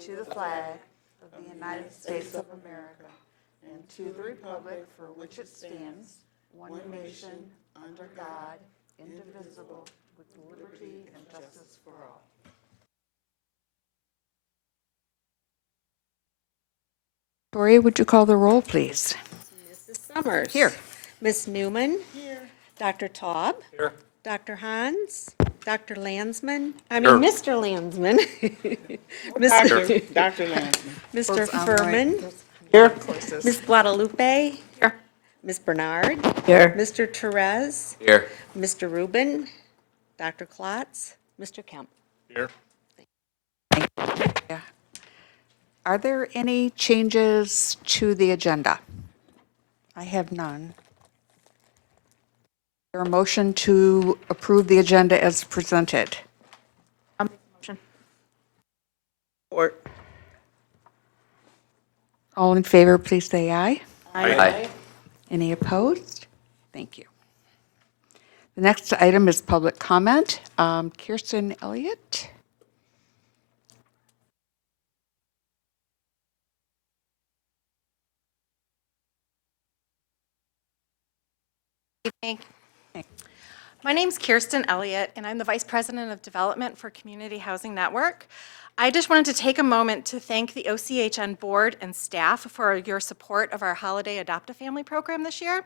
to the flag of the United States of America and to the republic for which it stands, one nation, under God, indivisible, with liberty and justice for all. Tori, would you call the roll, please? Mrs. Summers. Here. Ms. Newman. Here. Dr. Taub. Here. Dr. Hans. Dr. Landsman. Here. Mr. Landsman. Dr. Lansman. Mr. Furman. Here. Ms. Guadalupe. Here. Ms. Bernard. Here. Mr. Therese. Here. Mr. Rubin. Dr. Klotz. Mr. Kemp. Here. Yeah. Are there any changes to the agenda? I have none. Is there a motion to approve the agenda as presented? Motion. Or All in favor, please say aye. Aye. Any opposed? Thank you. The next item is public comment. Kirsten Elliott. Evening. My name's Kirsten Elliott, and I'm the Vice President of Development for Community Housing Network. I just wanted to take a moment to thank the OCHN board and staff for your support of our Holiday Adopt-A-Family program this year.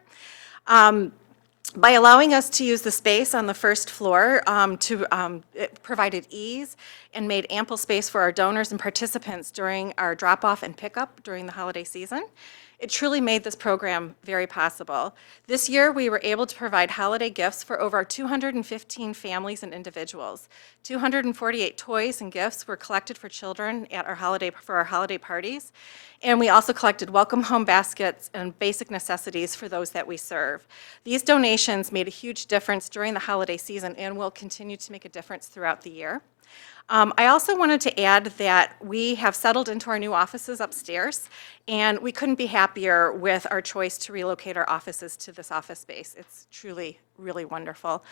By allowing us to use the space on the first floor, it provided ease and made ample space for our donors and participants during our drop-off and pickup during the holiday season. It truly made this program very possible. This year, we were able to provide holiday gifts for over 215 families and individuals. 248 toys and gifts were collected for children at our holiday parties. And we also collected welcome home baskets and basic necessities for those that we serve. These donations made a huge difference during the holiday season and will continue to make a difference throughout the year. I also wanted to add that we have settled into our new offices upstairs, and we couldn't be happier with our choice to relocate our offices to this office space. It's truly, really wonderful.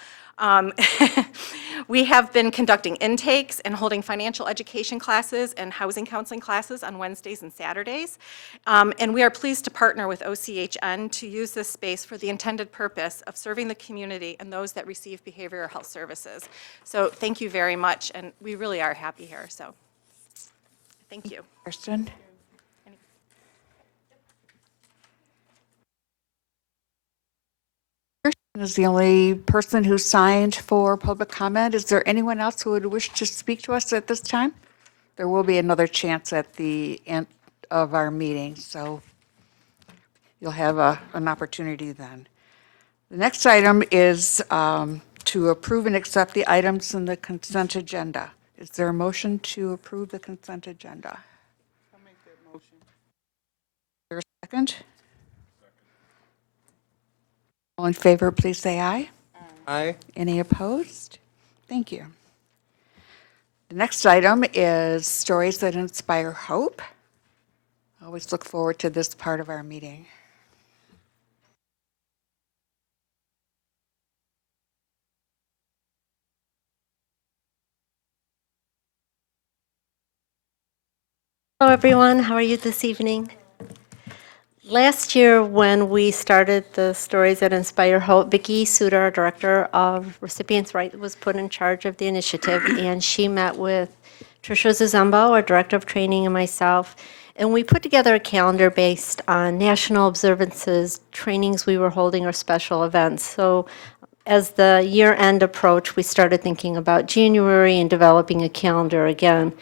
We have been conducting intakes and holding financial education classes and housing counseling classes on Wednesdays and Saturdays. And we are pleased to partner with OCHN to use this space for the intended purpose of serving the community and those that receive behavioral health services. So thank you very much, and we really are happy here, so thank you. Kirsten? Kirsten is the only person who signed for public comment. Is there anyone else who would wish to speak to us at this time? There will be another chance at the end of our meeting, so you'll have an opportunity then. The next item is to approve and accept the items in the consent agenda. Is there a motion to approve the consent agenda? I'll make that motion. Is there a second? All in favor, please say aye. Aye. Any opposed? Thank you. The next item is Stories That Inspire Hope. I always look forward to this part of our meeting. Hello, everyone. How are you this evening? Last year, when we started the Stories That Inspire Hope, Vicki Suter, our Director of Recipients' Rights, was put in charge of the initiative, and she met with Tricia Zuzumbo, our Director of Training, and myself, and we put together a calendar based on national observances, trainings we were holding, or special events. So as the year-end approached, we started thinking about January and developing a calendar again.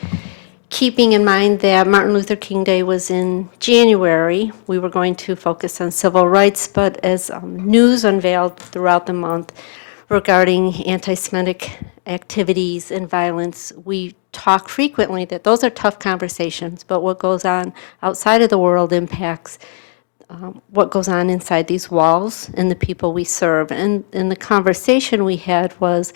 Keeping in mind that Martin Luther King Day was in January, we were going to focus on civil rights, but as news unveiled throughout the month regarding anti-Semitic activities and violence, we talk frequently that those are tough conversations, but what goes on outside of the world impacts what goes on inside these walls and the people we serve. And the conversation we had was,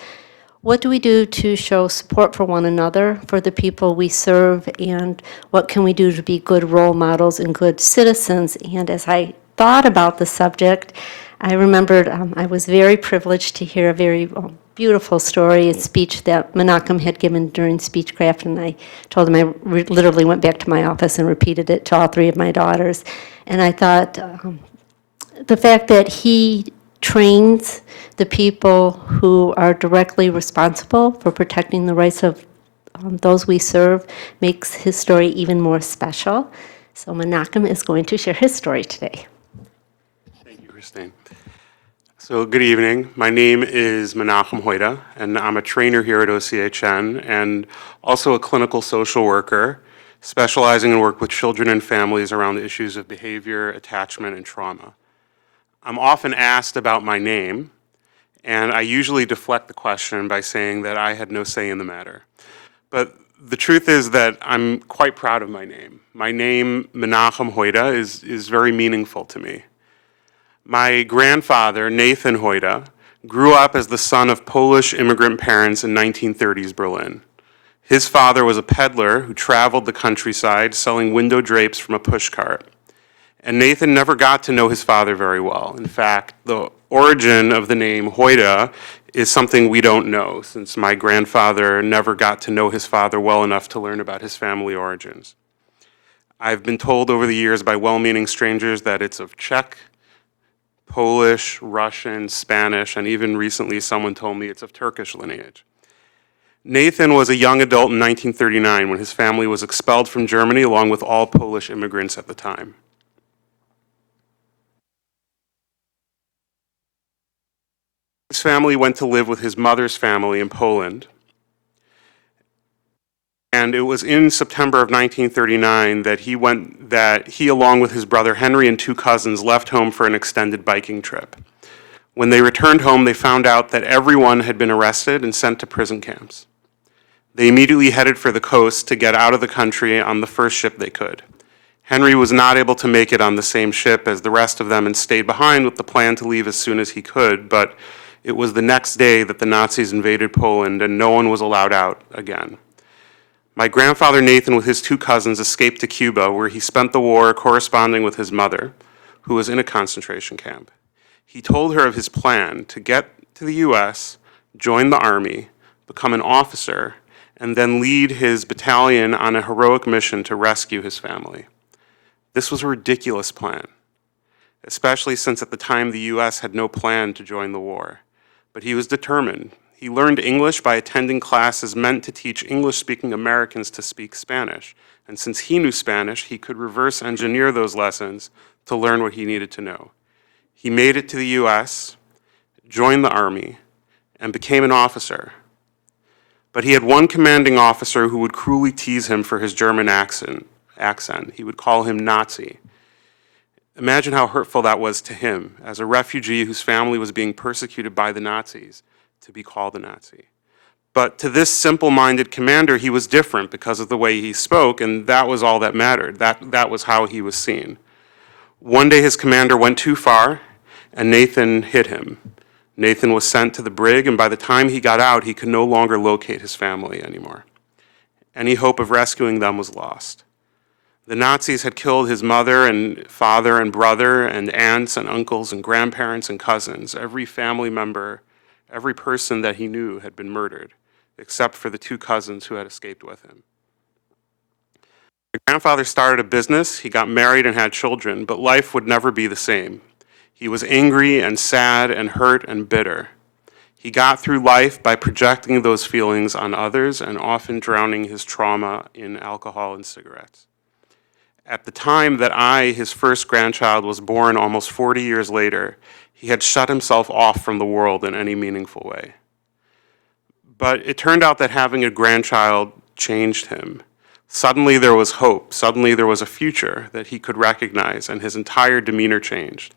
what do we do to show support for one another, for the people we serve, and what can we do to be good role models and good citizens? And as I thought about the subject, I remembered I was very privileged to hear a very beautiful story, a speech that Menachem had given during Speechcraft, and I told him I literally went back to my office and repeated it to all three of my daughters. And I thought the fact that he trains the people who are directly responsible for protecting the rights of those we serve makes his story even more special. So Menachem is going to share his story today. Thank you, Christine. So good evening. My name is Menachem Hoida, and I'm a trainer here at OCHN and also a clinical social worker specializing in work with children and families around the issues of behavior, attachment, and trauma. I'm often asked about my name, and I usually deflect the question by saying that I had no say in the matter. But the truth is that I'm quite proud of my name. My name, Menachem Hoida, is very meaningful to me. My grandfather, Nathan Hoida, grew up as the son of Polish immigrant parents in 1930s Berlin. His father was a peddler who traveled the countryside selling window drapes from a pushcart. And Nathan never got to know his father very well. In fact, the origin of the name Hoida is something we don't know, since my grandfather never got to know his father well enough to learn about his family origins. I've been told over the years by well-meaning strangers that it's of Czech, Polish, Russian, Spanish, and even recently someone told me it's of Turkish lineage. Nathan was a young adult in 1939 when his family was expelled from Germany along with all Polish immigrants at the time. His family went to live with his mother's family in Poland. And it was in September of 1939 that he, along with his brother Henry and two cousins, left home for an extended biking trip. When they returned home, they found out that everyone had been arrested and sent to prison camps. They immediately headed for the coast to get out of the country on the first ship they could. Henry was not able to make it on the same ship as the rest of them and stayed behind with the plan to leave as soon as he could, but it was the next day that the Nazis invaded Poland and no one was allowed out again. My grandfather Nathan with his two cousins escaped to Cuba, where he spent the war corresponding with his mother, who was in a concentration camp. He told her of his plan to get to the US, join the army, become an officer, and then lead his battalion on a heroic mission to rescue his family. This was a ridiculous plan, especially since at the time the US had no plan to join the war. But he was determined. He learned English by attending classes meant to teach English-speaking Americans to speak Spanish. And since he knew Spanish, he could reverse engineer those lessons to learn what he needed to know. He made it to the US, joined the army, and became an officer. But he had one commanding officer who would cruelly tease him for his German accent. He would call him Nazi. Imagine how hurtful that was to him, as a refugee whose family was being persecuted by the Nazis, to be called a Nazi. But to this simple-minded commander, he was different because of the way he spoke, and that was all that mattered. That was how he was seen. One day his commander went too far, and Nathan hit him. Nathan was sent to the brig, and by the time he got out, he could no longer locate his family anymore. Any hope of rescuing them was lost. The Nazis had killed his mother and father and brother and aunts and uncles and grandparents and cousins. Every family member, every person that he knew had been murdered, except for the two cousins who had escaped with him. My grandfather started a business, he got married and had children, but life would never be the same. He was angry and sad and hurt and bitter. He got through life by projecting those feelings on others and often drowning his trauma in alcohol and cigarettes. At the time that I, his first grandchild, was born almost 40 years later, he had shut himself off from the world in any meaningful way. But it turned out that having a grandchild changed him. Suddenly there was hope. Suddenly there was a future that he could recognize, and his entire demeanor changed.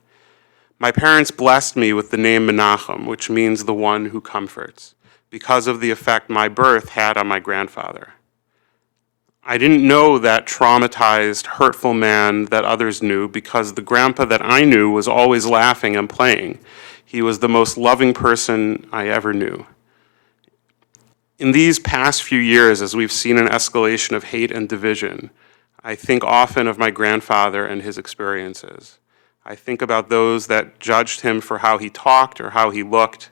My parents blessed me with the name Menachem, which means the one who comforts, because of the effect my birth had on my grandfather. I didn't know that traumatized, hurtful man that others knew because the grandpa that I knew was always laughing and playing. He was the most loving person I ever knew. In these past few years, as we've seen an escalation of hate and division, I think often of my grandfather and his experiences. I think about those that judged him for how he talked or how he looked.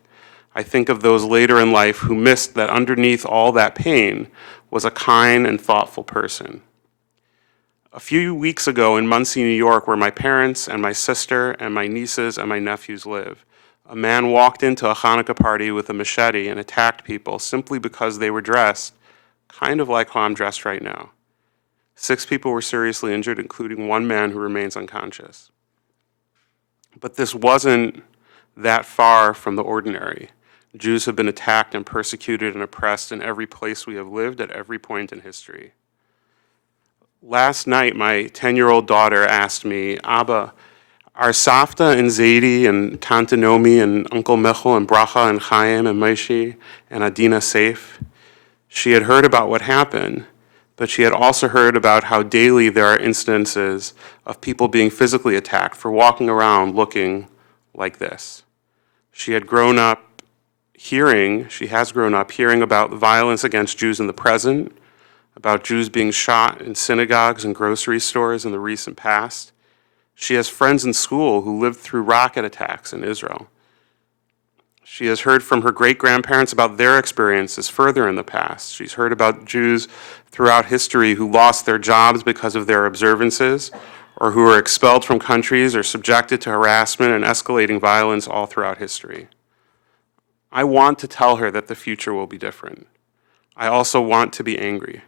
I think of those later in life who missed that underneath all that pain was a kind and thoughtful person. A few weeks ago in Muncie, New York, where my parents and my sister and my nieces and my nephews live, a man walked into a Hanukkah party with a machete and attacked people simply because they were dressed kind of like how I'm dressed right now. 6 people were seriously injured, including one man who remains unconscious. But this wasn't that far from the ordinary. Jews have been attacked and persecuted and oppressed in every place we have lived at every point in history. Last night, my 10-year-old daughter asked me, Abba, are Savta and Zaidi and Tante Nomi and Uncle Michel and Bracha and Chaim and Moshe and Adina safe? She had heard about what happened, but she had also heard about how daily there are instances of people being physically attacked for walking around looking like this. She has grown up hearing about violence against Jews in the present, about Jews being shot in synagogues and grocery stores in the recent past. She has friends in school who lived through rocket attacks in Israel. She has heard from her great-grandparents about their experiences further in the past. She's heard about Jews throughout history who lost their jobs because of their observances, or who were expelled from countries or subjected to harassment and escalating violence all throughout history. I want to tell her that the future will be different. I also want to be angry.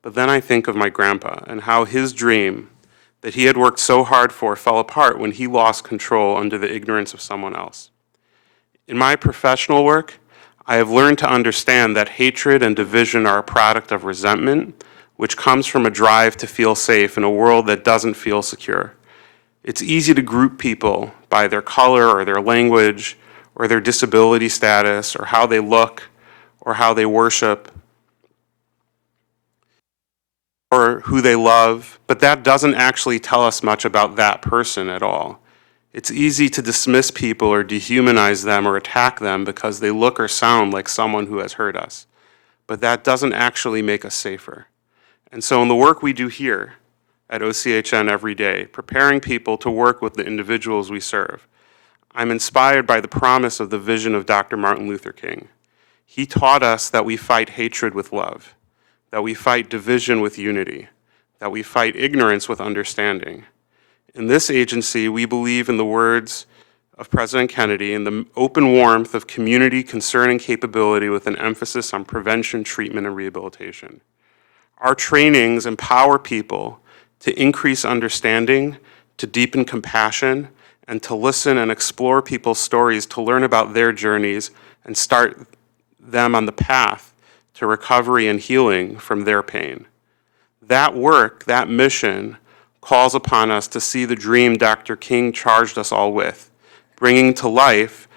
But then I think of my grandpa and how his dream that he had worked so hard for fell apart when he lost control under the ignorance of someone else. In my professional work, I have learned to understand that hatred and division are a product of resentment, which comes from a drive to feel safe in a world that doesn't feel secure. It's easy to group people by their color or their language or their disability status or how they look or how they worship or who they love, but that doesn't actually tell us much about that person at all. It's easy to dismiss people or dehumanize them or attack them because they look or sound like someone who has hurt us, but that doesn't actually make us safer. And so in the work we do here at OCHN every day, preparing people to work with the individuals we serve, I'm inspired by the promise of the vision of Dr. Martin Luther King. He taught us that we fight hatred with love, that we fight division with unity, that we fight ignorance with understanding. In this agency, we believe in the words of President Kennedy in the open warmth of community concern and capability with an emphasis on prevention, treatment, and rehabilitation. Our trainings empower people to increase understanding, to deepen compassion, and to listen and explore people's stories to learn about their journeys and start them on the path to recovery and healing from their pain. That work, that mission, calls upon us to see the dream Dr. King charged us all with, bringing to life,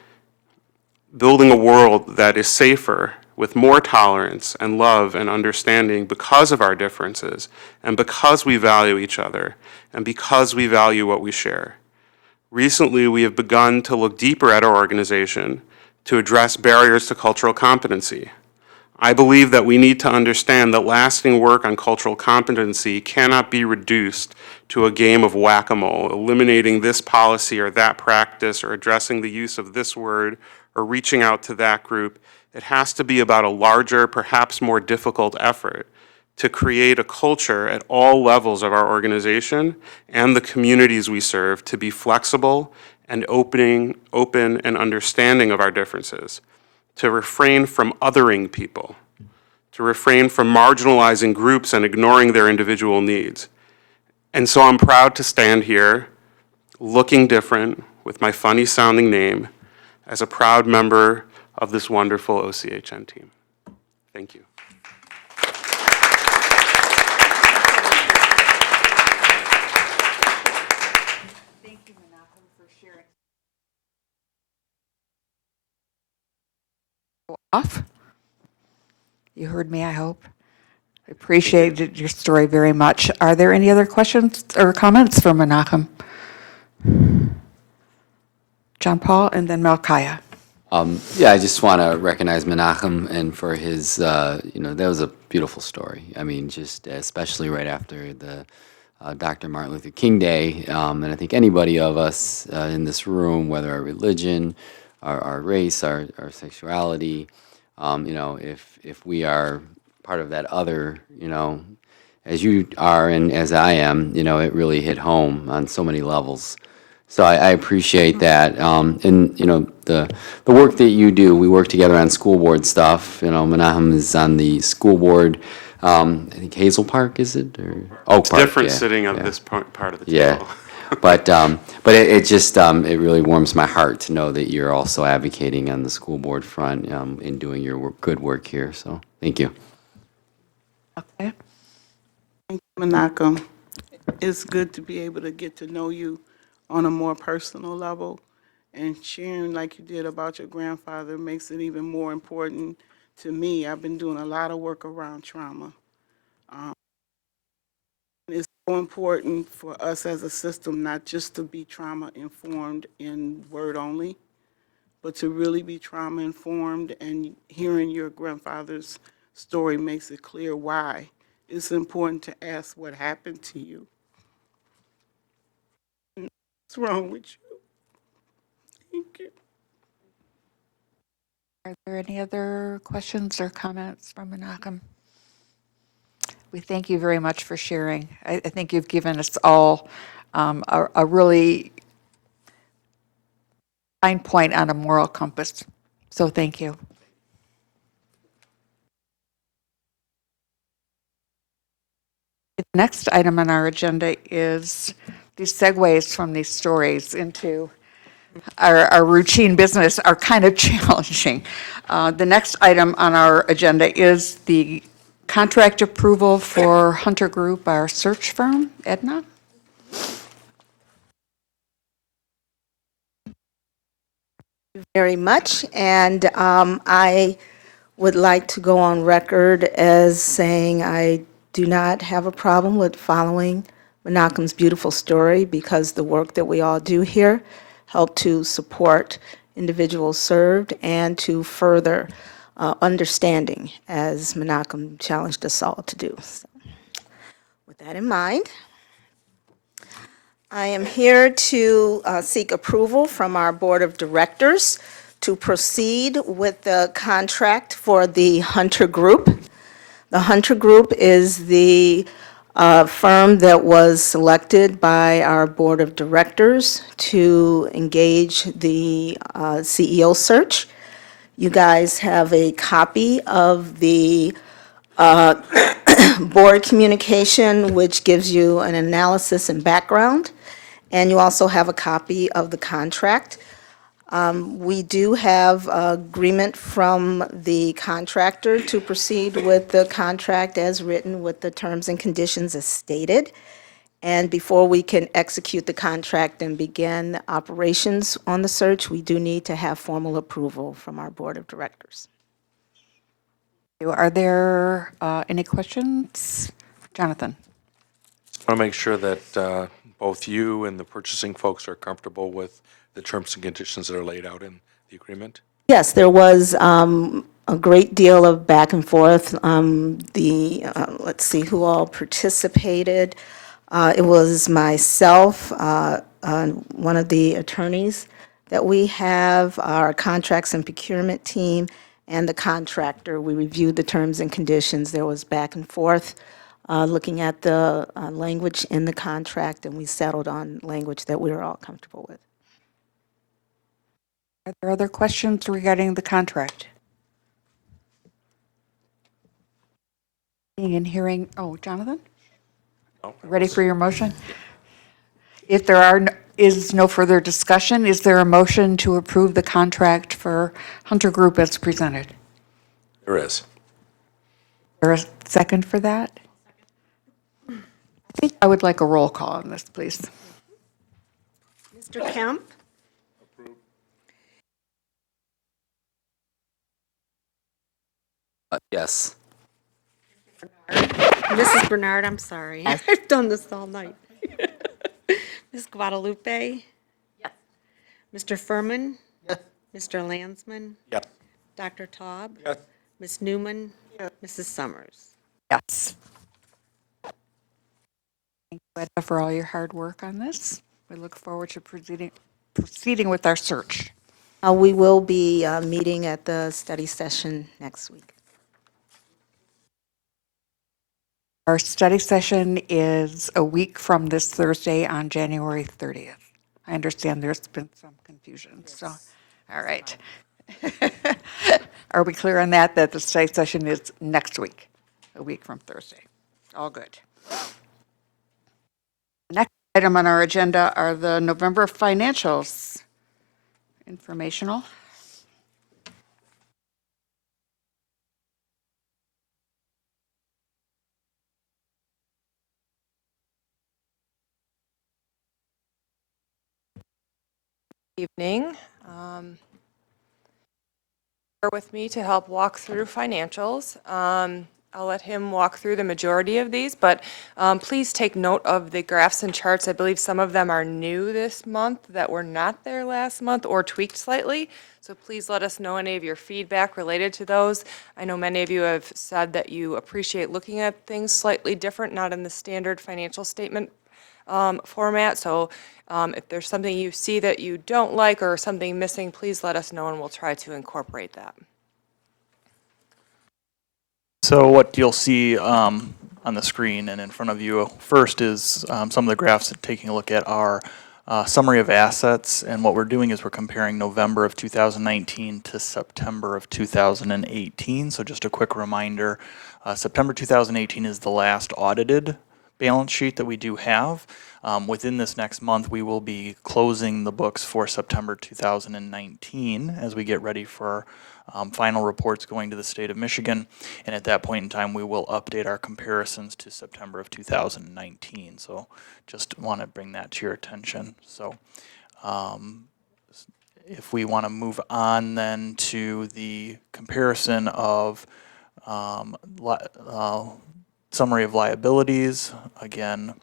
building a world that is safer, with more tolerance and love and understanding because of our differences, and because we value each other, and because we value what we share. Recently, we have begun to look deeper at our organization to address barriers to cultural competency. I believe that we need to understand that lasting work on cultural competency cannot be reduced to a game of whack-a-mole, eliminating this policy or that practice or addressing the use of this word or reaching out to that group. It has to be about a larger, perhaps more difficult effort to create a culture at all levels of our organization and the communities we serve to be flexible and open and understanding of our differences, to refrain from othering people, to refrain from marginalizing groups and ignoring their individual needs. And so I'm proud to stand here, looking different, with my funny sounding name, as a proud member of this wonderful OCHN team. Thank you. Thank you, Menachem, for sharing. Off. You heard me, I hope. I appreciated your story very much. Are there any other questions or comments for Menachem? John Paul and then Malchiah. Yeah, I just want to recognize Menachem and for his, that was a beautiful story. I mean, just especially right after the Dr. Martin Luther King Day. And I think anybody of us in this room, whether our religion, our race, our sexuality. You know, if we are part of that other, you know, as you are and as I am, you know, it really hit home on so many levels. So I appreciate that. And, you know, the work that you do, we work together on school board stuff. You know, Menahem is on the school board. I think Hazel Park, is it? Or Oak It's Park, different yeah, sitting on yeah. this part of the Yeah, table. but it just it really warms my heart to know that you're also advocating on the school board front in doing your good work here. So thank you. Okay. Menachem, it's good to be able to get to know you on a more personal level, and sharing like you did about your grandfather makes it even more important to me. I've been doing a lot of work around trauma. It's so important for us as a system not just to be trauma informed in word only, but to really be trauma informed, and hearing your grandfather's story makes it clear why. It's important to ask what happened to you. What's wrong with you? Thank you. Are there any other questions or comments from Menachem? We thank you very much for sharing. I think you've given us all a really fine point on a moral compass. So thank you. The next item on our agenda is these segues from these stories into our routine business are kind of challenging. The next item on our agenda is the contract approval for Hunter Group, our search firm. Edna? Very much, and I would like to go on record as saying I do not have a problem with following Menachem's beautiful story, because the work that we all do here help to support individuals served and to further understanding, as Menachem challenged us all to do. So, with that in mind, I am here to seek approval from our Board of Directors to proceed with the contract for the Hunter Group. The Hunter Group is the firm that was selected by our Board of Directors to engage the CEO search. You guys have a copy of the board communication, which gives you an analysis and background, and you also have a copy of the contract. We do have agreement from the contractor to proceed with the contract as written with the terms and conditions as stated. And before we can execute the contract and begin operations on the search, we do need to have formal approval from our board of directors. Are there any questions? Jonathan? I want to make sure that both you and the purchasing folks are comfortable with the terms and conditions that are laid out in the agreement. Yes, there was a great deal of back and forth. Let's see who all participated. It was myself, one of the attorneys that we have, our contracts and procurement team, and the contractor. We reviewed the terms and conditions. There was back and forth, looking at the language in the contract, and we settled on language that we were all comfortable with. Are there other questions regarding the contract? Seeing and hearing, oh, Jonathan? Ready for your motion? If there is no further discussion, is there a motion to approve the contract for Hunter Group as presented? There is. Is there a second for that? I think I would like a roll call on this, please. Mr. Kemp? Yes. Mrs. Bernard, I'm sorry. I've done this all night. Ms. Guadalupe? Yes. Mr. Furman? Yes. Mr. Landsman? Yes. Dr. Taub? Yes. Ms. Newman? Mrs. Summers? Yes. Thank you, Edna, for all your hard work on this. We look forward to proceeding with our search. We will be meeting at the study session next week. Our study session is a week from this Thursday on January 30th. I understand there's been some confusion, so, all right. Are we clear on that, that the study session is next week, a week from Thursday? All good. Next item on our agenda are the November financials. Informational. Evening. Bear with me to help walk through financials. I'll let him walk through the majority of these, but please take note of the graphs and charts. I believe some of them are new this month that were not there last month or tweaked slightly. So please let us know any of your feedback related to those. I know many of you have said that you appreciate looking at things slightly different, not in the standard financial statement format. So if there's something you see that you don't like or something missing, please let us know and we'll try to incorporate that. So what you'll see on the screen and in front of you first is some of the graphs taking a look at our summary of assets. And what we're doing is we're comparing November of 2019 to September of 2018. So just a quick reminder, September 2018 is the last audited balance sheet that we do have. Within this next month, we will be closing the books for September 2019 as we get ready for final reports going to the state of Michigan. And at that point in time, we will update our comparisons to September of 2019. So just want to bring that to your attention. So if we want to move on then to the comparison of summary of liabilities, again,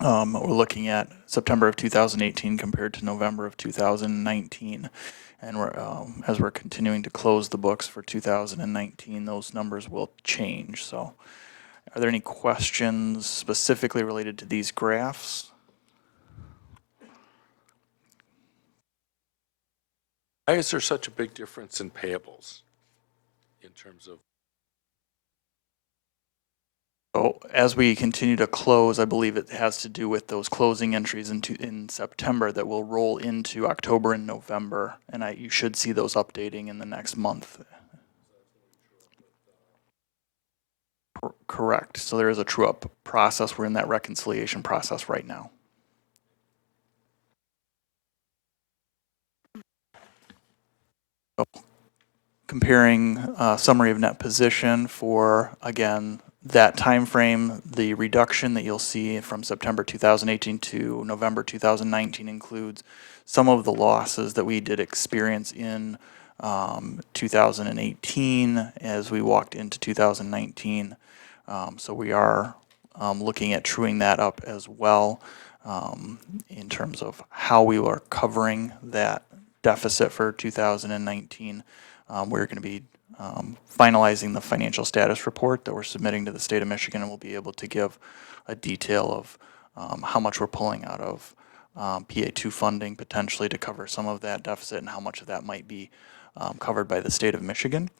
we're looking at September of 2018 compared to November of 2019. And as we're continuing to close the books for 2019, those numbers will change. So are there any questions specifically related to these graphs? Why is there such a big difference in payables in terms of? So as we continue to close, I believe it has to do with those closing entries in September that will roll into October and November, and you should see those updating in the next month. Correct. So there is a true-up process. We're in that reconciliation process right now. So, comparing summary of net position for, again, that time frame, the reduction that you'll see from September 2018 to November 2019 includes some of the losses that we did experience in 2018 as we walked into 2019. So we are looking at truing that up as well in terms of how we are covering that deficit for 2019. We're going to be finalizing the financial status report that we're submitting to the state of Michigan, and we'll be able to give a detail of how much we're pulling out of PA2 funding potentially to cover some of that deficit and how much of that might be covered by the state of Michigan.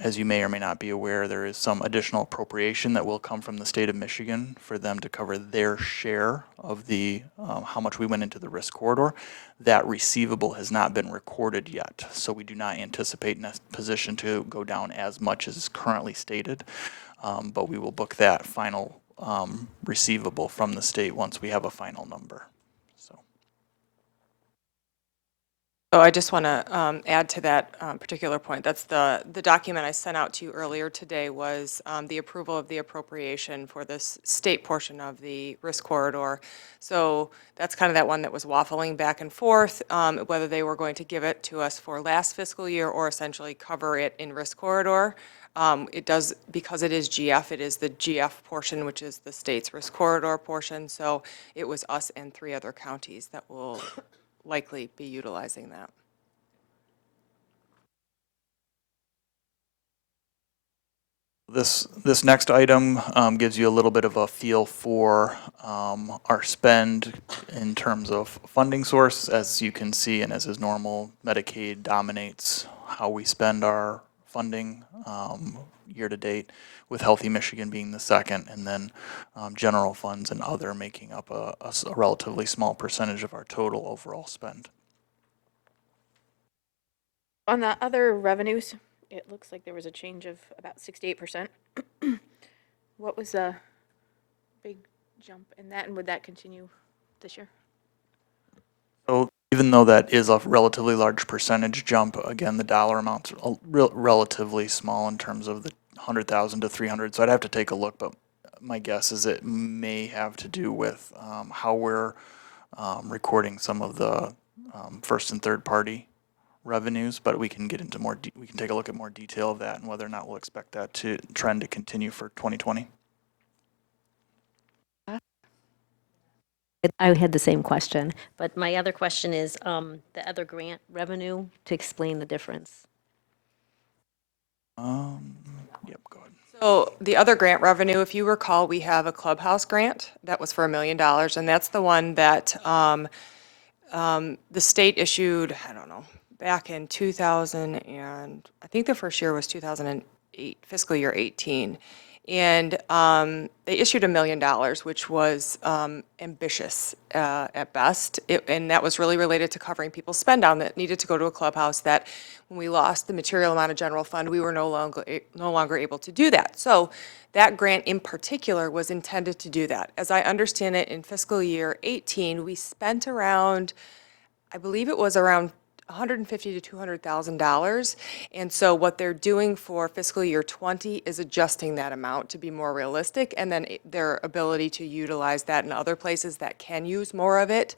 As you may or may not be aware, there is some additional appropriation that will come from the state of Michigan for them to cover their share of the how much we went into the risk corridor. That receivable has not been recorded yet, so we do not anticipate that position to go down as much as is currently stated, but we will book that final receivable from the state once we have a final number. So I just want to add to that particular point. That's the document I sent out to you earlier today was the approval of the appropriation for this state portion of the risk corridor. So that's kind of that one that was waffling back and forth, whether they were going to give it to us for last fiscal year or essentially cover it in risk corridor. It does, because it is GF, it is the GF portion, which is the state's risk corridor portion. So it was us and 3 other counties that will likely be utilizing that. This next item gives you a little bit of a feel for our spend in terms of funding source. As you can see, and as is normal, Medicaid dominates how we spend our funding year to date, with Healthy Michigan being the second, and then general funds and other making up a relatively small percentage of our total overall spend. On the other revenues, it looks like there was a change of about 68%. What was the big jump in that, and would that continue this year? So even though that is a relatively large percentage jump, again, the dollar amounts are relatively small in terms of the 100,000 to 300. So I'd have to take a look, but my guess is it may have to do with how we're recording some of the first and third party revenues, but we can get into we can take a look at more detail of that and whether or not we'll expect that trend to continue for 2020. I had the same question, but my other question is the other grant revenue, to explain the difference. Yep, go ahead. So the other grant revenue, if you recall, we have a clubhouse grant that was for $1 million, and that's the one that the state issued, I don't know, back in 2000, and I think the first year was 2008, fiscal year 18. And they issued $1 million, which was ambitious at best. And that was really related to covering people's spend down that needed to go to a clubhouse, that when we lost the material amount of general fund, we were no longer able to do that. So that grant in particular was intended to do that. As I understand it, in fiscal year 18, we spent around, I believe it was around $150,000 to $200,000. And so what they're doing for fiscal year 20 is adjusting that amount to be more realistic, and then their ability to utilize that in other places that can use more of it,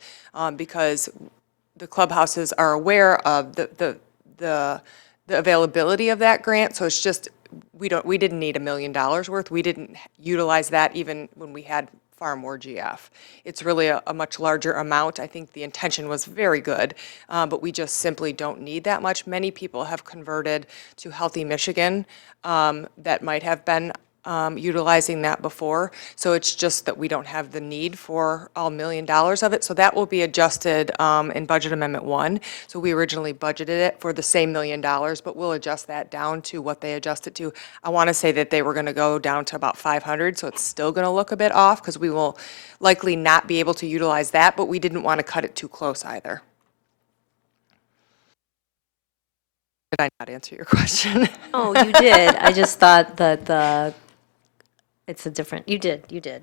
because the clubhouses are aware of the availability of that grant. So it's just, we didn't need $1 million worth. We didn't utilize that even when we had far more GF. It's really a much larger amount. I think the intention was very good, but we just simply don't need that much. Many people have converted to Healthy Michigan that might have been utilizing that before. So it's just that we don't have the need for all $1 million of it. So that will be adjusted in Budget Amendment 1. So we originally budgeted it for the same $1 million, but we'll adjust that down to what they adjusted to. I want to say that they were going to go down to about 500, so it's still going to look a bit off because we will likely not be able to utilize that, but we didn't want to cut it too close either. Did I not answer your question? Oh, you did. I just thought that it's a different, you did.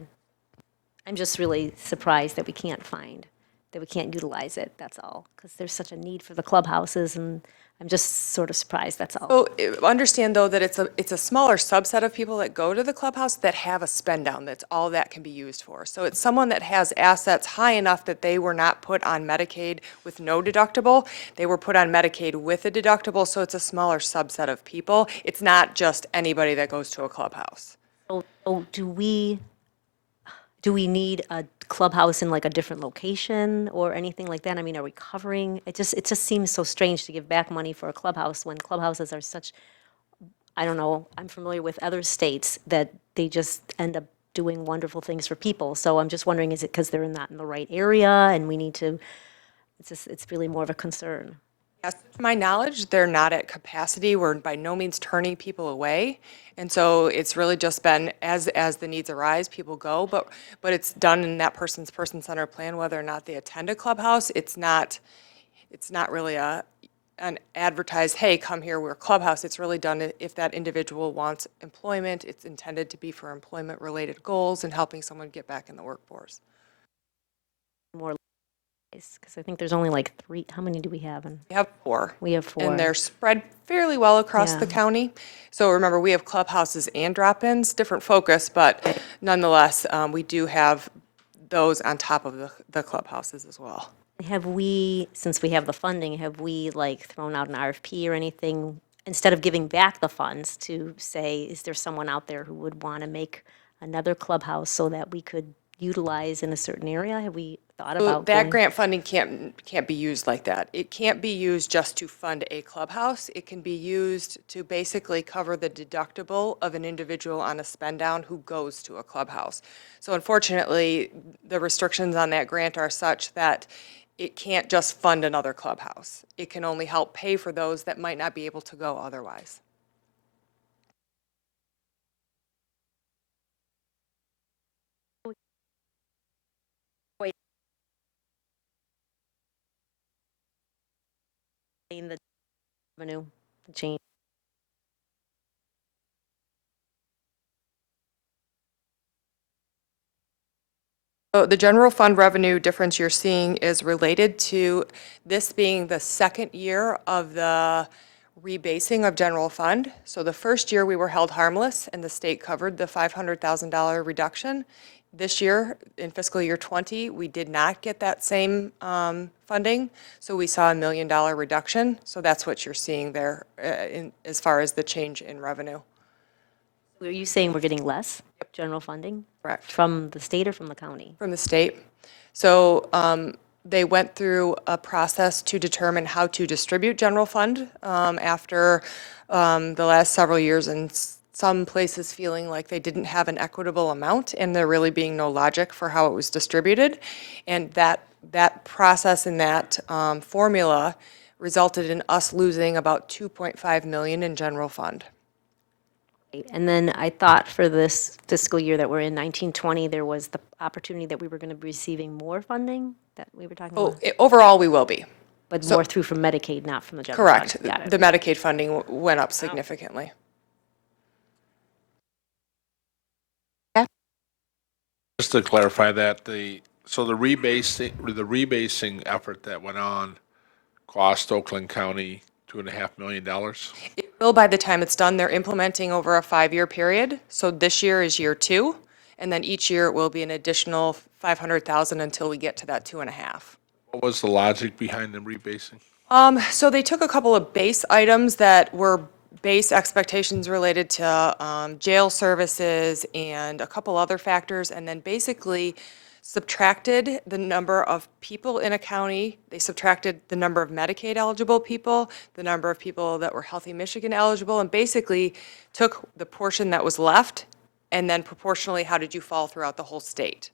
I'm just really surprised that we can't utilize it, that's all. Because there's such a need for the clubhouses, and I'm just sort of surprised, that's all. So understand, though, that it's a smaller subset of people that go to the clubhouse that have a spend down. That's all that can be used for. So it's someone that has assets high enough that they were not put on Medicaid with no deductible. They were put on Medicaid with a deductible, so it's a smaller subset of people. It's not just anybody that goes to a clubhouse. So do we need a clubhouse in like a different location or anything like that? I mean, are we covering, it just seems so strange to give back money for a clubhouse when clubhouses are such, I don't know, I'm familiar with other states that they just end up doing wonderful things for people. So I'm just wondering, is it because they're not in the right area and we need to, it's really more of a concern. Yes, to my knowledge, they're not at capacity. We're by no means turning people away. And so it's really just been as the needs arise, people go, but it's done in that person's person-centered plan, whether or not they attend a clubhouse. It's not really an advertised, hey, come here, we're a clubhouse. It's really done if that individual wants employment. It's intended to be for employment-related goals and helping someone get back in the workforce. More, because I think there's only like 3, how many do we have? We have 4. We have 4. And they're spread fairly well across the Yeah. county. So remember, we have clubhouses and drop-ins, different focus, but nonetheless, we do have those on top of the clubhouses as well. Have we, since we have the funding, have we like thrown out an RFP or anything, instead of giving back the funds, to say, is there someone out there who would want to make another clubhouse so that we could utilize in a certain area? Have we thought So about that going? grant funding can't be used like that. It can't be used just to fund a clubhouse. It can be used to basically cover the deductible of an individual on a spend down who goes to a clubhouse. So unfortunately, the restrictions on that grant are such that it can't just fund another clubhouse. It can only help pay for those that might not be able to go otherwise. Wait, in the revenue change. So the general fund revenue difference you're seeing is related to this being the second year of the rebasing of general fund. So the first year we were held harmless and the state covered the $500,000 reduction. This year, in fiscal year 20, we did not get that same funding, so we saw $1 million reduction. So that's what you're seeing there as far as the change in revenue. Are you saying we're getting less general funding? Correct. From the state or from the county? From the state. So they went through a process to determine how to distribute general fund after the last several years, and some places feeling like they didn't have an equitable amount and there really being no logic for how it was distributed. And that process and that formula resulted in us losing about 2.5 million in general fund. And then I thought for this fiscal year that we're in, 1920, there was the opportunity that we were going to be receiving more funding that we were talking Oh, about? overall, we will be. But more through from Medicaid, not from the general fund? Correct. Got it. The Medicaid funding went up significantly. Just to clarify that, so the rebasing effort that went on cost Oakland County $2.5 million? It will by the time it's done. They're implementing over a 5-year period. So this year is year 2, and then each year it will be an additional 500,000 until we get to that 2.5. What was the logic behind the rebasing? So they took a couple of base items that were base expectations related to jail services and a couple other factors, and then basically subtracted the number of people in a county. They subtracted the number of Medicaid eligible people, the number of people that were Healthy Michigan eligible, and basically took the portion that was left, and then proportionally, how did you fall throughout the whole state?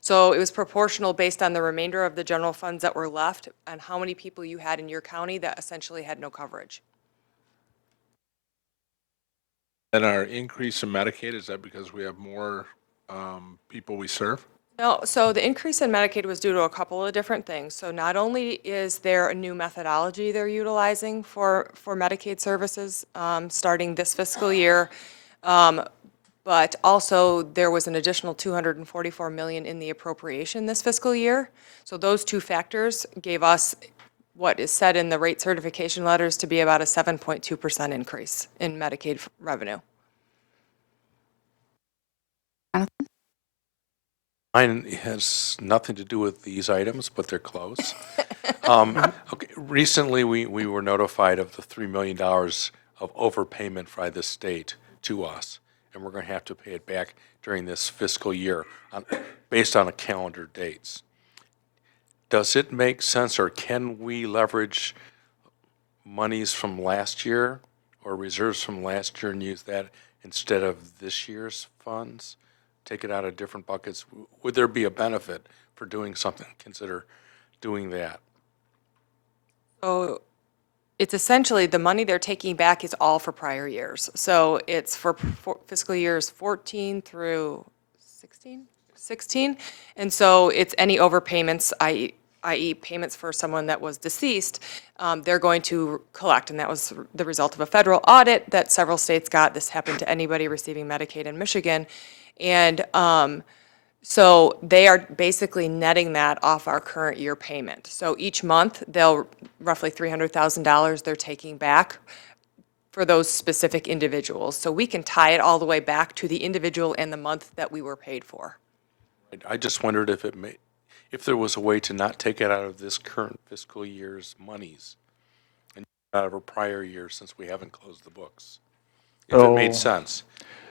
So it was proportional based on the remainder of the general funds that were left and how many people you had in your county that essentially had no coverage. And our increase in Medicaid, is that because we have more people we serve? No, so the increase in Medicaid was due to a couple of different things. So not only is there a new methodology they're utilizing for Medicaid services starting this fiscal year, but also there was an additional 244 million in the appropriation this fiscal year. So those two factors gave us what is said in the rate certification letters to be about a 7.2% increase in Medicaid revenue. Mine has nothing to do with these items, but they're close. Okay, recently, we were notified of the $3 million of overpayment by the state to us, and we're going to have to pay it back during this fiscal year based on the calendar dates. Does it make sense, or can we leverage monies from last year or reserves from last year and use that instead of this year's funds? Take it out of different buckets? Would there be a benefit for doing something? Consider doing that. So it's essentially the money they're taking back is all for prior years. So it's for fiscal years 14 through 16. And so it's any overpayments, i.e. payments for someone that was deceased, they're going to collect. And that was the result of a federal audit that several states got. This happened to anybody receiving Medicaid in Michigan. And so they are basically netting that off our current year payment. So each month, they'll roughly $300,000 they're taking back for those specific individuals. So we can tie it all the way back to the individual and the month that we were paid for. I just wondered if there was a way to not take it out of this current fiscal year's monies and out of a prior year, since we haven't closed the books. If it made So- sense.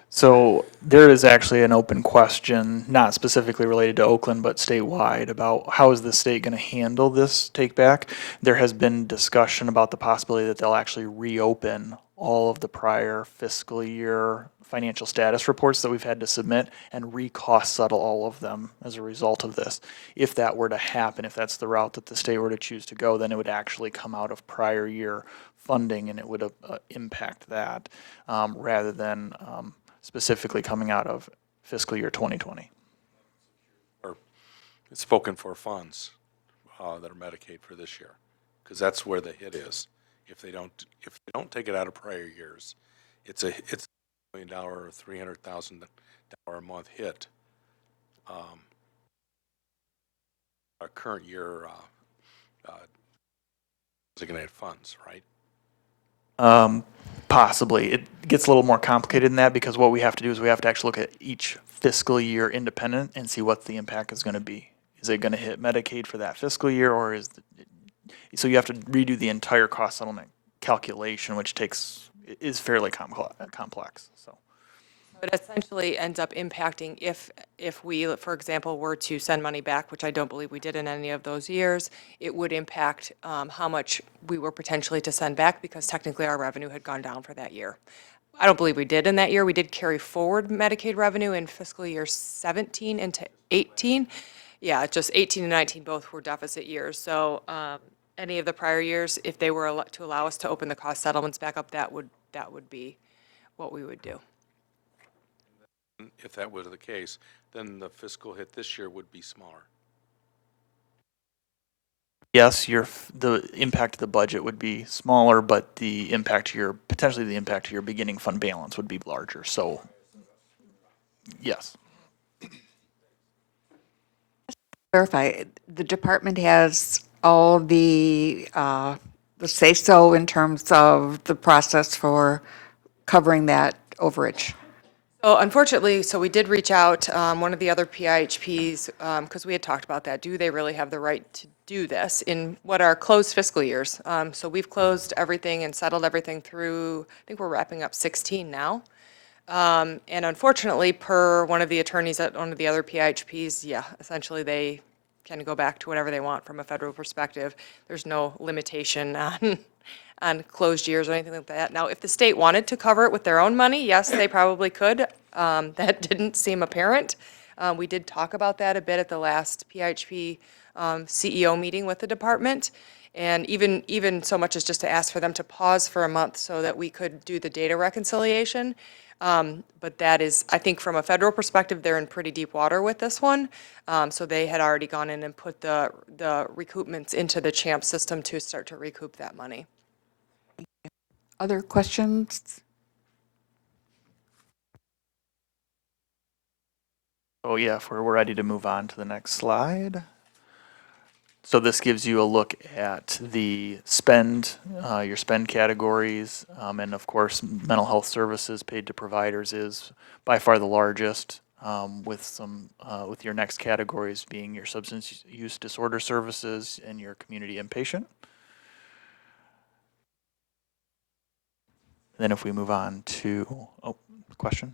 So there is actually an open question, not specifically related to Oakland, but statewide, about how is the state going to handle this take back. There has been discussion about the possibility that they'll actually reopen all of the prior fiscal year financial status reports that we've had to submit and re-cost settle all of them as a result of this. If that were to happen, if that's the route that the state were to choose to go, then it would actually come out of prior year funding and it would impact that rather than specifically coming out of fiscal year 2020. Or it's spoken for funds that are Medicaid for this year, because that's where the hit is. If they don't take it out of prior years, it's a $1 million or $300,000 a month hit. A current year designated funds, right? Possibly. It gets a little more complicated than that because what we have to do is we have to actually look at each fiscal year independent and see what the impact is going to be. Is it going to hit Medicaid for that fiscal year, or so you have to redo the entire cost settlement calculation, which is fairly complex. So. It essentially ends up impacting if we, for example, were to send money back, which I don't believe we did in any of those years, it would impact how much we were potentially to send back because technically our revenue had gone down for that year. I don't believe we did in that year. We did carry forward Medicaid revenue in fiscal year 17 into 18. Yeah, just 18 and 19 both were deficit years. So any of the prior years, if they were to allow us to open the cost settlements back up, that would be what we would do. If that was the case, then the fiscal hit this year would be smaller. Yes, the impact of the budget would be smaller, but potentially the impact to your beginning fund balance would be larger. So, yes. Clarify, the department has all the say-so in terms of the process for covering that overage. Oh, unfortunately, so we did reach out, one of the other PIHPs, because we had talked about that. Do they really have the right to do this in what are closed fiscal years? So we've closed everything and settled everything through, I think we're wrapping up 16 now. And unfortunately, per one of the attorneys at one of the other PIHPs, yeah, essentially they can go back to whatever they want from a federal perspective. There's no limitation on closed years or anything like that. Now, if the state wanted to cover it with their own money, yes, they probably could. That didn't seem apparent. We did talk about that a bit at the last PIHP CEO meeting with the department. And even so much as just to ask for them to pause for a month so that we could do the data reconciliation. But that is, I think from a federal perspective, they're in pretty deep water with this one. So they had already gone in and put the recoupments into the CHAMP system to start to recoup that money. Other questions? Oh yeah, if we're ready to move on to the next slide. So this gives you a look at the your spend categories, and of course, mental health services paid to providers is by far the largest, with your next categories being your substance use disorder services and your community inpatient. Then if we move on to, question?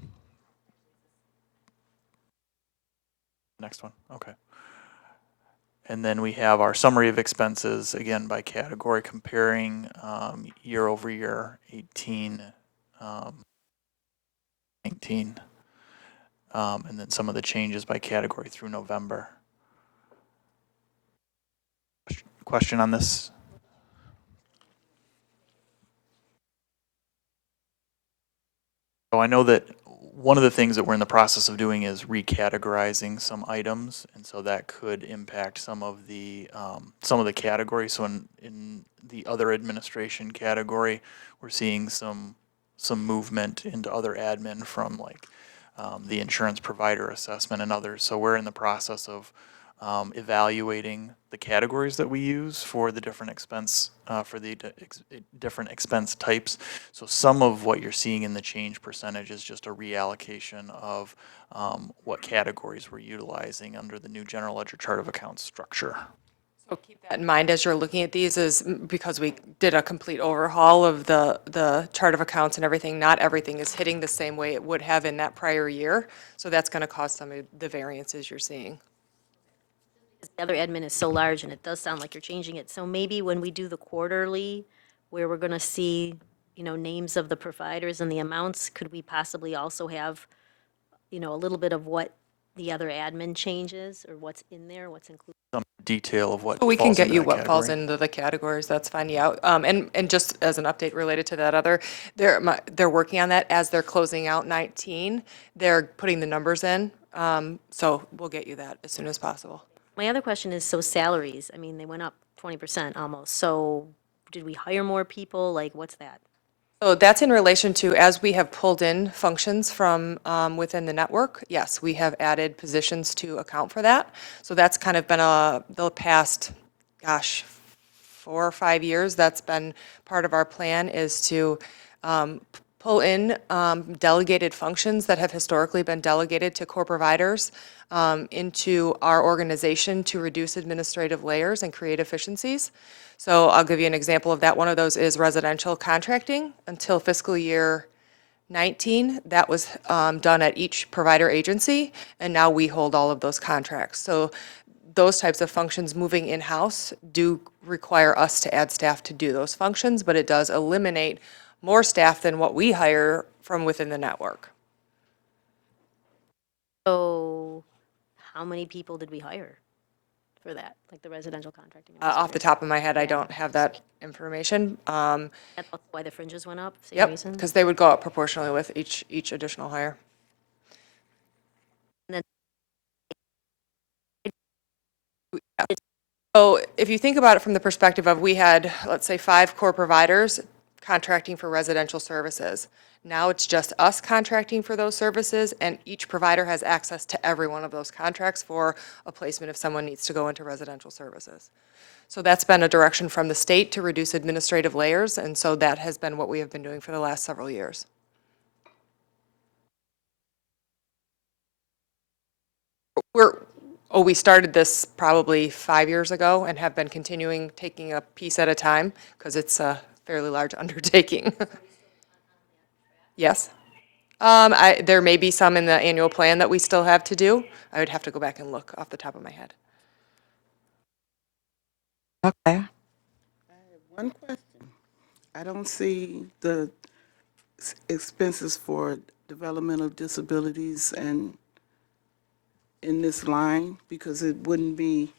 Next one, okay. And then we have our summary of expenses, again, by category, comparing year over year, 18, 19, and then some of the changes by category through November. Question on this? So I know that one of the things that we're in the process of doing is recategorizing some items, and so that could impact some of the categories. So in the other administration category, we're seeing some movement into other admin from like the insurance provider assessment and others. So we're in the process of evaluating the categories that we use for the different expense different expense types. So some of what you're seeing in the change percentage is just a reallocation of what categories we're utilizing under the new general ledger chart of accounts structure. keep that in mind as you're looking at these is because we did a complete overhaul of the chart of accounts and everything, not everything is hitting the same way it would have in that prior year. So that's going to cause some of the variances you're seeing. The other admin is so large, and it does sound like you're changing it. So maybe when we do the quarterly, where we're gonna see, names of the providers and the amounts, could we possibly also have, a little bit of what the other admin changes, or what's in there, what's included? Some detail of what We can falls get into you that what falls category. into the categories, that's fine, yeah. And just as an update related to that other, they're working on that as they're closing out 19. They're putting the numbers in, so we'll get you that as soon as possible. My other question is, so salaries, I mean, they went up 20% almost, so did we hire more people? Like, what's that? So that's in relation to, as we have pulled in functions from within the network, yes, we have added positions to account for that. So that's kind of been the past, gosh, 4 or 5 years, that's been part of our plan is to pull in delegated functions that have historically been delegated to core providers into our organization to reduce administrative layers and create efficiencies. So I'll give you an example of that. One of those is residential contracting. Until fiscal year 19, that was done at each provider agency, and now we hold all of those contracts. So those types of functions moving in-house do require us to add staff to do those functions, but it does eliminate more staff than what we hire from within the network. So how many people did we hire for that, like the residential contracting? Off the top of my head, I don't have that information. That's why the fringes went up, same Yep, reason? because they would go up proportionally with each additional hire. And then So if you think about it from the perspective of we had, let's say, 5 core providers contracting for residential services. Now it's just us contracting for those services, and each provider has access to every one of those contracts for a placement if someone needs to go into residential services. So that's been a direction from the state to reduce administrative layers, and so that has been what we have been doing for the last several years. We started this probably 5 years ago and have been continuing taking a piece at a time because it's a fairly large undertaking. Yes. There may be some in the annual plan that we still have to do. I would have to go back and look off the top of my head. Okay. One question. I don't see the expenses for developmental disabilities and in this line because it wouldn't be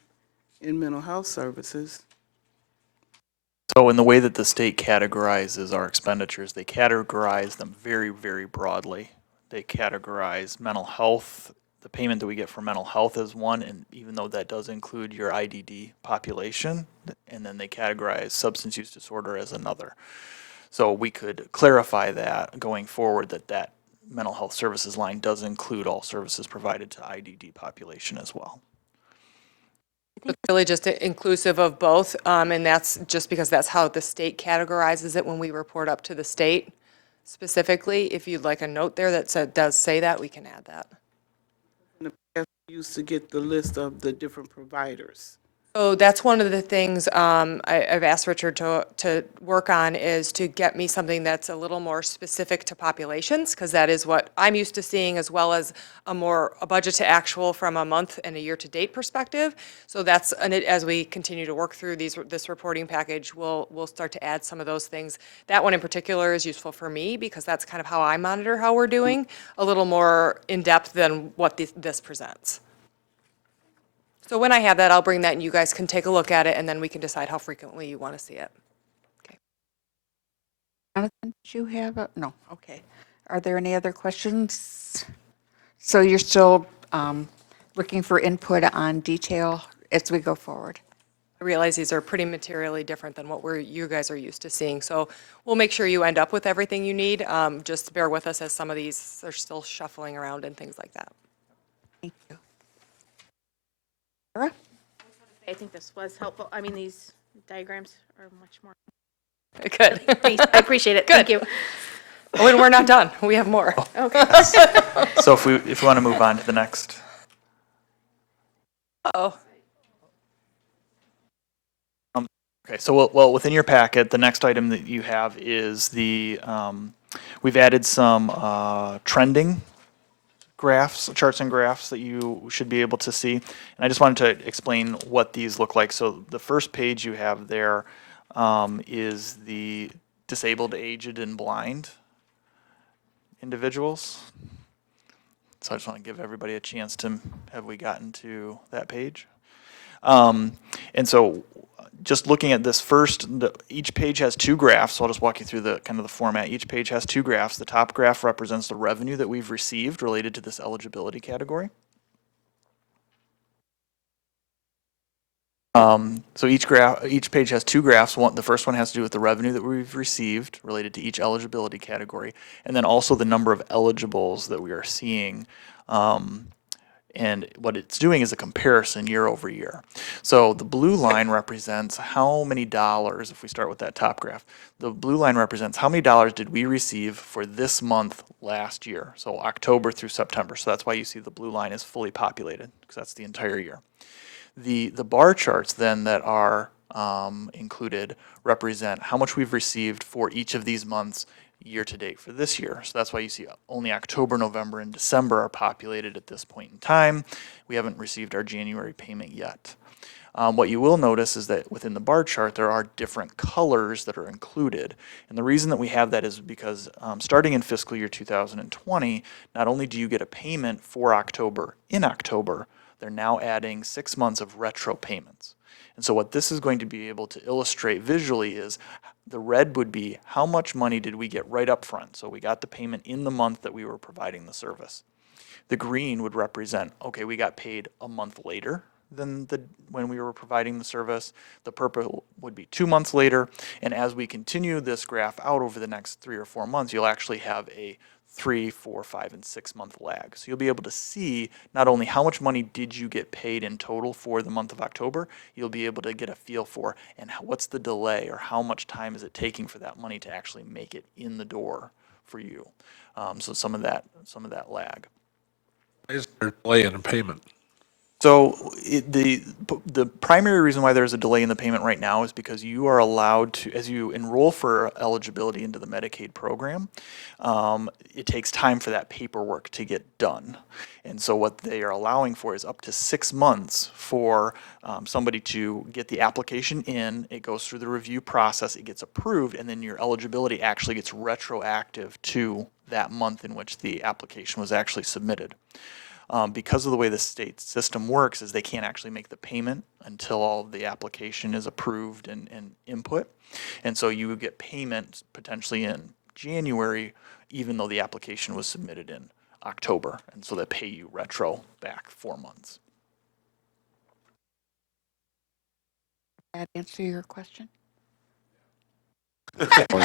in mental health services. So in the way that the state categorizes our expenditures, they categorize them very, very broadly. They categorize mental health, the payment that we get for mental health as one, and even though that does include your IDD population, and then they categorize substance use disorder as another. So we could clarify that going forward, that mental health services line does include all services provided to IDD population as well. It's really just inclusive of both, and that's just because that's how the state categorizes it when we report up to the state specifically. If you'd like a note there that does say that, we can add that. In the past, we used to get the list of the different providers. So that's one of the things I've asked Richard to work on is to get me something that's a little more specific to populations, because that is what I'm used to seeing, as well as a budget to actual from a month and a year-to-date perspective. So that's, and as we continue to work through this reporting package, we'll start to add some of those things. That one in particular is useful for me because that's kind of how I monitor how we're doing, a little more in-depth than what this presents. So when I have that, I'll bring that and you guys can take a look at it and then we can decide how frequently you want to see it. Okay. Jonathan, did you have no, okay. Are there any other questions? So you're still looking for input on detail as we go forward? I realize these are pretty materially different than what you guys are used to seeing. So we'll make sure you end up with everything you need. Just bear with us as some of these are still shuffling around and things like that. Thank you. Sarah? I think this was helpful. I mean, these diagrams are much more. Good. I appreciate it. Thank you. Oh, and we're not done. We have more. Okay. So if we want to move on to the next. Uh-oh. Okay, so well, within your packet, the next item that you have is we've added some trending graphs, charts and graphs that you should be able to see. And I just wanted to explain what these look like. So the first page you have there is the disabled, aged, and blind individuals. So I just want to give everybody a chance to, have we gotten to that page? And so just looking at this first, each page has two graphs, so I'll just walk you through the kind of the format. Each page has two graphs. The top graph represents the revenue that we've received related to this eligibility category. So each page has two graphs. The first one has to do with the revenue that we've received related to each eligibility category, and then also the number of eligibles that we are seeing. And what it's doing is a comparison year over year. So the blue line represents how many dollars, if we start with that top graph, the blue line represents how many dollars did we receive for this month last year, so October through September. So that's why you see the blue line is fully populated, because that's the entire year. The bar charts then that are included represent how much we've received for each of these months year to date for this year. So that's why you see only October, November, and December are populated at this point in time. We haven't received our January payment yet. What you will notice is that within the bar chart, there are different colors that are included. And the reason that we have that is because starting in fiscal year 2020, not only do you get a payment for October in October, they're now adding 6 months of retro payments. And so what this is going to be able to illustrate visually is the red would be how much money did we get right up front. So we got the payment in the month that we were providing the service. The green would represent, okay, we got paid a month later than when we were providing the service. The purple would be 2 months later. And as we continue this graph out over the next 3 or 4 months, you'll actually have a 3, 4, 5, and 6 month lag. So you'll be able to see not only how much money did you get paid in total for the month of October, you'll be able to get a feel for and what's the delay or how much time is it taking for that money to actually make it in the door for you. So some of that lag. Is there a delay in payment? So the primary reason why there's a delay in the payment right now is because you are allowed to, as you enroll for eligibility into the Medicaid program, it takes time for that paperwork to get done. And so what they are allowing for is up to 6 months for somebody to get the application in, it goes through the review process, it gets approved, and then your eligibility actually gets retroactive to that month in which the application was actually submitted. Because of the way the state system works is they can't actually make the payment until all of the application is approved and input. And so you would get payment potentially in January, even though the application was submitted in October. And so they pay you retro back 4 months. That answer your question? Fortunately,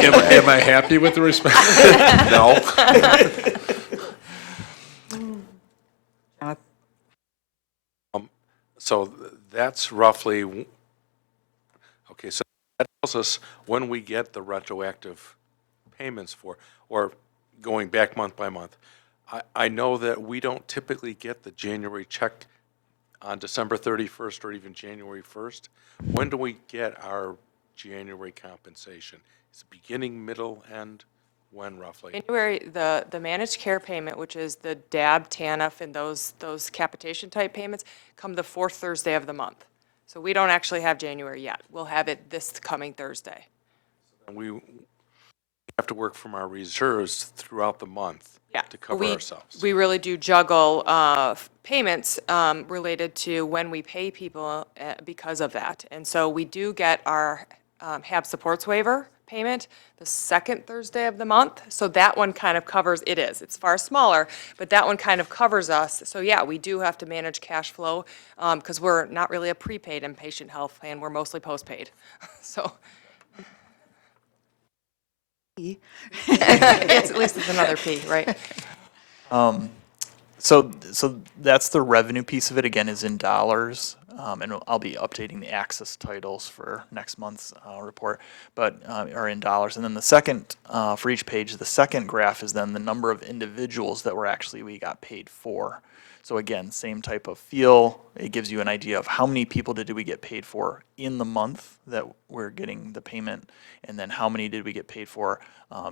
Am I happy with the response? No. So that's roughly, okay, so that tells us when we get the retroactive payments for, or going back month by month. I know that we don't typically get the January check on December 31st or even January 1st. When do we get our January compensation? Is it beginning, middle, end? When roughly? January, the managed care payment, which is the DAB, TANF, and those capitation type payments, come the fourth Thursday of the month. So we don't actually have January yet. We'll have it this coming Thursday. And we have to work from our reserves throughout the month to cover ourselves. We really do juggle payments related to when we pay people because of that. And so we do get our HAB supports waiver payment the second Thursday of the month. So that one kind of covers, it's far smaller, but that one kind of covers us. So yeah, we do have to manage cash flow because we're not really a prepaid inpatient health plan. We're mostly postpaid. So at least it's another P, right? So that's the revenue piece of it, again, is in dollars. and I'll be updating the access titles for next month's report, but are in dollars. And then the second, for each page, the second graph is then the number of individuals that we got paid for. So again, same type of feel. It gives you an idea of how many people did we get paid for in the month that we're getting the payment, and then how many did we get paid for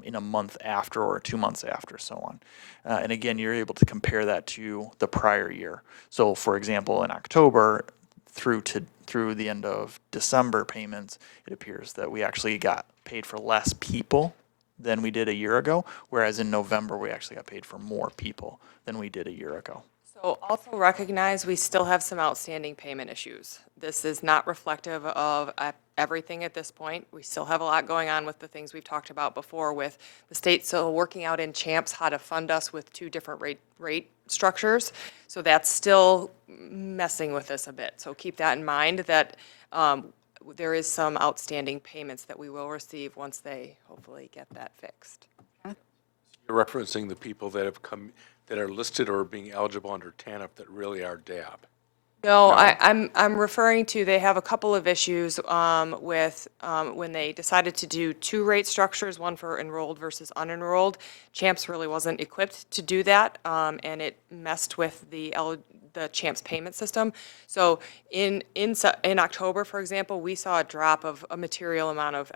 in a month after or 2 months after, so on. And again, you're able to compare that to the prior year. So for example, in October through the end of December payments, it appears that we actually got paid for less people than we did a year ago, whereas in November, we actually got paid for more people than we did a year ago. So also recognize we still have some outstanding payment issues. This is not reflective of everything at this point. We still have a lot going on with the things we've talked about before, with the state still working out in CHAMPS how to fund us with 2 different rate structures. So that's still messing with us a bit. So keep that in mind, that there is some outstanding payments that we will receive once they hopefully get that fixed. You're referencing the people that have come, that are listed or being eligible under TANF that really are DAB. No, I'm referring to, they have a couple of issues with when they decided to do 2 rate structures, one for enrolled versus unenrolled. CHAMPS really wasn't equipped to do that, and it messed with the CHAMPS payment system. So in October, for example, we saw a drop of a material amount of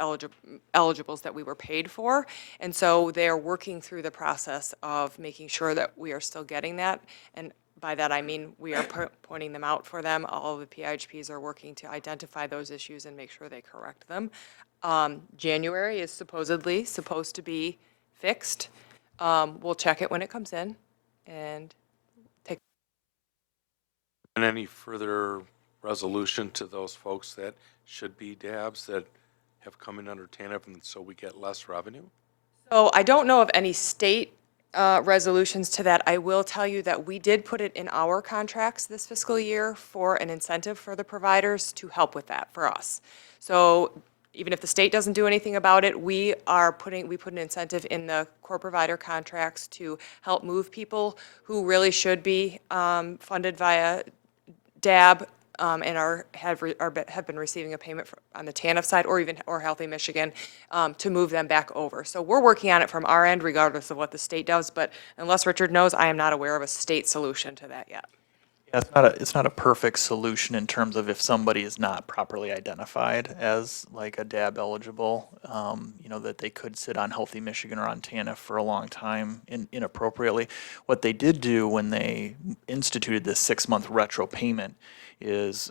eligibles that we were paid for, and so they are working through the process of making sure that we are still getting that. And by that, I mean we are pointing them out for them. All of the PIHPs are working to identify those issues and make sure they correct them. January is supposedly supposed to be fixed. We'll check it when it comes in and take. And any further resolution to those folks that should be DABs that have come in under TANF, and so we get less revenue? So I don't know of any state resolutions to that. I will tell you that we did put it in our contracts this fiscal year for an incentive for the providers to help with that for us. So even if the state doesn't do anything about it, we put an incentive in the core provider contracts to help move people who really should be funded via DAB and have been receiving a payment on the TANF side or Healthy Michigan to move them back over. So we're working on it from our end regardless of what the state does, but unless Richard knows, I am not aware of a state solution to that yet. Yeah, it's not a perfect solution in terms of if somebody is not properly identified as like a DAB eligible, that they could sit on Healthy Michigan or on TANF for a long time inappropriately. What they did do when they instituted this 6-month retro payment is,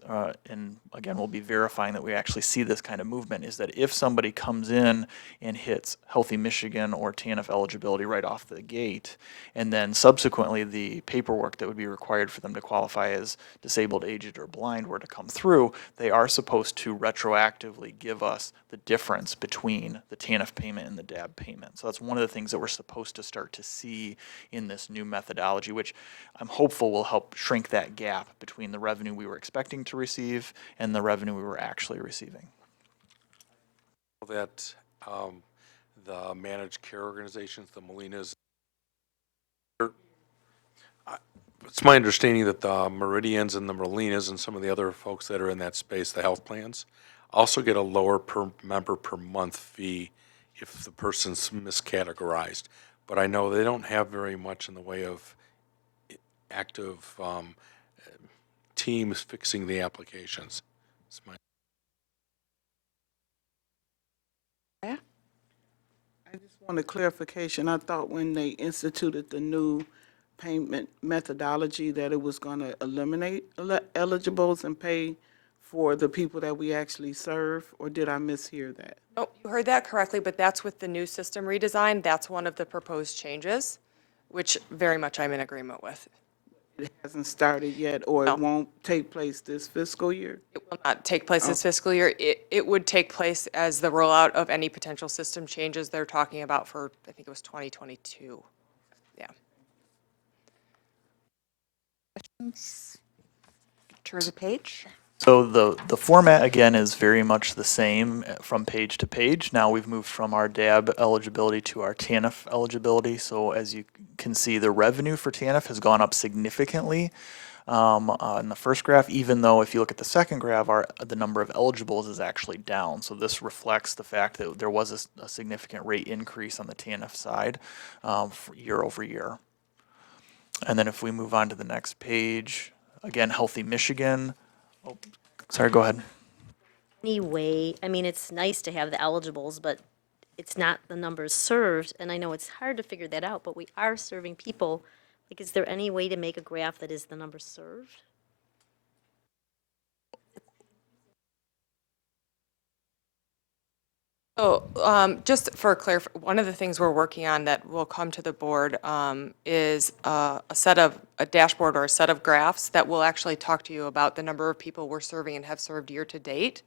and again, we'll be verifying that we actually see this kind of movement, is that if somebody comes in and hits Healthy Michigan or TANF eligibility right off the gate, and then subsequently the paperwork that would be required for them to qualify as disabled, aged, or blind were to come through, they are supposed to retroactively give us the difference between the TANF payment and the DAB payment. So that's one of the things that we're supposed to start to see in this new methodology, which I'm hopeful will help shrink that gap between the revenue we were expecting to receive and the revenue we were actually receiving. That the managed care organizations, the Molinas, it's my understanding that the Meridians and the Molinas and some of the other folks that are in that space, the health plans, also get a lower per member per month fee if the person's miscategorized. But I know they don't have very much in the way of active teams fixing the applications. It's my Yeah. I just want a clarification. I thought when they instituted the new payment methodology that it was going to eliminate eligibles and pay for the people that we actually serve, or did I mishear that? Oh, you heard that correctly, but that's with the new system redesign. That's one of the proposed changes, which very much I'm in agreement with. It hasn't started yet, or No. it won't take place this fiscal year? It will not take place this fiscal year. It would take place as the rollout of any potential system changes they're talking about for, I think it was 2022. Yeah. Questions? Turn the page. So the format, again, is very much the same from page to page. Now we've moved from our DAB eligibility to our TANF eligibility. So as you can see, the revenue for TANF has gone up significantly in the first graph, even though if you look at the second graph, the number of eligibles is actually down. So this reflects the fact that there was a significant rate increase on the TANF side year over year. And then if we move on to the next page, again, Healthy Michigan. Oh, sorry, go ahead. Anyway, I mean, it's nice to have the eligibles, but it's not the numbers served, and I know it's hard to figure that out, but we are serving people. Like, is there any way to make a graph that is the numbers served? So, just for one of the things we're working on that will come to the board is a dashboard or a set of graphs that will actually talk to you about the number of people we're serving and have served year to date,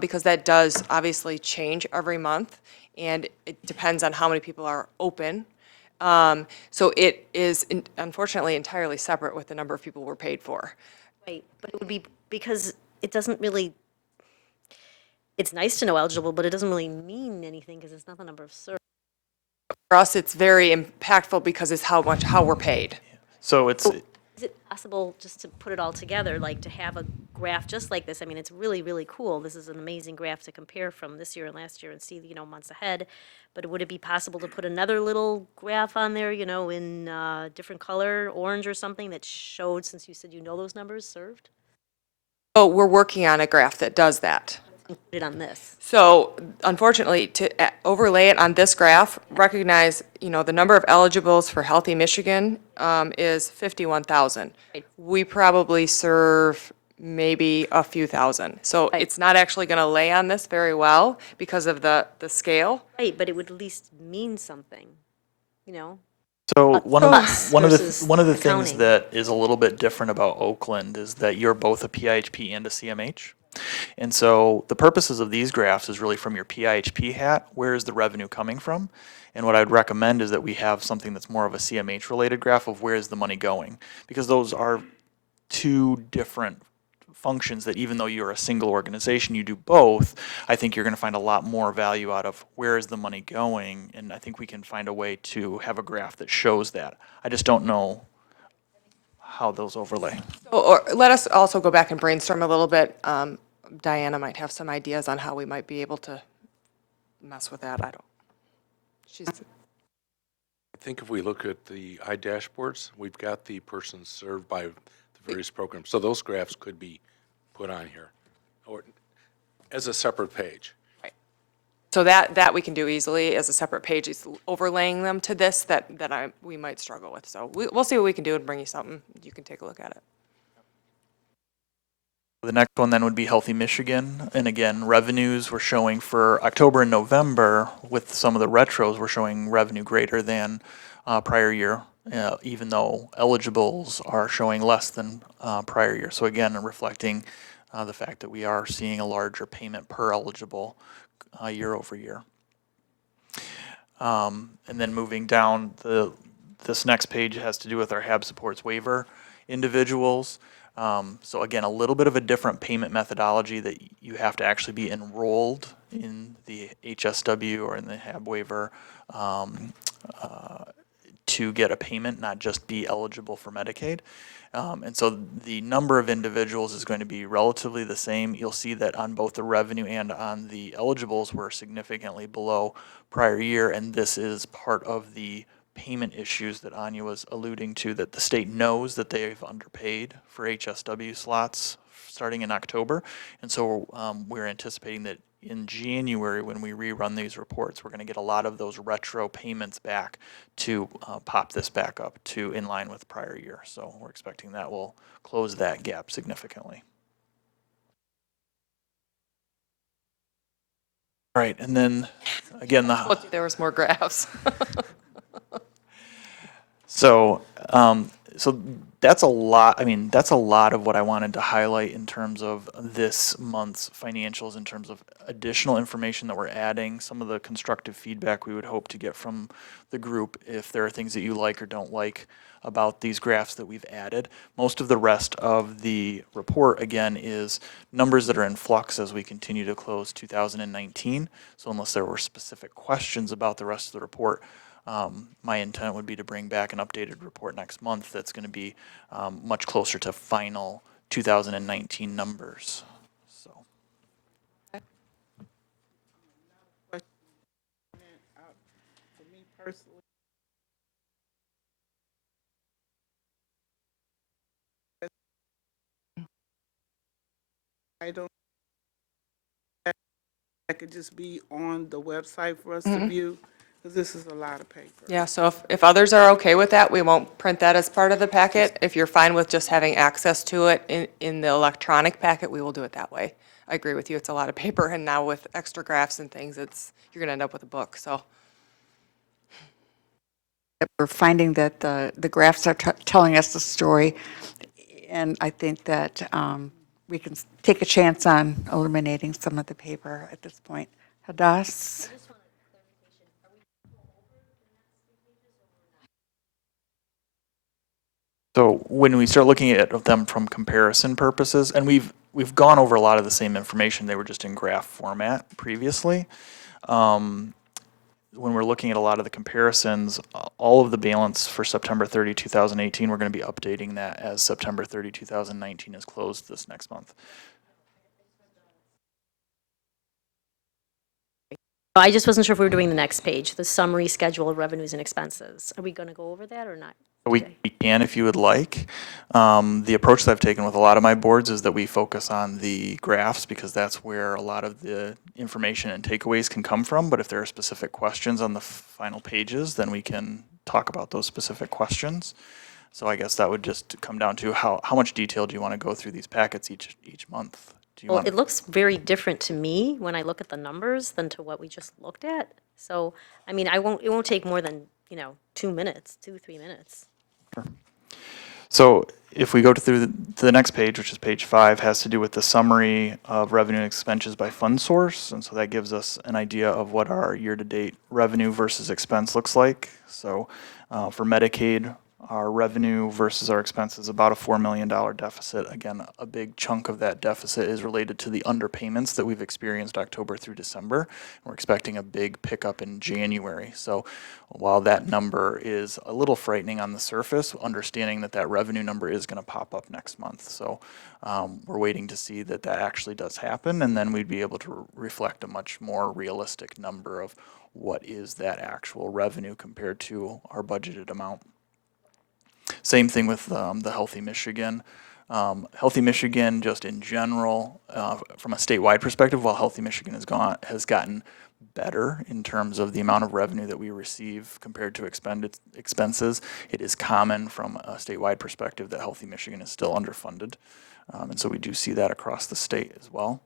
because that does obviously change every month, and it depends on how many people are open. So it is unfortunately entirely separate with the number of people we're paid for. Right, but it would be, because it doesn't really, it's nice to know eligible, but it doesn't really mean anything because it's not the number of served. For us, it's very impactful because it's how we're paid. So it's, Is it possible just to put it all together, like to have a graph just like this? I mean, it's really, really cool. This is an amazing graph to compare from this year and last year and see, months ahead. But would it be possible to put another little graph on there, in different color, orange or something that showed, since you said you know those numbers served? Oh, we're working on a graph that does that. And put it on this. So unfortunately, to overlay it on this graph, recognize, the number of eligibles for Healthy Michigan is 51,000. Right. We probably serve maybe a few thousand. So Right. it's not actually going to lay on this very well because of the scale. Right, but it would at least mean something, so one of us the versus one of the things accounting. that is a little bit different about Oakland is that you're both a PIHP and a CMH. And so the purposes of these graphs is really from your PIHP hat, where is the revenue coming from? And what I'd recommend is that we have something that's more of a CMH related graph of where is the money going? Because those are two different functions that even though you're a single organization, you do both. I think you're going to find a lot more value out of where is the money going, and I think we can find a way to have a graph that shows that. I just don't know how those overlay. Or let us also go back and brainstorm a little bit. Diana might have some ideas on how we might be able to mess with that. I think if we look at the iDashboards, we've got the persons served by the various programs. So those graphs could be put on here or as a separate page. So that we can do easily as a separate page. It's overlaying them to this that we might struggle with. So we'll see what we can do and bring you something. You can take a look at it. The next one then would be Healthy Michigan. And again, revenues we're showing for October and November with some of the retros, we're showing revenue greater than prior year, even though eligibles are showing less than prior year. So again, reflecting the fact that we are seeing a larger payment per eligible year over year. And then moving down, this next page has to do with our HAB supports waiver individuals. So again, a little bit of a different payment methodology that you have to actually be enrolled in the HSW or in the HAB waiver to get a payment, not just be eligible for Medicaid. And so the number of individuals is going to be relatively the same. You'll see that on both the revenue and on the eligibles, we're significantly below prior year, and this is part of the payment issues that Anya was alluding to, that the state knows that they've underpaid for HSW slots starting in October. And so we're anticipating that in January, when we rerun these reports, we're going to get a lot of those retro payments back to pop this back up to in line with prior year. So we're expecting that will close that gap significantly. All right, and then again, There was more graphs. So that's a lot. I mean, that's a lot of what I wanted to highlight in terms of this month's financials, in terms of additional information that we're adding, some of the constructive feedback we would hope to get from the group if there are things that you like or don't like about these graphs that we've added. Most of the rest of the report, again, is numbers that are in flux as we continue to close 2019. So unless there were specific questions about the rest of the report, my intent would be to bring back an updated report next month that's going to be much closer to final 2019 numbers. So. For me personally, I don't, that could just be on the website for us to view, because this is a lot of paper. Yeah, so if others are okay with that, we won't print that as part of the packet. If you're fine with just having access to it in the electronic packet, we will do it that way. I agree with you, it's a lot of paper, and now with extra graphs and things, you're gonna end up with a book, so. We're finding that the graphs are telling us the story, and I think that we can take a chance on eliminating some of the paper at this point. Hadass? So when we start looking at them from comparison purposes, and we've gone over a lot of the same information, they were just in graph format previously. When we're looking at a lot of the comparisons, all of the balance for September 30, 2018, we're going to be updating that as September 30, 2019 is closed this next month. I just wasn't sure if we were doing the next page, the summary schedule of revenues and expenses. Are we going to go over that or not? We can if you would like. The approach that I've taken with a lot of my boards is that we focus on the graphs because that's where a lot of the information and takeaways can come from. But if there are specific questions on the final pages, then we can talk about those specific questions. So I guess that would just come down to how much detail do you want to go through these packets each month? Do you Well, want? it looks very different to me when I look at the numbers than to what we just looked at. So, I mean, it won't take more than, 2 minutes, 2-3 minutes. So if we go to the next page, which is page 5, has to do with the summary of revenue and expenses by fund source. And so that gives us an idea of what our year-to-date revenue versus expense looks like. So for Medicaid, our revenue versus our expense is about a $4 million deficit. Again, a big chunk of that deficit is related to the underpayments that we've experienced October through December. We're expecting a big pickup in January. So while that number is a little frightening on the surface, understanding that that revenue number is going to pop up next month. So we're waiting to see that that actually does happen, and then we'd be able to reflect a much more realistic number of what is that actual revenue compared to our budgeted amount. Same thing with the Healthy Michigan. Healthy Michigan, just in general, from a statewide perspective, while Healthy Michigan has gotten better in terms of the amount of revenue that we receive compared to expenses, it is common from a statewide perspective that Healthy Michigan is still underfunded. And so we do see that across the state as well.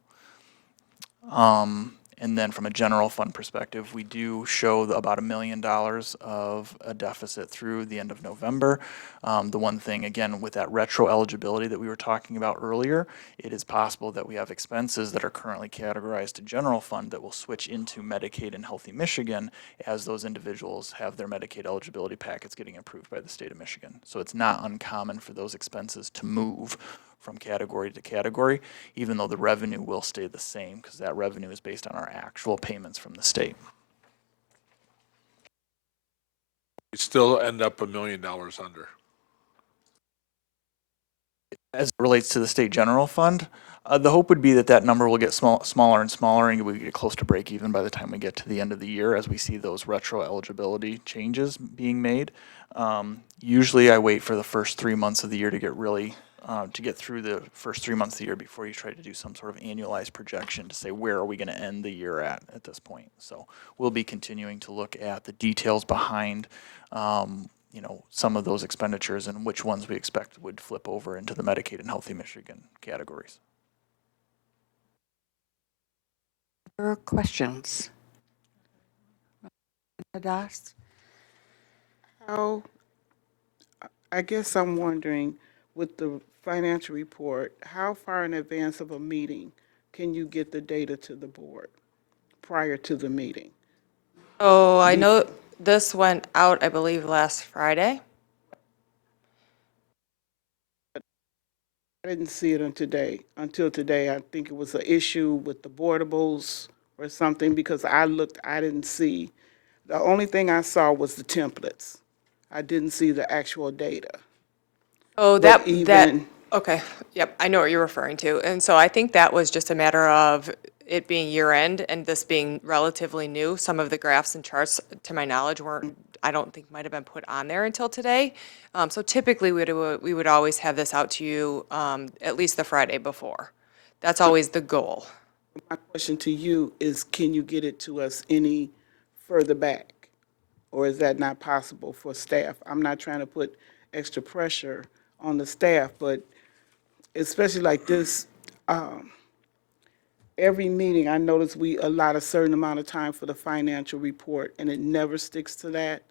And then from a general fund perspective, we do show about $1 million of a deficit through the end of November. The one thing, again, with that retro eligibility that we were talking about earlier, it is possible that we have expenses that are currently categorized to general fund that will switch into Medicaid and Healthy Michigan as those individuals have their Medicaid eligibility packets getting approved by the state of Michigan. So it's not uncommon for those expenses to move from category to category, even though the revenue will stay the same because that revenue is based on our actual payments from the state. We still end up $1 million under. As it relates to the state general fund, the hope would be that that number will get smaller and smaller, and we get close to break even by the time we get to the end of the year as we see those retro eligibility changes being made. Usually I wait for the first 3 months of the year to get through the first 3 months of the year before you try to do some sort of annualized projection to say where are we going to end the year at this point. So we'll be continuing to look at the details behind some of those expenditures and which ones we expect would flip over into the Medicaid and Healthy Michigan categories. Other questions? Hadass? I guess I'm wondering, with the financial report, how far in advance of a meeting can you get the data to the board prior to the meeting? Oh, I know this went out, I believe, last Friday. didn't see it until today. I think it was an issue with the boardables or something because I looked, I didn't see. The only thing I saw was the templates. I didn't see the actual data. Oh, But that, even, okay, yep, I know what you're referring to. And so I think that was just a matter of it being year end and this being relatively new. Some of the graphs and charts, to my knowledge, weren't, I don't think might have been put on there until today. So typically, we would always have this out to you at least the Friday before. That's always the goal. my question to you is, can you get it to us any further back? Or is that not possible for staff? I'm not trying to put extra pressure on the staff, but especially like this, every meeting, I notice we allot a certain amount of time for the financial report, and it never sticks to that.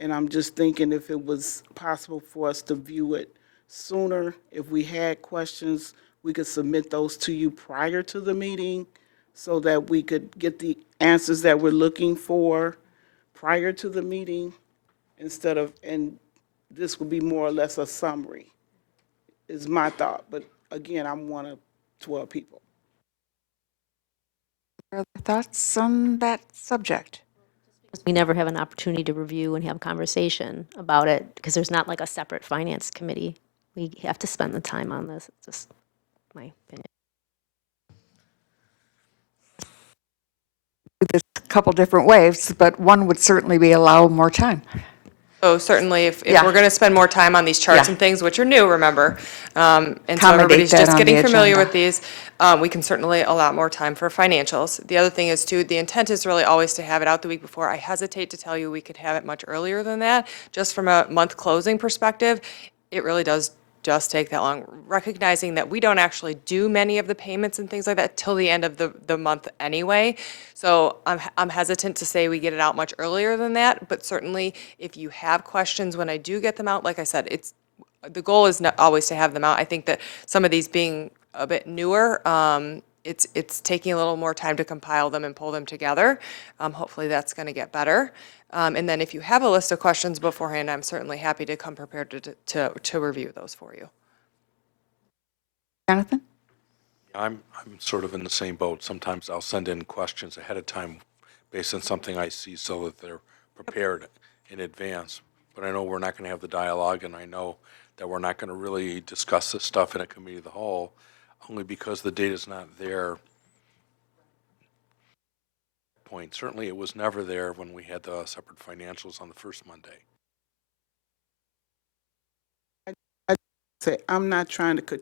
And I'm just thinking if it was possible for us to view it sooner, if we had questions, we could submit those to you prior to the meeting so that we could get the answers that we're looking for prior to the meeting instead of, and this would be more or less a summary, is my thought. But again, I'm one of 12 people. Further thoughts on that subject? We never have an opportunity to review and have a conversation about it because there's not like a separate finance committee. We have to spend the time on this. It's just my opinion. There's a couple different ways, but one would certainly be allow more time. So certainly, if Yeah. we're going to spend more time on these charts Yeah. and things, which are new, remember, and so Accommodate everybody's that just on getting the familiar agenda. with these, we can certainly allot more time for financials. The other thing is too, the intent is really always to have it out the week before. I hesitate to tell you we could have it much earlier than that. Just from a month closing perspective, it really does just take that long, recognizing that we don't actually do many of the payments and things like that till the end of the month anyway. So I'm hesitant to say we get it out much earlier than that, but certainly if you have questions when I do get them out, like I said, the goal is not always to have them out. I think that some of these being a bit newer, it's taking a little more time to compile them and pull them together. Hopefully that's going to get better. And then if you have a list of questions beforehand, I'm certainly happy to come prepared to review those for you. Jonathan? I'm sort of in the same boat. Sometimes I'll send in questions ahead of time based on something I see so that they're prepared in advance. But I know we're not going to have the dialogue, and I know that we're not going to really discuss this stuff in a committee of the whole, only because the data's not there. Point. Certainly, it was never there when we had the separate financials on the first Monday. Say, I'm not trying to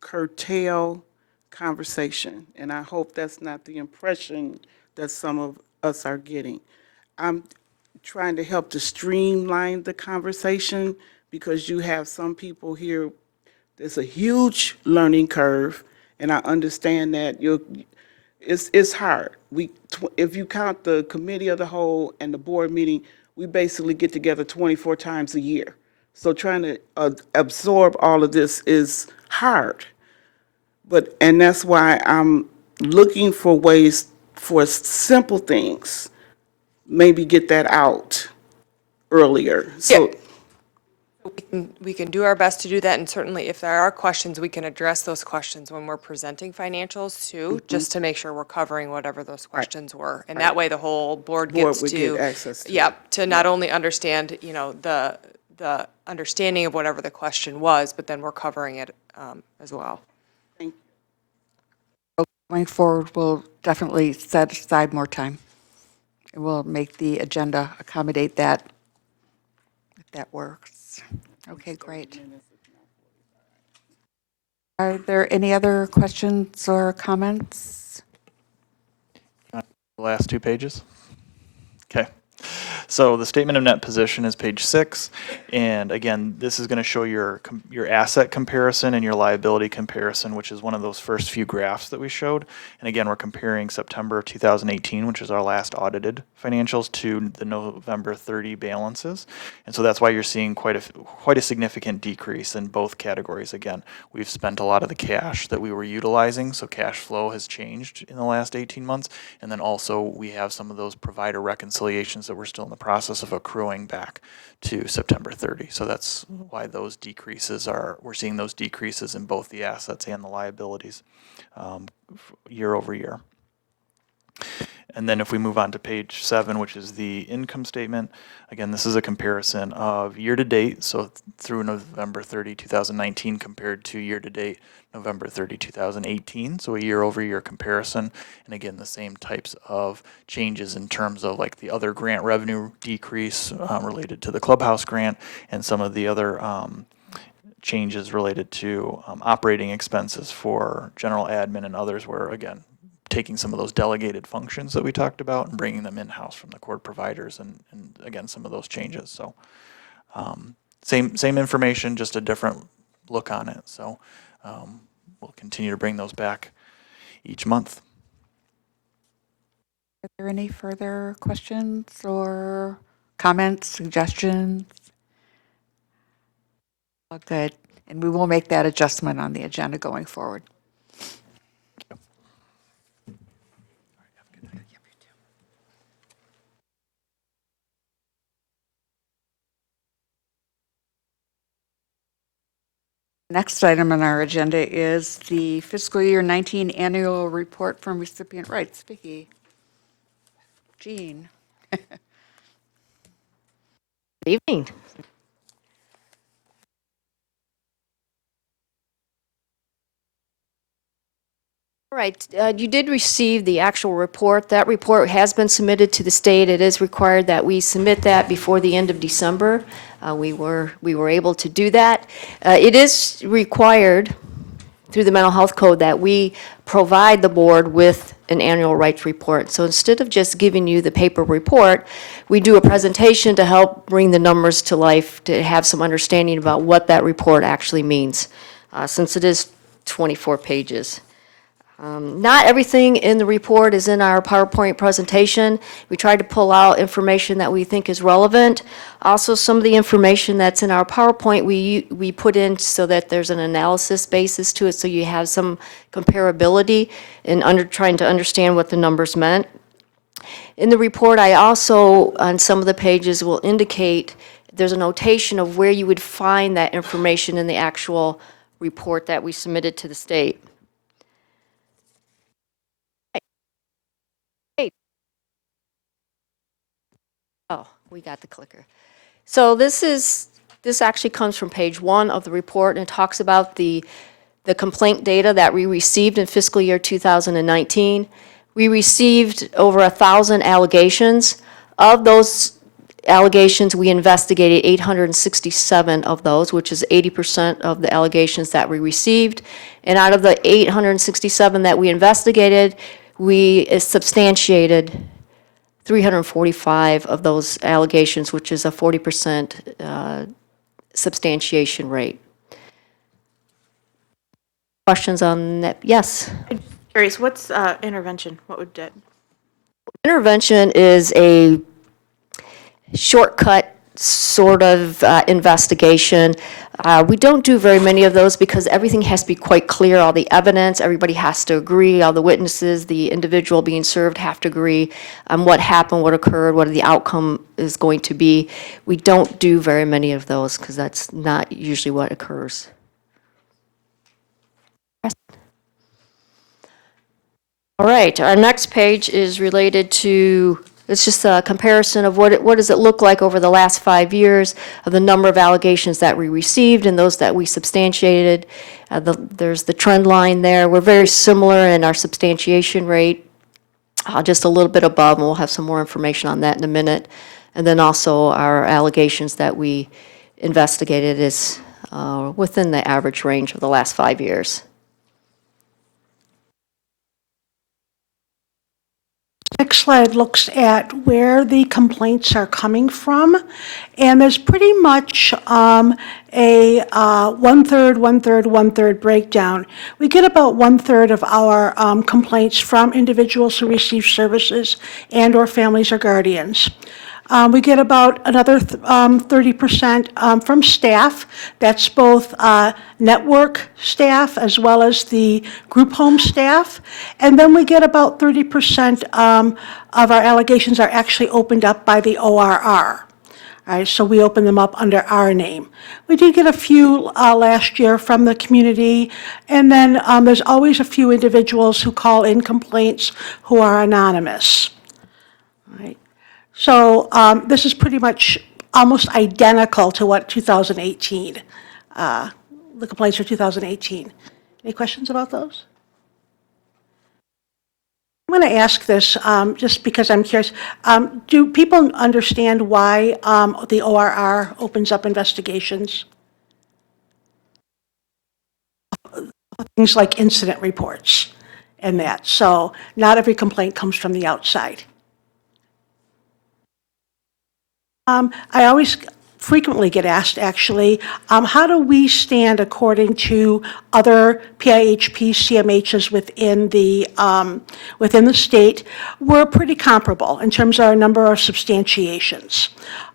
curtail conversation, and I hope that's not the impression that some of us are getting. I'm trying to help to streamline the conversation because you have some people here, there's a huge learning curve, and I understand that it's hard. If you count the committee of the whole and the board meeting, we basically get together 24 times a year. So trying to absorb all of this is hard. And that's why I'm looking for ways for simple things, maybe get that out earlier. So We can do our best to do that, and certainly if there are questions, we can address those questions when we're presenting financials too, just to make sure we're covering whatever those questions were. And that way, the whole board gets would to. get access to it. Yep, to not only understand, the understanding of whatever the question was, but then we're covering it as well. thank Going forward, we'll definitely set aside more time. And we'll make the agenda accommodate that, if that works. Okay, great. Are there any other questions or comments? The last 2 pages. Okay. So the statement of net position is page 6, and again, this is going to show your asset comparison and your liability comparison, which is one of those first few graphs that we showed. And again, we're comparing September of 2018, which is our last audited financials, to the November 30 balances. And so that's why you're seeing quite a significant decrease in both categories. Again, we've spent a lot of the cash that we were utilizing, so cash flow has changed in the last 18 months. And then also we have some of those provider reconciliations that we're still in the process of accruing back to September 30. So that's why those decreases we're seeing those decreases in both the assets and the liabilities year over year. And then if we move on to page 7, which is the income statement, again, this is a comparison of year-to-date, so through November 30, 2019 compared to year-to-date November 30, 2018, so a year-over-year comparison. And again, the same types of changes in terms of like the other grant revenue decrease related to the clubhouse grant and some of the other changes related to operating expenses for general admin and others where, again, taking some of those delegated functions that we talked about and bringing them in-house from the court providers and again, some of those changes. So same information, just a different look on it. So we'll continue to bring those back each month. Are there any further questions or comments, suggestions? Oh, good. And we will make that adjustment on the agenda going forward. Next item on our agenda is the fiscal year 19 annual report from recipient rights. Vicki. Jean. Good evening. All right, you did receive the actual report. That report has been submitted to the state. It is required that we submit that before the end of December. We were able to do that. It is required through the mental health code that we provide the board with an annual rights report. So instead of just giving you the paper report, we do a presentation to help bring the numbers to life, to have some understanding about what that report actually means, since it is 24 pages. Not everything in the report is in our PowerPoint presentation. We tried to pull out information that we think is relevant. Also, some of the information that's in our PowerPoint, we put in so that there's an analysis basis to it, so you have some comparability in trying to understand what the numbers meant. In the report, I also, on some of the pages, will indicate there's a notation of where you would find that information in the actual report that we submitted to the state. Oh, we got the clicker. So this actually comes from page 1 of the report, and it talks about the complaint data that we received in fiscal year 2019. We received over 1,000 allegations. Of those allegations, we investigated 867 of those, which is 80% of the allegations that we received. And out of the 867 that we investigated, we substantiated 345 of those allegations, which is a 40% substantiation rate. Questions on that? Yes. Curious, what's intervention? What would that? Intervention is a shortcut sort of investigation. We don't do very many of those because everything has to be quite clear, all the evidence, everybody has to agree, all the witnesses, the individual being served have to agree on what happened, what occurred, what the outcome is going to be. We don't do very many of those because that's not usually what occurs. All right, our next page is related to, it's just a comparison of what does it look like over the last 5 years of the number of allegations that we received and those that we substantiated. There's the trend line there. We're very similar in our substantiation rate, just a little bit above, and we'll have some more information on that in a minute. And then also our allegations that we investigated is within the average range of the last 5 years. Next slide looks at where the complaints are coming from, and there's pretty much a one-third, one-third, one-third breakdown. We get about one-third of our complaints from individuals who receive services and/or families or guardians. We get about another 30% from staff. That's both network staff as well as the group home staff. And then we get about 30% of our allegations are actually opened up by the ORR. All right, so we open them up under our name. We did get a few last year from the community, and then there's always a few individuals who call in complaints who are anonymous. All right. So this is pretty much almost identical to what 2018, the complaints for 2018. Any questions about those? I'm going to ask this just because I'm curious. Do people understand why the ORR opens up investigations? Things like incident reports and that. So not every complaint comes from the outside. I always frequently get asked, actually, how do we stand according to other PIHP CMHs within the state? We're pretty comparable in terms of our number of substantiations.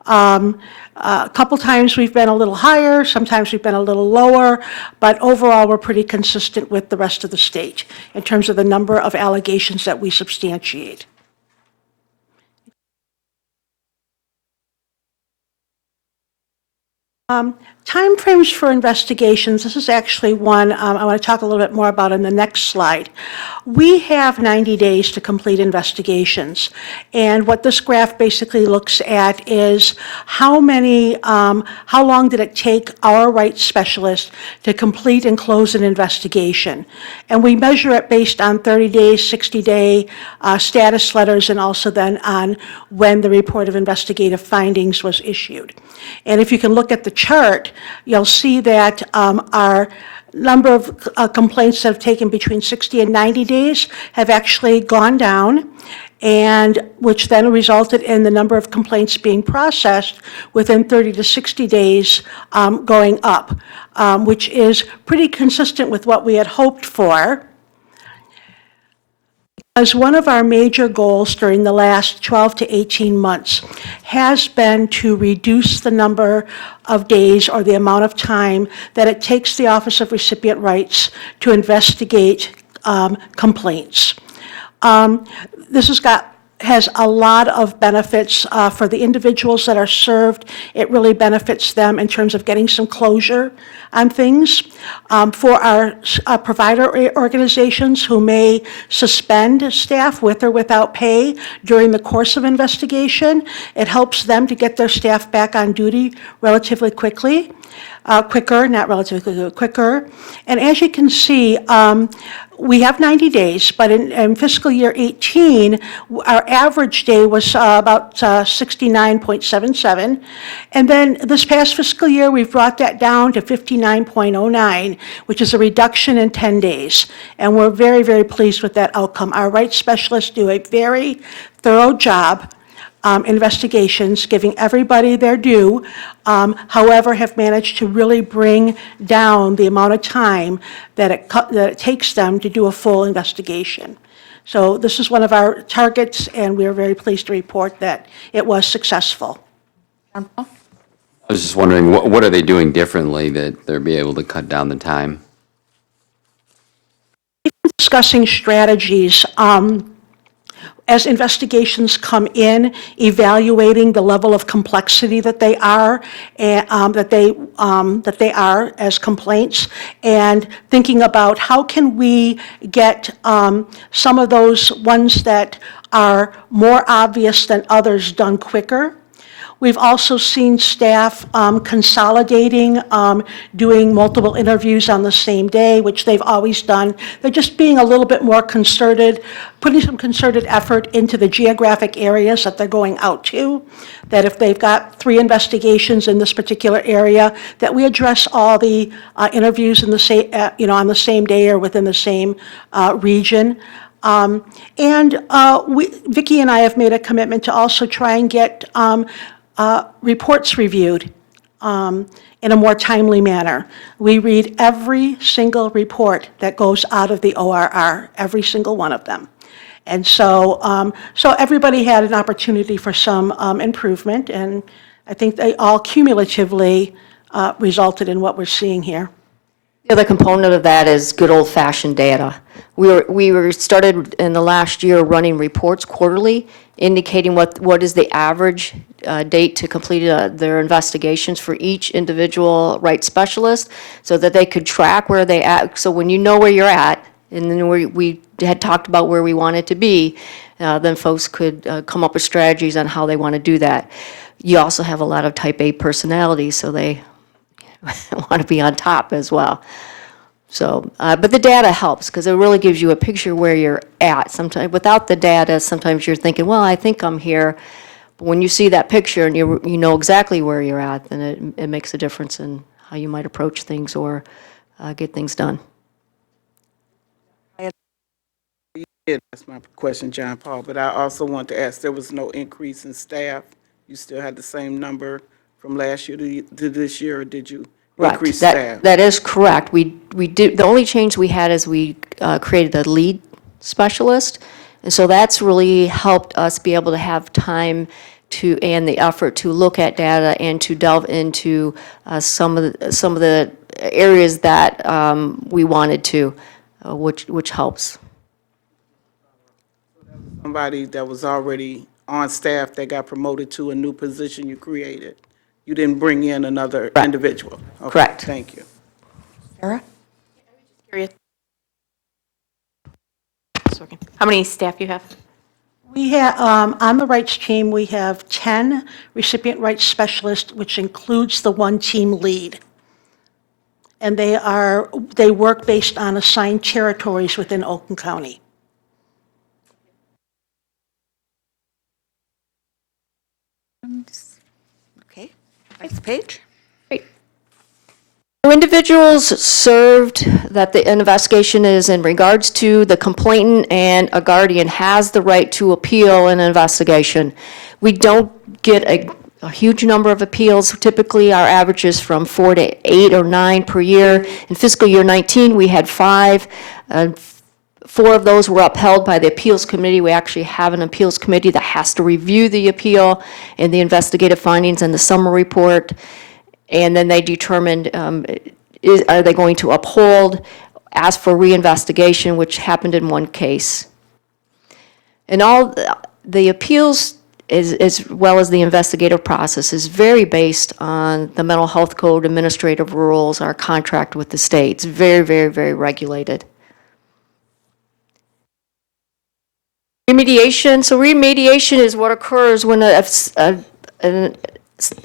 A couple times we've been a little higher, sometimes we've been a little lower, but overall we're pretty consistent with the rest of the state in terms of the number of allegations that we substantiate. Timeframes for investigations, this is actually one I want to talk a little bit more about in the next slide. We have 90 days to complete investigations, and what this graph basically looks at is how long did it take our rights specialist to complete and close an investigation. And we measure it based on 30 days, 60-day status letters, and also then on when the report of investigative findings was issued. And if you can look at the chart, you'll see that our number of complaints that have taken between 60 and 90 days have actually gone down, and which then resulted in the number of complaints being processed within 30 to 60 days going up, which is pretty consistent with what we had hoped for. As one of our major goals during the last 12 to 18 months has been to reduce the number of days or the amount of time that it takes the Office of Recipient Rights to investigate complaints. This has a lot of benefits for the individuals that are served. It really benefits them in terms of getting some closure on things. For our provider organizations who may suspend staff with or without pay during the course of investigation, it helps them to get their staff back on duty relatively quickly. Quicker, not relatively quicker. And as you can see, we have 90 days, but in fiscal year 18, our average day was about 69.77. And then this past fiscal year, we've brought that down to 59.09, which is a reduction in 10 days. And we're very, very pleased with that outcome. Our rights specialists do a very thorough job investigations, giving everybody their due, however, have managed to really bring down the amount of time that it takes them to do a full investigation. So this is one of our targets, and we are very pleased to report that it was successful. I was just wondering, what are they doing differently that they're be able to cut down the time? Discussing strategies. As investigations come in, evaluating the level of complexity that they are, that they are as complaints, and thinking about how can we get some of those ones that are more obvious than others done quicker. We've also seen staff consolidating, doing multiple interviews on the same day, which they've always done. They're just being a little bit more concerted, putting some concerted effort into the geographic areas that they're going out to, that if they've got 3 investigations in this particular area, that we address all the interviews in the same, on the same day or within the same region. Vicki and I have made a commitment to also try and get reports reviewed in a more timely manner. We read every single report that goes out of the ORR, every single one of them. And so everybody had an opportunity for some improvement, and I think they all cumulatively resulted in what we're seeing here. The other component of that is good old-fashioned data. We were started in the last year running reports quarterly, indicating what is the average date to complete their investigations for each individual rights specialist, so that they could track where they at. So when you know where you're at, and then we had talked about where we wanted to be, then folks could come up with strategies on how they want to do that. You also have a lot of type A personalities, so they want to be on top as well. So, but the data helps, because it really gives you a picture where you're at. Sometimes, without the data, sometimes you're thinking, well, I think I'm here. But when you see that picture and you know exactly where you're at, then it makes a difference in how you might approach things or get things done. Yeah, that's my question, John Paul, but I also want to ask, there was no increase in staff? You still had the same number from last year to this year, or did you increase staff? That is correct. We did, the only change we had is we created a lead specialist. And so that's really helped us be able to have time to, and the effort to look at data and to delve into some of the areas that we wanted to, which helps. Somebody that was already on staff that got promoted to a new position you created? You didn't bring in another individual? Okay, Correct. thank you. Sarah? Curious. How many staff you have? We have, on the rights team, we have 10 recipient rights specialists, which includes the one team lead. And they work based on assigned territories within Oakland County. Okay, next page. Great. Individuals served that the investigation is in regards to the complainant, and a guardian has the right to appeal an investigation. We don't get a huge number of appeals. Typically, our average is from 4 to 8 or 9 per year. In fiscal year 19, we had 5. 4 of those were upheld by the appeals committee. We actually have an appeals committee that has to review the appeal and the investigative findings and the summary report. And then they determined, are they going to uphold, ask for reinvestigation, which happened in one case. And all the appeals, as well as the investigative process, is very based on the mental health code, administrative rules, our contract with the state. It's very, very, very regulated. Remediation. So remediation is what occurs when an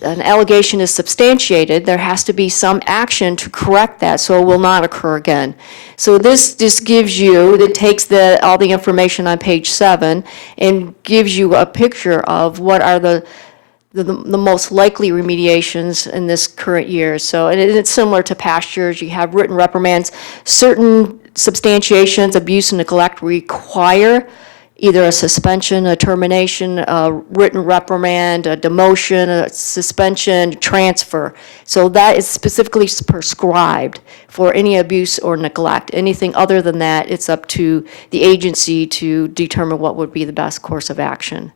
allegation is substantiated. There has to be some action to correct that so it will not occur again. So this just gives you, it takes all the information on page 7 and gives you a picture of what are the most likely remediations in this current year. So, and it's similar to past years. You have written reprimands. Certain substantiations, abuse and neglect, require either a suspension, a termination, a written reprimand, a demotion, a suspension, transfer. So that is specifically prescribed for any abuse or neglect. Anything other than that, it's up to the agency to determine what would be the best course of action.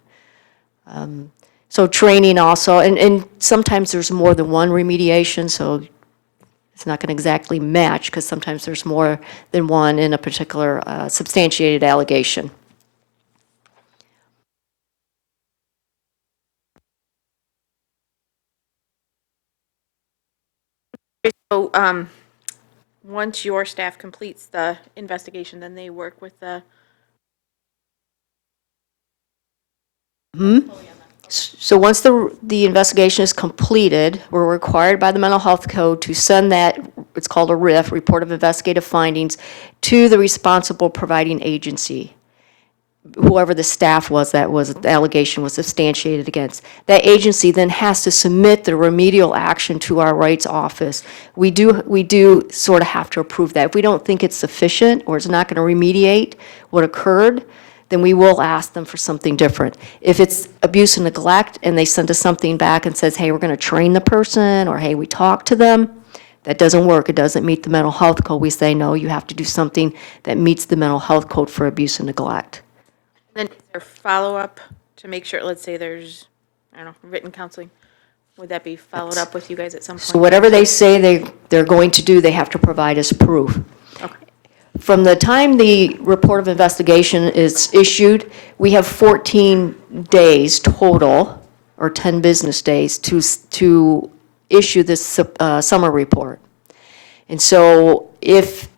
So training also, and sometimes there's more than one remediation, so it's not going to exactly match, because sometimes there's more than one in a particular substantiated allegation. So, once your staff completes the investigation, then they work with the. So once the investigation is completed, we're required by the mental health code to send that, it's called a RIF, Report of Investigative Findings, to the responsible providing agency, whoever the staff was that the allegation was substantiated against. That agency then has to submit the remedial action to our rights office. We do sort of have to approve that. If we don't think it's sufficient or it's not going to remediate what occurred, then we will ask them for something different. If it's abuse and neglect and they send us something back and says, hey, we're going to train the person, or hey, we talked to them, that doesn't work. It doesn't meet the mental health code. We say, no, you have to do something that meets the mental health code for abuse and neglect. Or follow-up to make sure, let's say there's, I don't know, written counseling, would that be followed up with you guys at some point? So whatever they say they're going to do, they have to provide us proof. Okay. From the time the report of investigation is issued, we have 14 days total, or 10 business days, to issue this summer report. And so if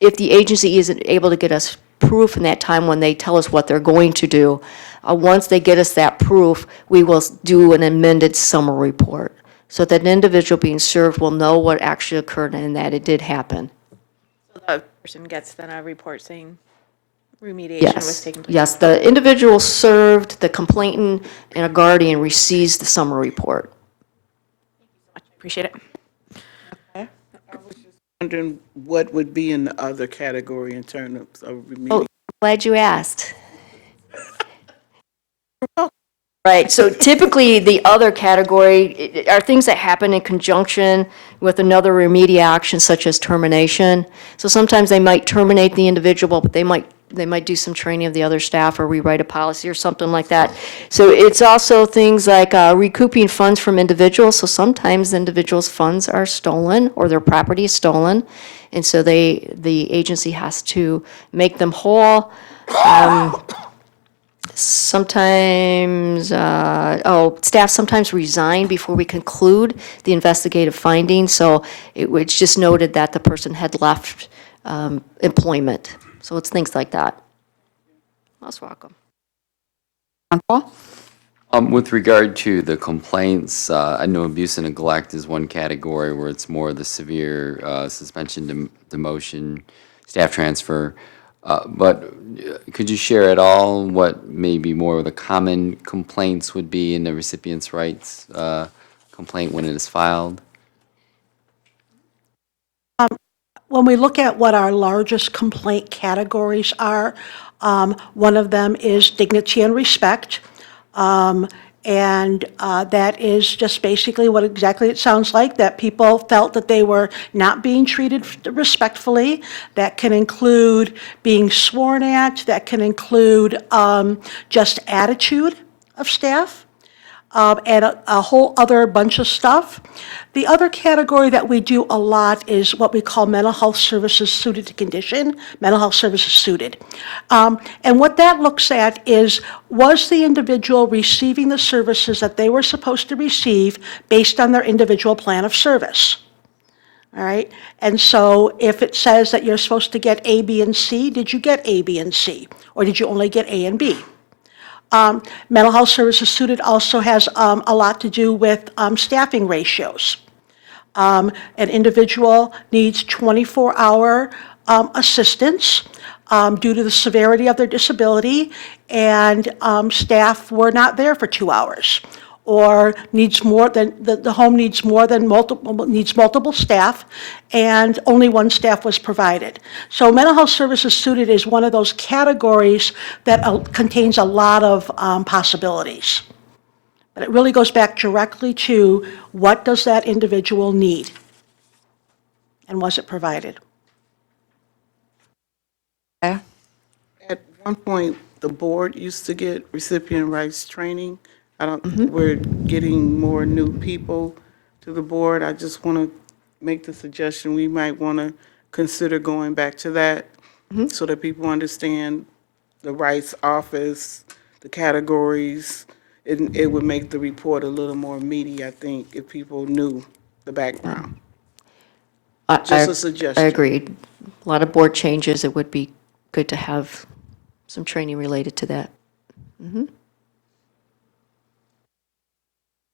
the agency isn't able to get us proof in that time when they tell us what they're going to do, once they get us that proof, we will do an amended summer report, so that an individual being served will know what actually occurred and that it did happen. So the person gets then a report saying remediation was Yes, taking place? yes, the individual served, the complainant, and a guardian receives the summer report. Appreciate it. Wondering what would be in the other category in terms of Oh, remediation? glad you asked. Right, so typically, the other category are things that happen in conjunction with another remedial action such as termination. So sometimes they might terminate the individual, but they might do some training of the other staff or rewrite a policy or something like that. So it's also things like recouping funds from individuals. So sometimes individuals' funds are stolen or their property is stolen. And so the agency has to make them whole. Sometimes, staff sometimes resign before we conclude the investigative findings, so it's just noted that the person had left employment. So it's things like that. Most welcome. Paul? With regard to the complaints, I know abuse and neglect is one category where it's more the severe suspension, demotion, staff transfer. But could you share at all what maybe more of the common complaints would be in the recipient's rights complaint when it is filed? When we look at what our largest complaint categories are, one of them is dignity and respect. And that is just basically what exactly it sounds like, that people felt that they were not being treated respectfully. That can include being sworn at, that can include just attitude of staff. And a whole other bunch of stuff. The other category that we do a lot is what we call mental health services suited to condition, mental health services suited. And what that looks at is, was the individual receiving the services that they were supposed to receive based on their individual plan of service? All right, and so if it says that you're supposed to get A, B, and C, did you get A, B, and C? Or did you only get A and B? Mental health services suited also has a lot to do with staffing ratios. An individual needs 24-hour assistance due to the severity of their disability, and staff were not there for 2 hours. Or needs more than, the home needs more than multiple staff, and only one staff was provided. So mental health services suited is one of those categories that contains a lot of possibilities. But it really goes back directly to, what does that individual need? And was it provided? Okay. At one point, the board used to get recipient rights training. We're getting more new people to the board. I just want to make the suggestion, we might want to consider going back to that so that people understand the rights office, the categories. It would make the report a little more meaty, I think, if people knew the background. Just a suggestion. I agree. A lot of board changes, it would be good to have some training related to that.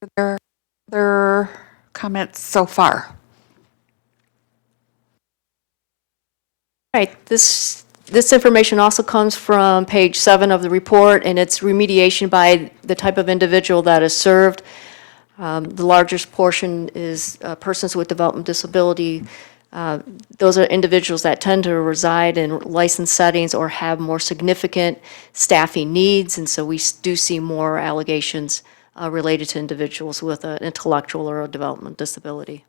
Are there other comments so far? Right, this information also comes from page 7 of the report, and it's remediation by the type of individual that is served. The largest portion is persons with developmental disability. Those are individuals that tend to reside in licensed settings or have more significant staffing needs, and so we do see more allegations related to individuals with an intellectual or a developmental disability.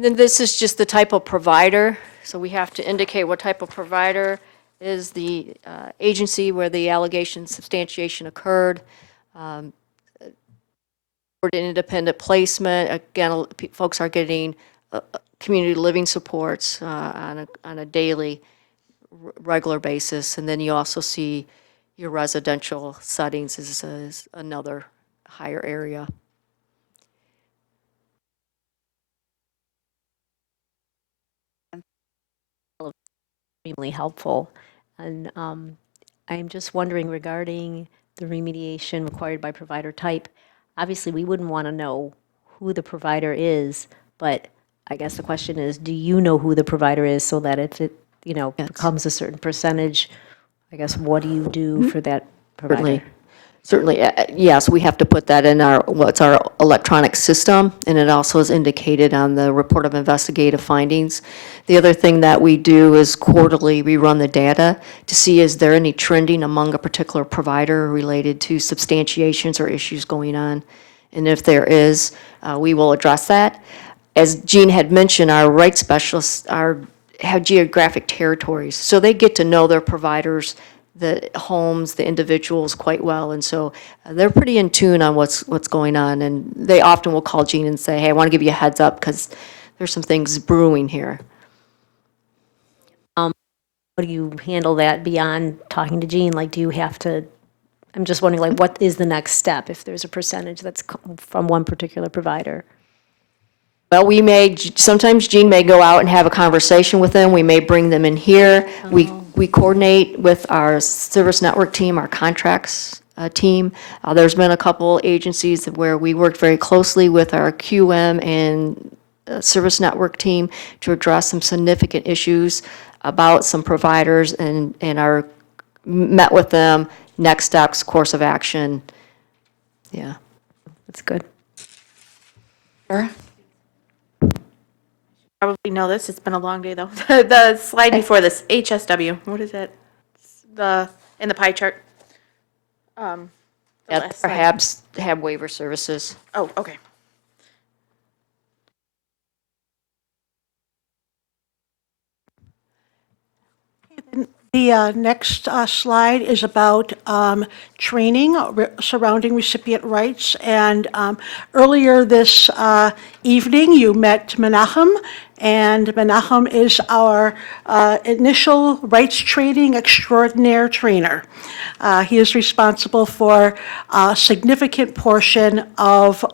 Then this is just the type of provider, so we have to indicate what type of provider is the agency where the allegation substantiation occurred. For an independent placement, again, folks are getting community living supports on a daily, regular basis. And then you also see your residential settings is another higher area. Extremely helpful. And I'm just wondering regarding the remediation required by provider type. Obviously, we wouldn't want to know who the provider is, but I guess the question is, do you know who the provider is so that if it, becomes a certain percentage, I guess, what do you do for that provider? Certainly, yes, we have to put that in what's our electronic system, and it also is indicated on the report of investigative findings. The other thing that we do is quarterly, we run the data to see is there any trending among a particular provider related to substantiations or issues going on. And if there is, we will address that. As Jean had mentioned, our rights specialists have geographic territories, so they get to know their providers, the homes, the individuals quite well, and so they're pretty in tune on what's going on, and they often will call Jean and say, hey, I want to give you a heads up because there's some things brewing here. How do you handle that beyond talking to Jean? Like, do you have to, I'm just wondering, like, what is the next step if there's a percentage that's from one particular provider? Well, sometimes Jean may go out and have a conversation with them. We may bring them in here. We coordinate with our service network team, our contracts team. There's been a couple agencies where we worked very closely with our QM and service network team to address some significant issues about some providers and met with them, next steps, course of action. Yeah. That's good. Sure. Probably know this, it's been a long day though. The slide before this, HSW, what is it? In the pie chart. The last slide. Perhaps have waiver services. Oh, okay. The next slide is about training surrounding recipient rights. And earlier this evening, you met Menachem, and Menachem is our initial rights training extraordinaire trainer. He is responsible for a significant portion of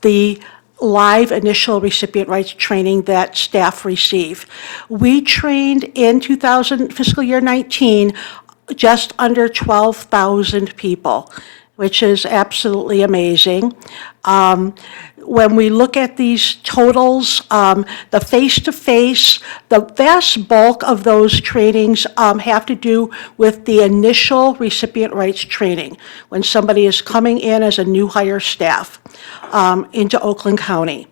the live initial recipient rights training that staff receive. We trained in fiscal year 19, just under 12,000 people, which is absolutely amazing. When we look at these totals, the face-to-face, the vast bulk of those trainings have to do with the initial recipient rights training, when somebody is coming in as a new hire staff into Oakland County.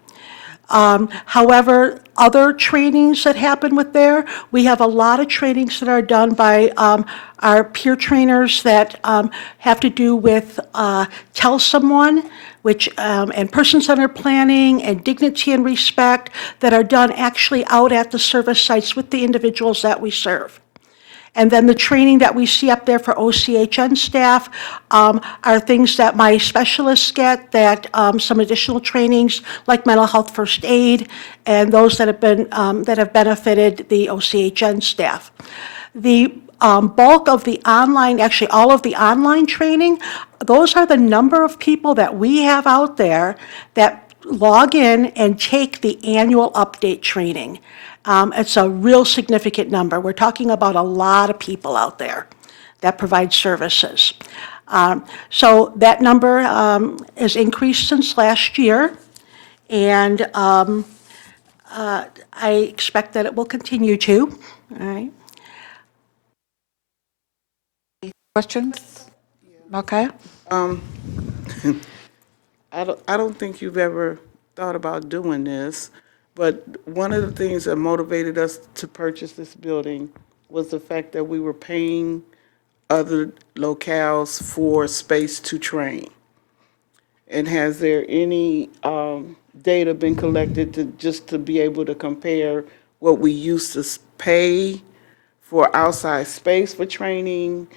However, other trainings that happen with there, we have a lot of trainings that are done by our peer trainers that have to do with Tell Someone, and person-centered planning and dignity and respect that are done actually out at the service sites with the individuals that we serve. And then the training that we see up there for OCHN staff are things that my specialists get, that some additional trainings like mental health first aid, and those that have benefited the OCHN staff. The bulk of the online, actually all of the online training, those are the number of people that we have out there that log in and take the annual update training. It's a real significant number. We're talking about a lot of people out there that provide services. So that number has increased since last year, and I expect that it will continue to. All right. Questions? Okay. I don't think you've ever thought about doing this, but one of the things that motivated us to purchase this building was the fact that we were paying other locales for space to train. And has there any data been collected to be able to compare what we used to pay for outside space for training,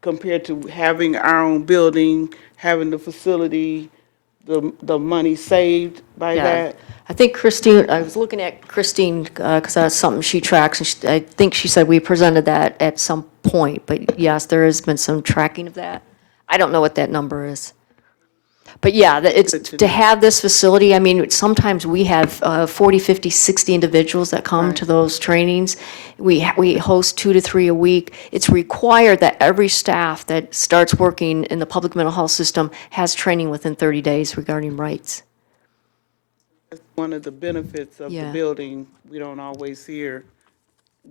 compared to having our own building, having the facility, the money saved by Yeah. that? I think Christine, I was looking at Christine, because that's something she tracks, and I think she said we presented that at some point, but yes, there has been some tracking of that. I don't know what that number is. But yeah, it's, to have this facility, I mean, sometimes we have 40, 50, 60 individuals that come to those trainings. We host 2 to 3 a week. It's required that every staff that starts working in the public mental health system has training within 30 days regarding rights. One of the benefits of the Yeah. building, we don't always hear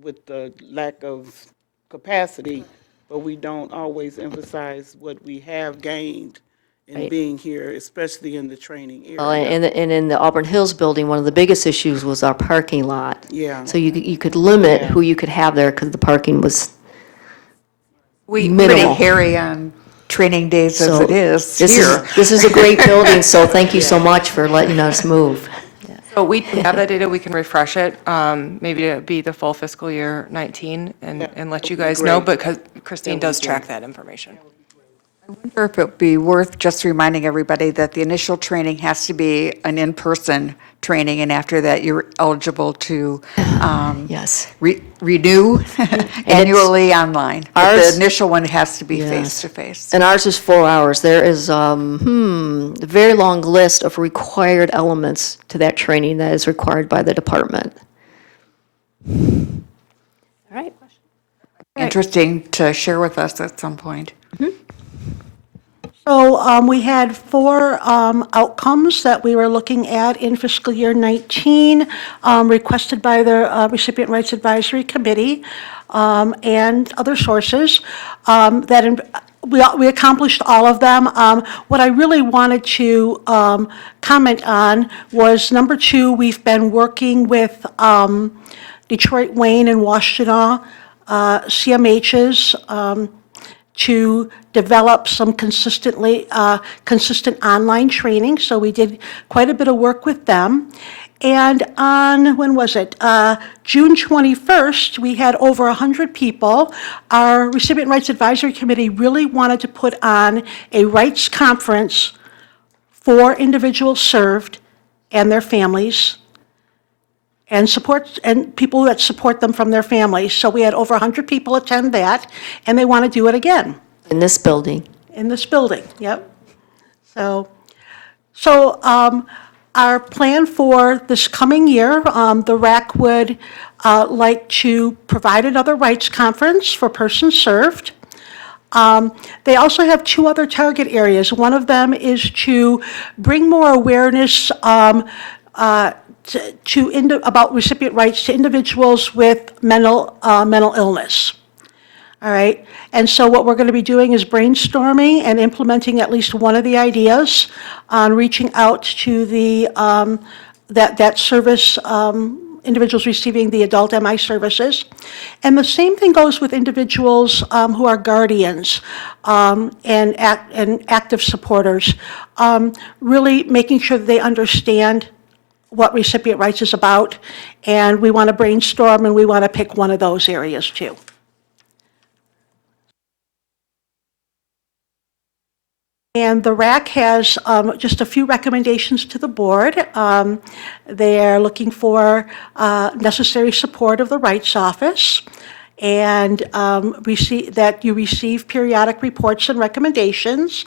with the lack of capacity, but we don't always emphasize what we have gained in Right. being here, especially in the training Well, area. and in the Auburn Hills building, one of the biggest issues was our parking lot. Yeah. So you could limit Yeah. who you could have there because the parking was Pretty minimal. hairy on training days as So it is this here. This is a great building, so thank you so much for letting us move. So we do have that data, we can refresh it, maybe to be the full fiscal year 19 and let you guys know, great. because Christine does track that information. I wonder if it would be worth just reminding everybody that the initial training has to be an in-person training, and after that, you're eligible to Yes. renew annually online. But ours- the initial one has to be Yes. face-to-face. And ours is 4 hours. There is a very long list of required elements to that training that is required by the department. All right. Interesting to share with us at some point. So we had 4 outcomes that we were looking at in fiscal year 19, requested by the Recipient Rights Advisory Committee and other sources. We accomplished all of them. What I really wanted to comment on was number 2, we've been working with Detroit, Wayne, and Washtenaw CMHs to develop some consistent online training. So we did quite a bit of work with them. And on, when was it? June 21st, we had over 100 people. Our Recipient Rights Advisory Committee really wanted to put on a rights conference for individuals served and their families, and people that support them from their families. So we had over 100 people attend that, and they want to do it again. In this building. In this building, yep. So our plan for this coming year, the RAC would like to provide another rights conference for persons served. They also have 2 other target areas. One of them is to bring more awareness about recipient rights to individuals with mental illness. All right, and so what we're going to be doing is brainstorming and implementing at least one of the ideas on reaching out to the that service, individuals receiving the adult MI services. And the same thing goes with individuals who are guardians and active supporters, really making sure that they understand what recipient rights is about, and we want to brainstorm and we want to pick one of those areas too. And the RAC has just a few recommendations to the board. They're looking for necessary support of the Rights Office, and that you receive periodic reports and recommendations,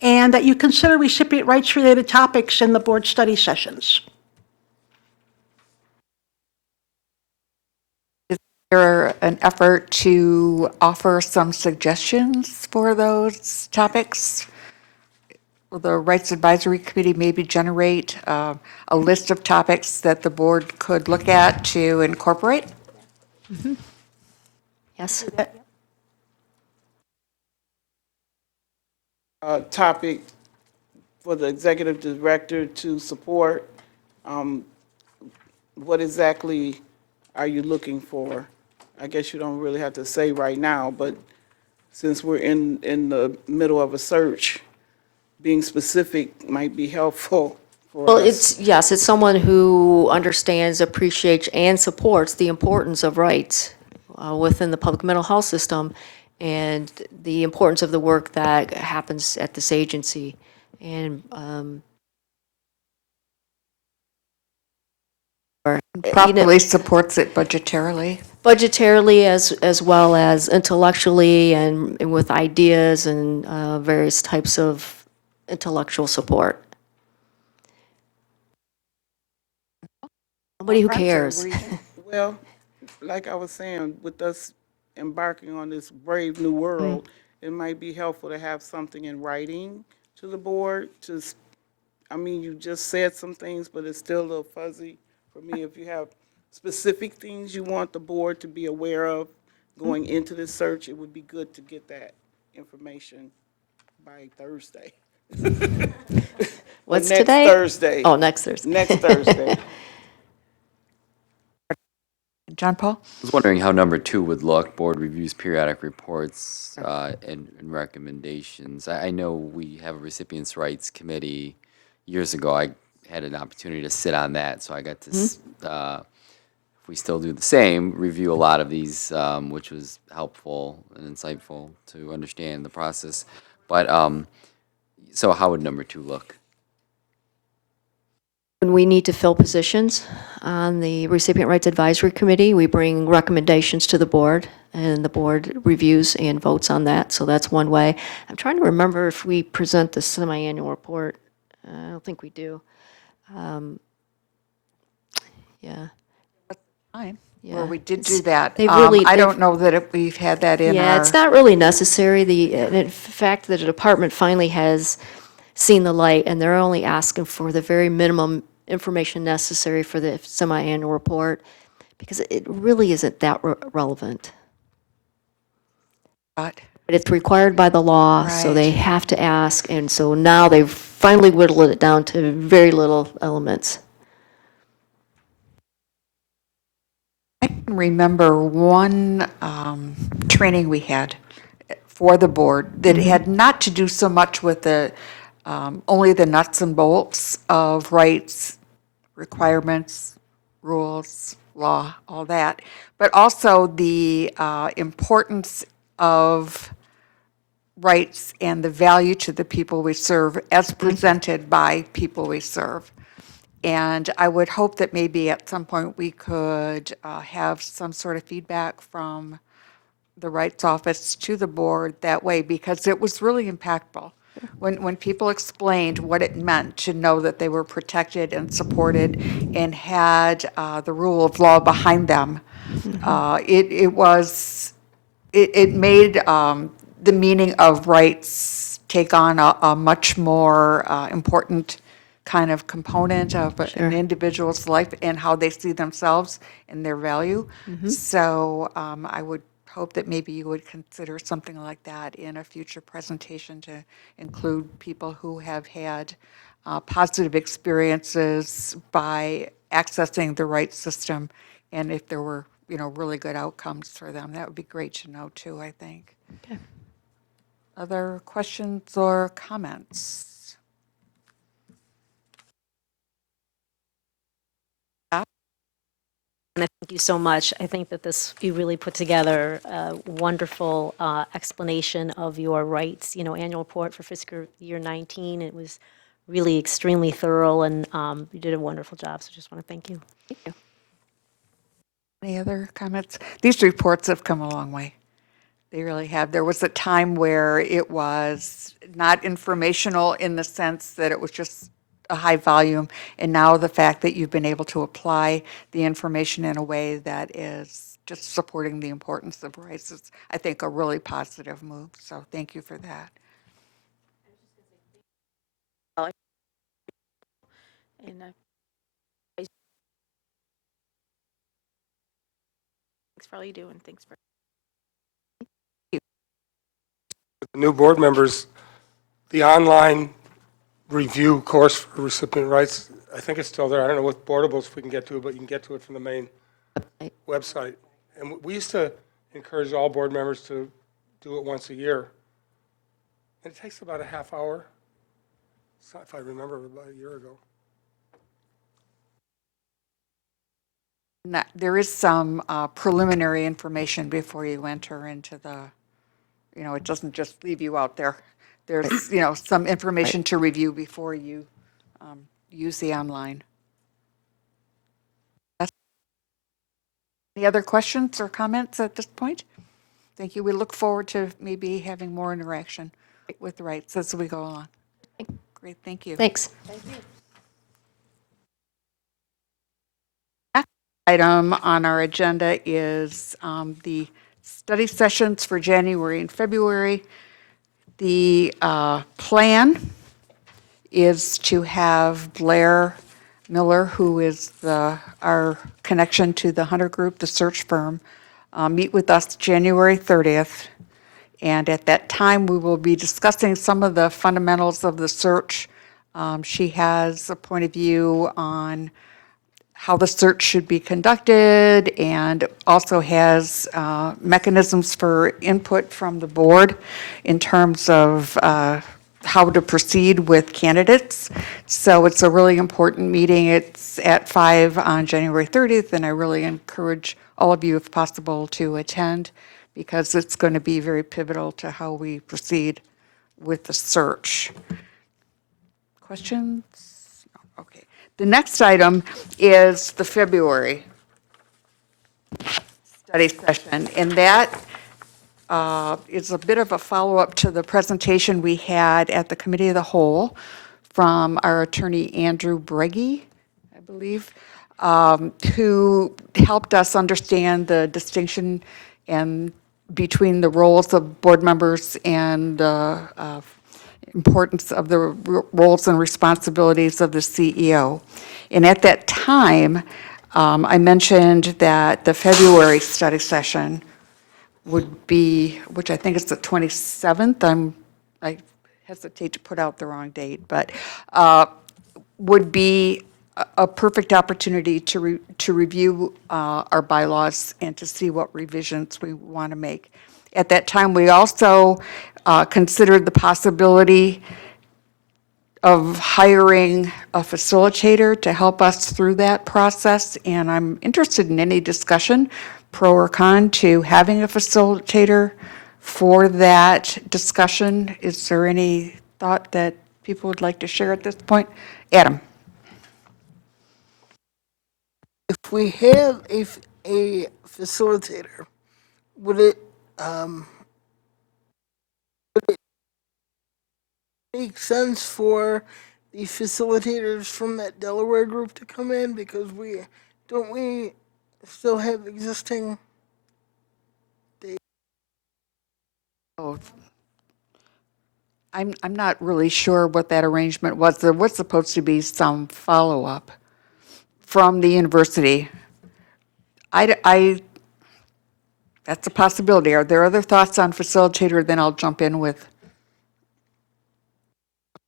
and that you consider recipient rights-related topics in the board study sessions. Is there an effort to offer some suggestions for those topics? Will the Rights Advisory Committee maybe generate a list of topics that the board could look at to incorporate? Yes? Topic for the executive director to support. What exactly are you looking for? I guess you don't really have to say right now, but since we're in the middle of a search, being specific might be helpful. for Well, us. yes, it's someone who understands, appreciates, and supports the importance of rights within the public mental health system and the importance of the work that happens at this agency. And, Properly supports it budgetarily. budgetarily as well as intellectually and with ideas and various types of intellectual support. Nobody who Roger, cares. were you- Well, like I was saying, with us embarking on this brave new world, it might be helpful to have something in writing to the board I mean, you just said some things, but it's still a little fuzzy for me. If you have specific things you want the board to be aware of going into this search, it would be good to get that information by Thursday. Or What's next today? Thursday. Oh, next Thursday. Next Thursday. John Paul? I was wondering how number 2 would look, board reviews periodic reports and recommendations. I know we have a recipients' rights committee. Years ago, I had an opportunity to sit on that, so I got to, if we still do the same, review a lot of these, which was helpful and insightful to understand the process. But, so how would number 2 look? When we need to fill positions on the Recipient Rights Advisory Committee, we bring recommendations to the board, and the board reviews and votes on that, so that's one way. I'm trying to remember if we present the semi-annual report. I don't think we do. Yeah. Time, Yeah. where we did It's- do that. they really- I they've- don't know that we've had that in Yeah, our. it's not really necessary. In fact, the department finally has seen the light, and they're only asking for the very minimum information necessary for the semi-annual report, because it really isn't that relevant. But But it's required by the law, so they Right. have to ask, and so now they've finally whittled it down to very little elements. I can remember one training we had for the board that had not to do so much with the, only the nuts and bolts of rights, requirements, rules, law, all that, but also the importance of rights and the value to the people we serve as presented by people we serve. And I would hope that maybe at some point we could have some sort of feedback from the rights office to the board that way, because it was really impactful. When people explained what it meant to know that they were protected and supported and had the rule of law behind them, it made the meaning of rights take on a much more important kind of component of an individual's life and how they see themselves and their value. So I would hope that maybe you would consider something like that in a future presentation to include people who have had positive experiences by accessing the rights system, and if there were, really good outcomes for them. That would be great to know too, I think. Okay. Other questions or comments? And I thank you so much. I think that you really put together a wonderful explanation of your rights, annual report for fiscal year 19. It was really extremely thorough, and you did a wonderful job, so just want to thank you. Thank you. Any other comments? These reports have come a long way. They really have. There was a time where it was not informational in the sense that it was just a high volume, and now the fact that you've been able to apply the information in a way that is just supporting the importance of rights is, I think, a really positive move. So thank you for that. And thanks for all you do, and thanks for. New board members, the online review course for recipient rights, I think it's still there. I don't know what boardables if we can get to it, but you can get to it from the main website. And we used to encourage all board members to do it once a year. And it takes about a half hour, if I remember, about a year ago. There is some preliminary information before you enter into the, it doesn't just leave you out there. There's, some information to review before you use the online. Any other questions or comments at this point? Thank you. We look forward to maybe having more interaction with the rights as we go along. Great, thank you. Thanks. Next item on our agenda is the study sessions for January and February. The plan is to have Blair Miller, who is our connection to the Hunter Group, the search firm, meet with us January 30th. And at that time, we will be discussing some of the fundamentals of the search. She has a point of view on how the search should be conducted and also has mechanisms for input from the board in terms of how to proceed with candidates. So it's a really important meeting. It's at 5 on January 30th, and I really encourage all of you, if possible, to attend because it's going to be very pivotal to how we proceed with the search. Questions? No. Okay. The next item is the February study session, and that is a bit of a follow-up to the presentation we had at the Committee of the Whole from our attorney Andrew Breggy, I believe, who helped us understand the distinction and between the roles of board members and the importance of the roles and responsibilities of the CEO. And at that time, I mentioned that the February study session would be, which I think is the 27th, I hesitate to put out the wrong date, but would be a perfect opportunity to review our bylaws and to see what revisions we want to make. At that time, we also considered the possibility of hiring a facilitator to help us through that process, and I'm interested in any discussion, pro or con, to having a facilitator for that discussion. Is there any thought that people would like to share at this point? Adam? If we have a facilitator, would it make sense for the facilitators from that Delaware group to come in? Because we still have existing. Oh, I'm not really sure what that arrangement was. There was supposed to be some follow-up from the university. That's a possibility. Are there other thoughts on facilitator? Then I'll jump in with.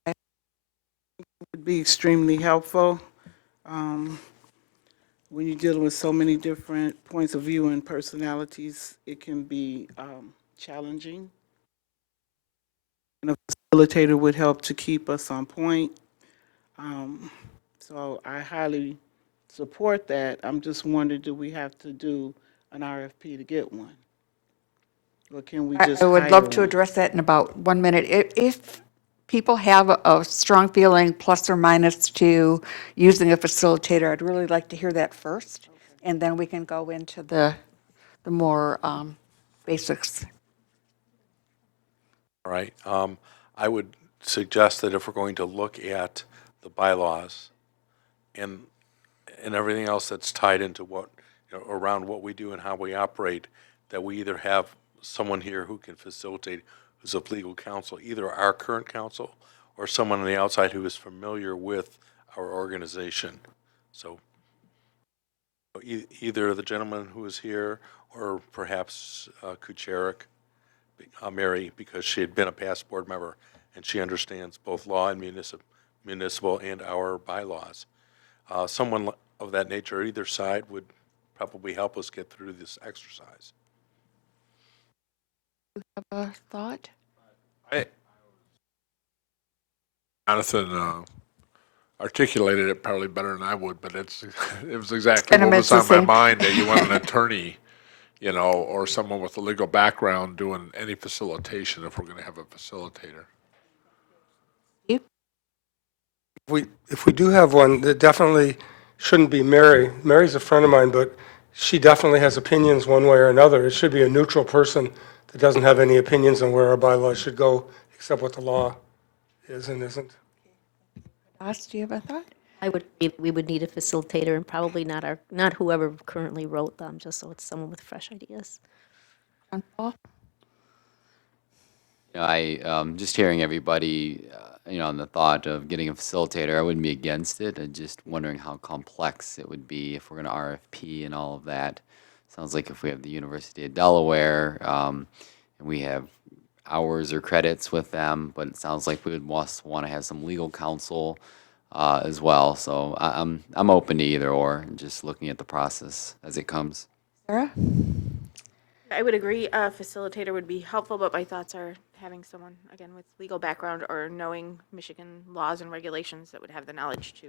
Would be extremely helpful. When you're dealing with so many different points of view and personalities, it can be challenging. And a facilitator would help to keep us on point. So I highly support that. I'm just wondering, do we have to do an RFP to get one? Or can we just I would hire love to one? address that in about 1 minute. If people have a strong feeling, plus or minus, to using a facilitator, I'd really like to hear that first, and then we can go into the more basics. All right. I would suggest that if we're going to look at the bylaws and everything else that's tied into what, around what we do and how we operate, that we either have someone here who can facilitate, who's a legal counsel, either our current counsel or someone on the outside who is familiar with our organization. So either the gentleman who is here or perhaps Kucharik, Mary, because she had been a past board member and she understands both law and municipal and our bylaws. Someone of that nature, either side, would probably help us get through this exercise. Have a thought? Jonathan articulated it probably better than I would, but it was exactly what Sentiments was the on my same. mind, that you want an attorney, or someone with a legal background doing any facilitation if we're going to have a facilitator. If we do have one, that definitely shouldn't be Mary. Mary's a friend of mine, but she definitely has opinions one way or another. It should be a neutral person that doesn't have any opinions on where our bylaws should go, except what the law is and isn't. Ross, do you have a thought? We would need a facilitator and probably not whoever currently wrote them, just so it's someone with fresh ideas. John Paul? Just hearing everybody, on the thought of getting a facilitator, I wouldn't be against it. I'm just wondering how complex it would be if we're going to RFP and all of that. Sounds like if we have the University of Delaware, and we have hours or credits with them, but it sounds like we would want to have some legal counsel as well. So I'm open to either or, and just looking at the process as it comes. Sarah? I would agree, a facilitator would be helpful, but my thoughts are having someone, again, with legal background or knowing Michigan laws and regulations that would have the knowledge to.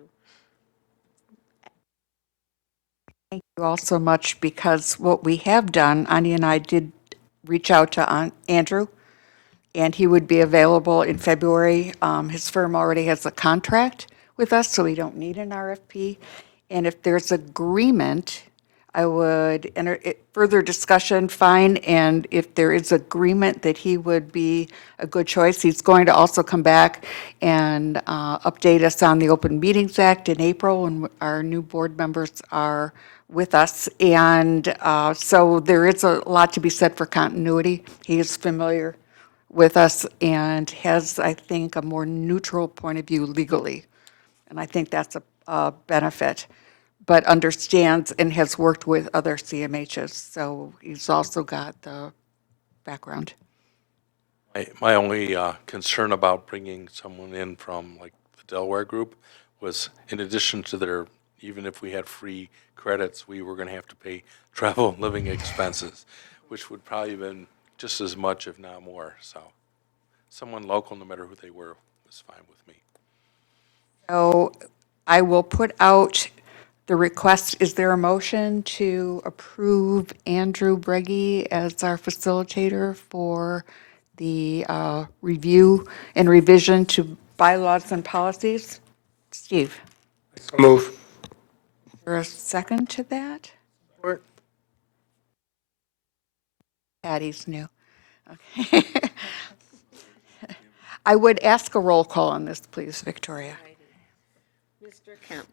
Thank you all so much, because what we have done, Anya and I did reach out to Andrew, and he would be available in February. His firm already has a contract with us, so we don't need an RFP. And if there's agreement, I would enter further discussion, fine, and if there is agreement that he would be a good choice, he's going to also come back and update us on the Open Meetings Act in April when our new board members are with us. And so there is a lot to be said for continuity. He is familiar with us and has, I think, a more neutral point of view legally. And I think that's a benefit, but understands and has worked with other CMHs. So he's also got the background. My only concern about bringing someone in from like the Delaware group was, in addition to their, even if we had free credits, we were going to have to pay travel and living expenses, which would probably have been just as much, if not more. So someone local, no matter who they were, was fine with me. So I will put out the request. Is there a motion to approve Andrew Breggy as our facilitator for the review and revision to bylaws and policies? Steve, So move. is there a second to that? Or Patty's new. Okay. I would ask a roll call on this, please, Victoria. Mr. Kemp.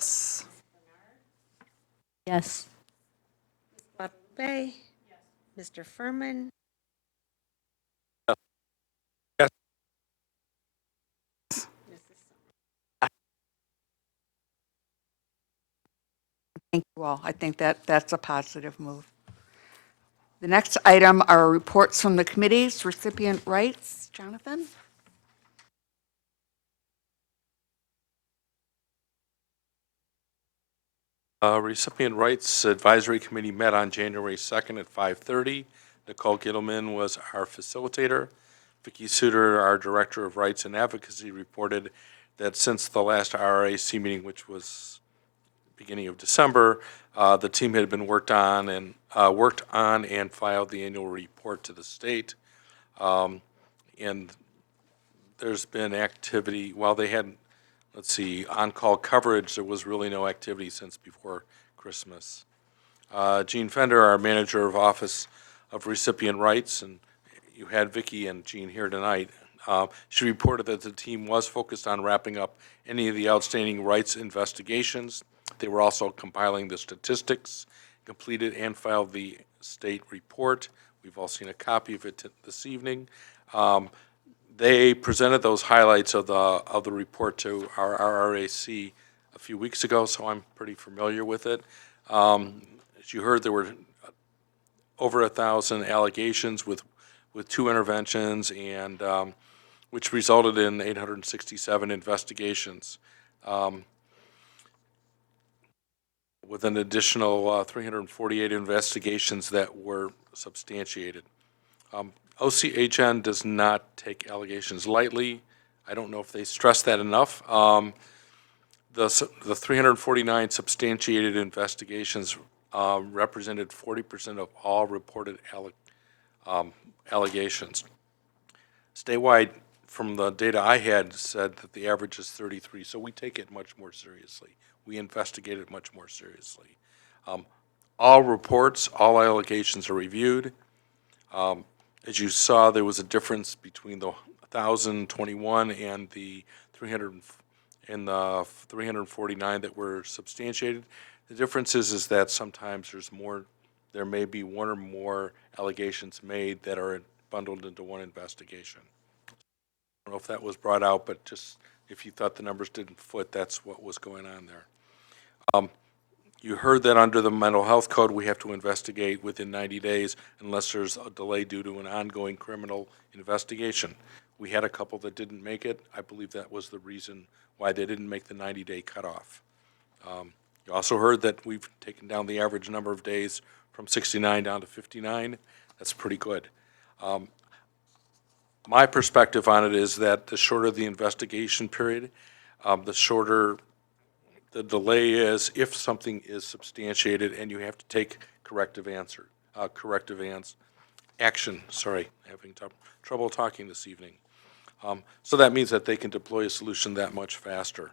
Yes. Yes. Guadalupe. Mr. Furman. Yes. Thank you all. I think that's a positive move. The next item are reports from the committees, recipient rights. Jonathan? Recipient Rights Advisory Committee met on January 2nd at 5:30. Nicole Gittleman was our facilitator. Vicki Suter, our Director of Rights and Advocacy, reported that since the last RRAC meeting, which was beginning of December, the team had been worked on and filed the annual report to the state. And there's been activity, while they had, on-call coverage, there was really no activity since before Christmas. Jean Fender, our Manager of Office of Recipient Rights, and you had Vicki and Jean here tonight, she reported that the team was focused on wrapping up any of the outstanding rights investigations. They were also compiling the statistics, completed and filed the state report. We've all seen a copy of it this evening. They presented those highlights of the report to our RRAC a few weeks ago, so I'm pretty familiar with it. As you heard, there were over 1,000 allegations with 2 interventions, and which resulted in 867 investigations, with an additional 348 investigations that were substantiated. OCHN does not take allegations lightly. I don't know if they stress that enough. The 349 substantiated investigations represented 40% of all reported allegations. Statewide, from the data I had, said that the average is 33, so we take it much more seriously. We investigate it much more seriously. All reports, all allegations are reviewed. As you saw, there was a difference between the 1,021 and the 349 that were substantiated. The difference is that sometimes there may be one or more allegations made that are bundled into one investigation. I don't know if that was brought out, but just if you thought the numbers didn't fit, that's what was going on there. You heard that under the mental health code, we have to investigate within 90 days unless there's a delay due to an ongoing criminal investigation. We had a couple that didn't make it. I believe that was the reason why they didn't make the 90-day cutoff. You also heard that we've taken down the average number of days from 69 down to 59. That's pretty good. My perspective on it is that the shorter the investigation period, the shorter the delay is if something is substantiated and you have to take corrective action. Sorry, having trouble talking this evening. So that means that they can deploy a solution that much faster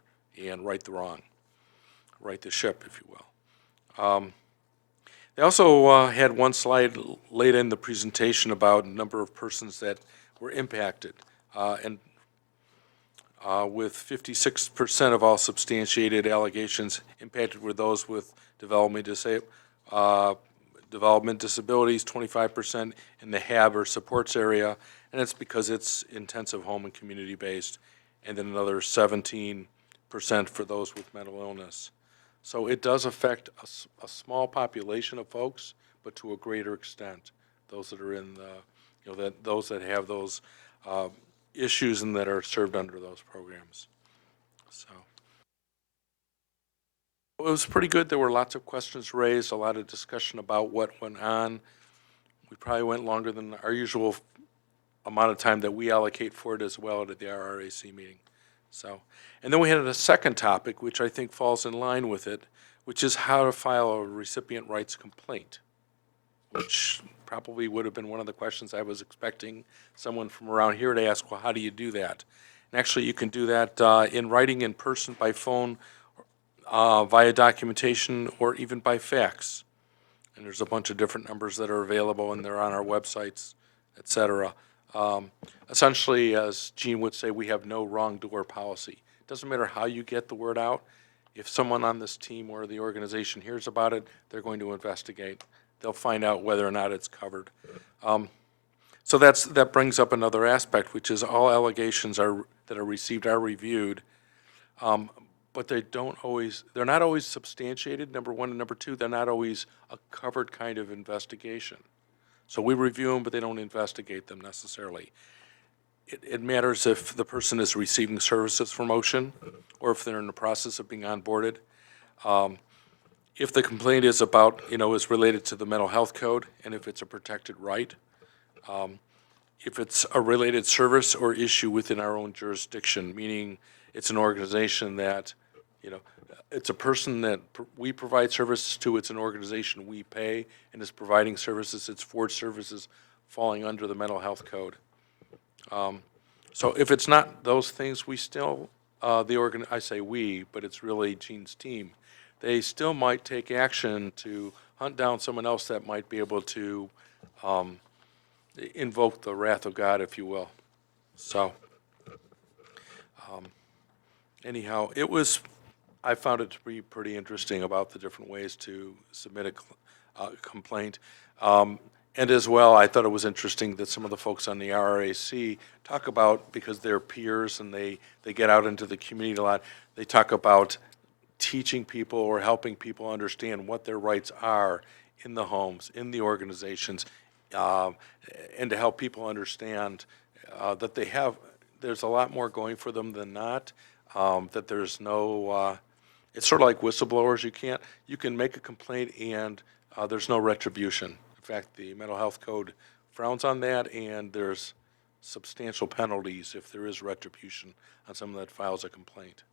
and right the wrong, right the ship, if you will. They also had one slide late in the presentation about number of persons that were impacted. With 56% of all substantiated allegations impacted were those with development disabilities, 25% in the HAB or supports area, and it's because it's intensive home and community-based, and then another 17% for those with mental illness. So it does affect a small population of folks, but to a greater extent, those that are in the, those that have those issues and that are served under those programs. So it was pretty good. There were lots of questions raised, a lot of discussion about what went on. We probably went longer than our usual amount of time that we allocate for it as well at the RRAC meeting. So, and then we had a second topic, which I think falls in line with it, which is how to file a recipient rights complaint, which probably would have been one of the questions I was expecting someone from around here to ask, well, how do you do that? And actually, you can do that in writing, in person, by phone, via documentation, or even by fax. And there's a bunch of different numbers that are available, and they're on our websites, et cetera. Essentially, as Gene would say, we have no wrong door policy. It doesn't matter how you get the word out. If someone on this team or the organization hears about it, they're going to investigate. They'll find out whether or not it's covered. So that brings up another aspect, which is all allegations that are received are reviewed, but they're not always substantiated, number one, and number two, they're not always a covered kind of investigation. So we review them, but they don't investigate them necessarily. It matters if the person is receiving services from OCHN or if they're in the process of being onboarded. If the complaint is about, is related to the mental health code, and if it's a protected right, if it's a related service or issue within our own jurisdiction, meaning it's an organization that, it's a person that we provide services to, it's an organization we pay and is providing services, it's for services falling under the mental health code. So if it's not those things, we still, I say we, but it's really Gene's team, they still might take action to hunt down someone else that might be able to invoke the wrath of God, if you will. So, anyhow, I found it to be pretty interesting about the different ways to submit a complaint. And as well, I thought it was interesting that some of the folks on the RRAC talk about, because they're peers and they get out into the community a lot, they talk about teaching people or helping people understand what their rights are in the homes, in the organizations, and to help people understand that there's a lot more going for them than not, that there's no, it's sort of like whistleblowers. You can make a complaint and there's no retribution. In fact, the mental health code frowns on that, and there's substantial penalties if there is retribution on someone that files a complaint.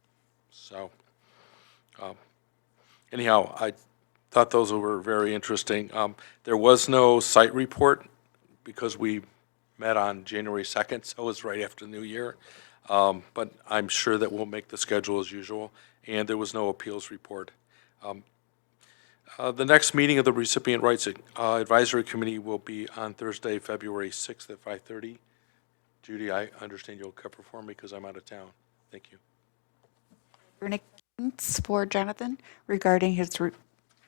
So, anyhow, I thought those were very interesting. There was no site report because we met on January 2nd, so it was right after New Year. But I'm sure that we'll make the schedule as usual, and there was no appeals report. The next meeting of the Recipient Rights Advisory Committee will be on Thursday, February 6th at 5:30. Judy, I understand you'll cover for me because I'm out of town. Thank you. Any questions for Jonathan regarding his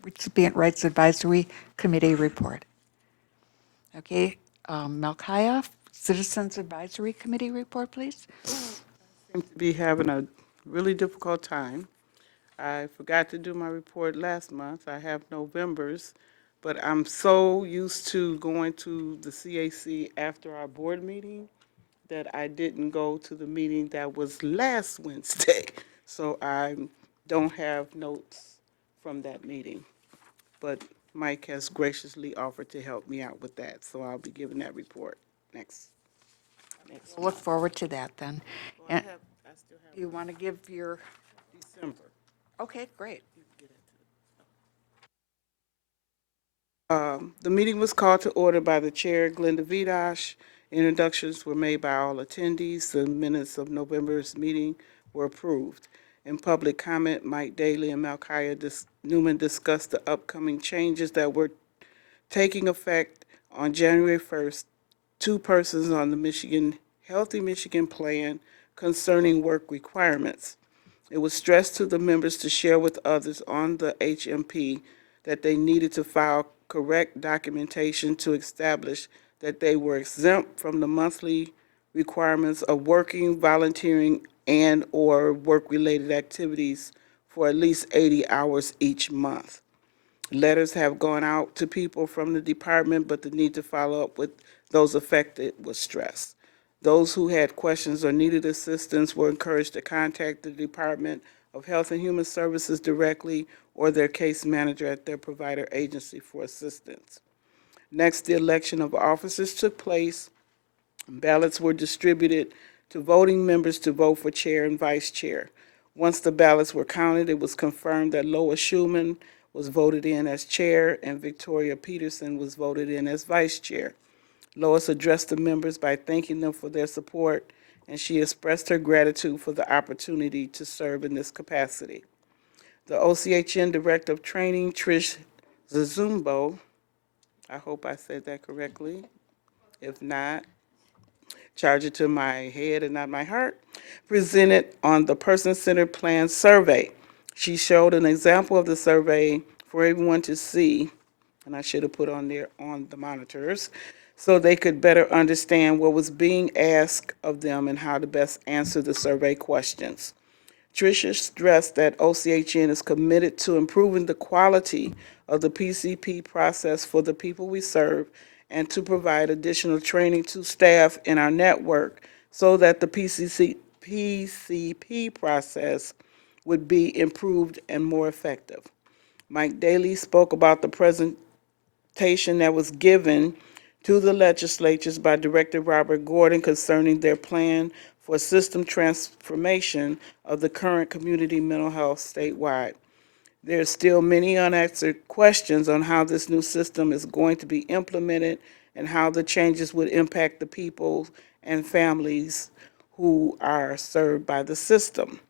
Recipient Rights Advisory Committee report? Okay, Melchiah, Citizens Advisory Committee report, please. Seem to be having a really difficult time. I forgot to do my report last month. I have November's, but I'm so used to going to the CAC after our board meeting that I didn't go to the meeting that was last Wednesday. So I don't have notes from that meeting. But Mike has graciously offered to help me out with that, so I'll be giving that report next We'll look forward to that then. I And still have do you want to give your, December. okay, great. The meeting was called to order by the chair, Glenda Vidash. Introductions were made by all attendees. The minutes of November's meeting were approved. In public comment, Mike Daly and Malchiah Newman discussed the upcoming changes that were taking effect on January 1st. Two persons on the Healthy Michigan Plan concerning work requirements. It was stressed to the members to share with others on the HMP that they needed to file correct documentation to establish that they were exempt from the monthly requirements of working, volunteering, and/or work-related activities for at least 80 hours each month. Letters have gone out to people from the department, but the need to follow up with those affected was stressed. Those who had questions or needed assistance were encouraged to contact the Department of Health and Human Services directly or their case manager at their provider agency for assistance. Next, the election of officers took place. Ballots were distributed to voting members to vote for chair and vice chair. Once the ballots were counted, it was confirmed that Lois Schumann was voted in as chair and Victoria Peterson was voted in as vice chair. Lois addressed the members by thanking them for their support, and she expressed her gratitude for the opportunity to serve in this capacity. The OCHN Director of Training, Trish Zazumbo, I hope I said that correctly. If not, charge it to my head and not my heart, presented on the Person-Centered Plan Survey. She showed an example of the survey for everyone to see, and I should have put on there on the monitors, so they could better understand what was being asked of them and how to best answer the survey questions. Tricia stressed that OCHN is committed to improving the quality of the PCP process for the people we serve and to provide additional training to staff in our network so that the PCP process would be improved and more effective. Mike Daly spoke about the presentation that was given to the legislatures by Director Robert Gordon concerning their plan for system transformation of the current community mental health statewide. There are still many unanswered questions on how this new system is going to be implemented and how the changes would impact the people and families who are served by the system.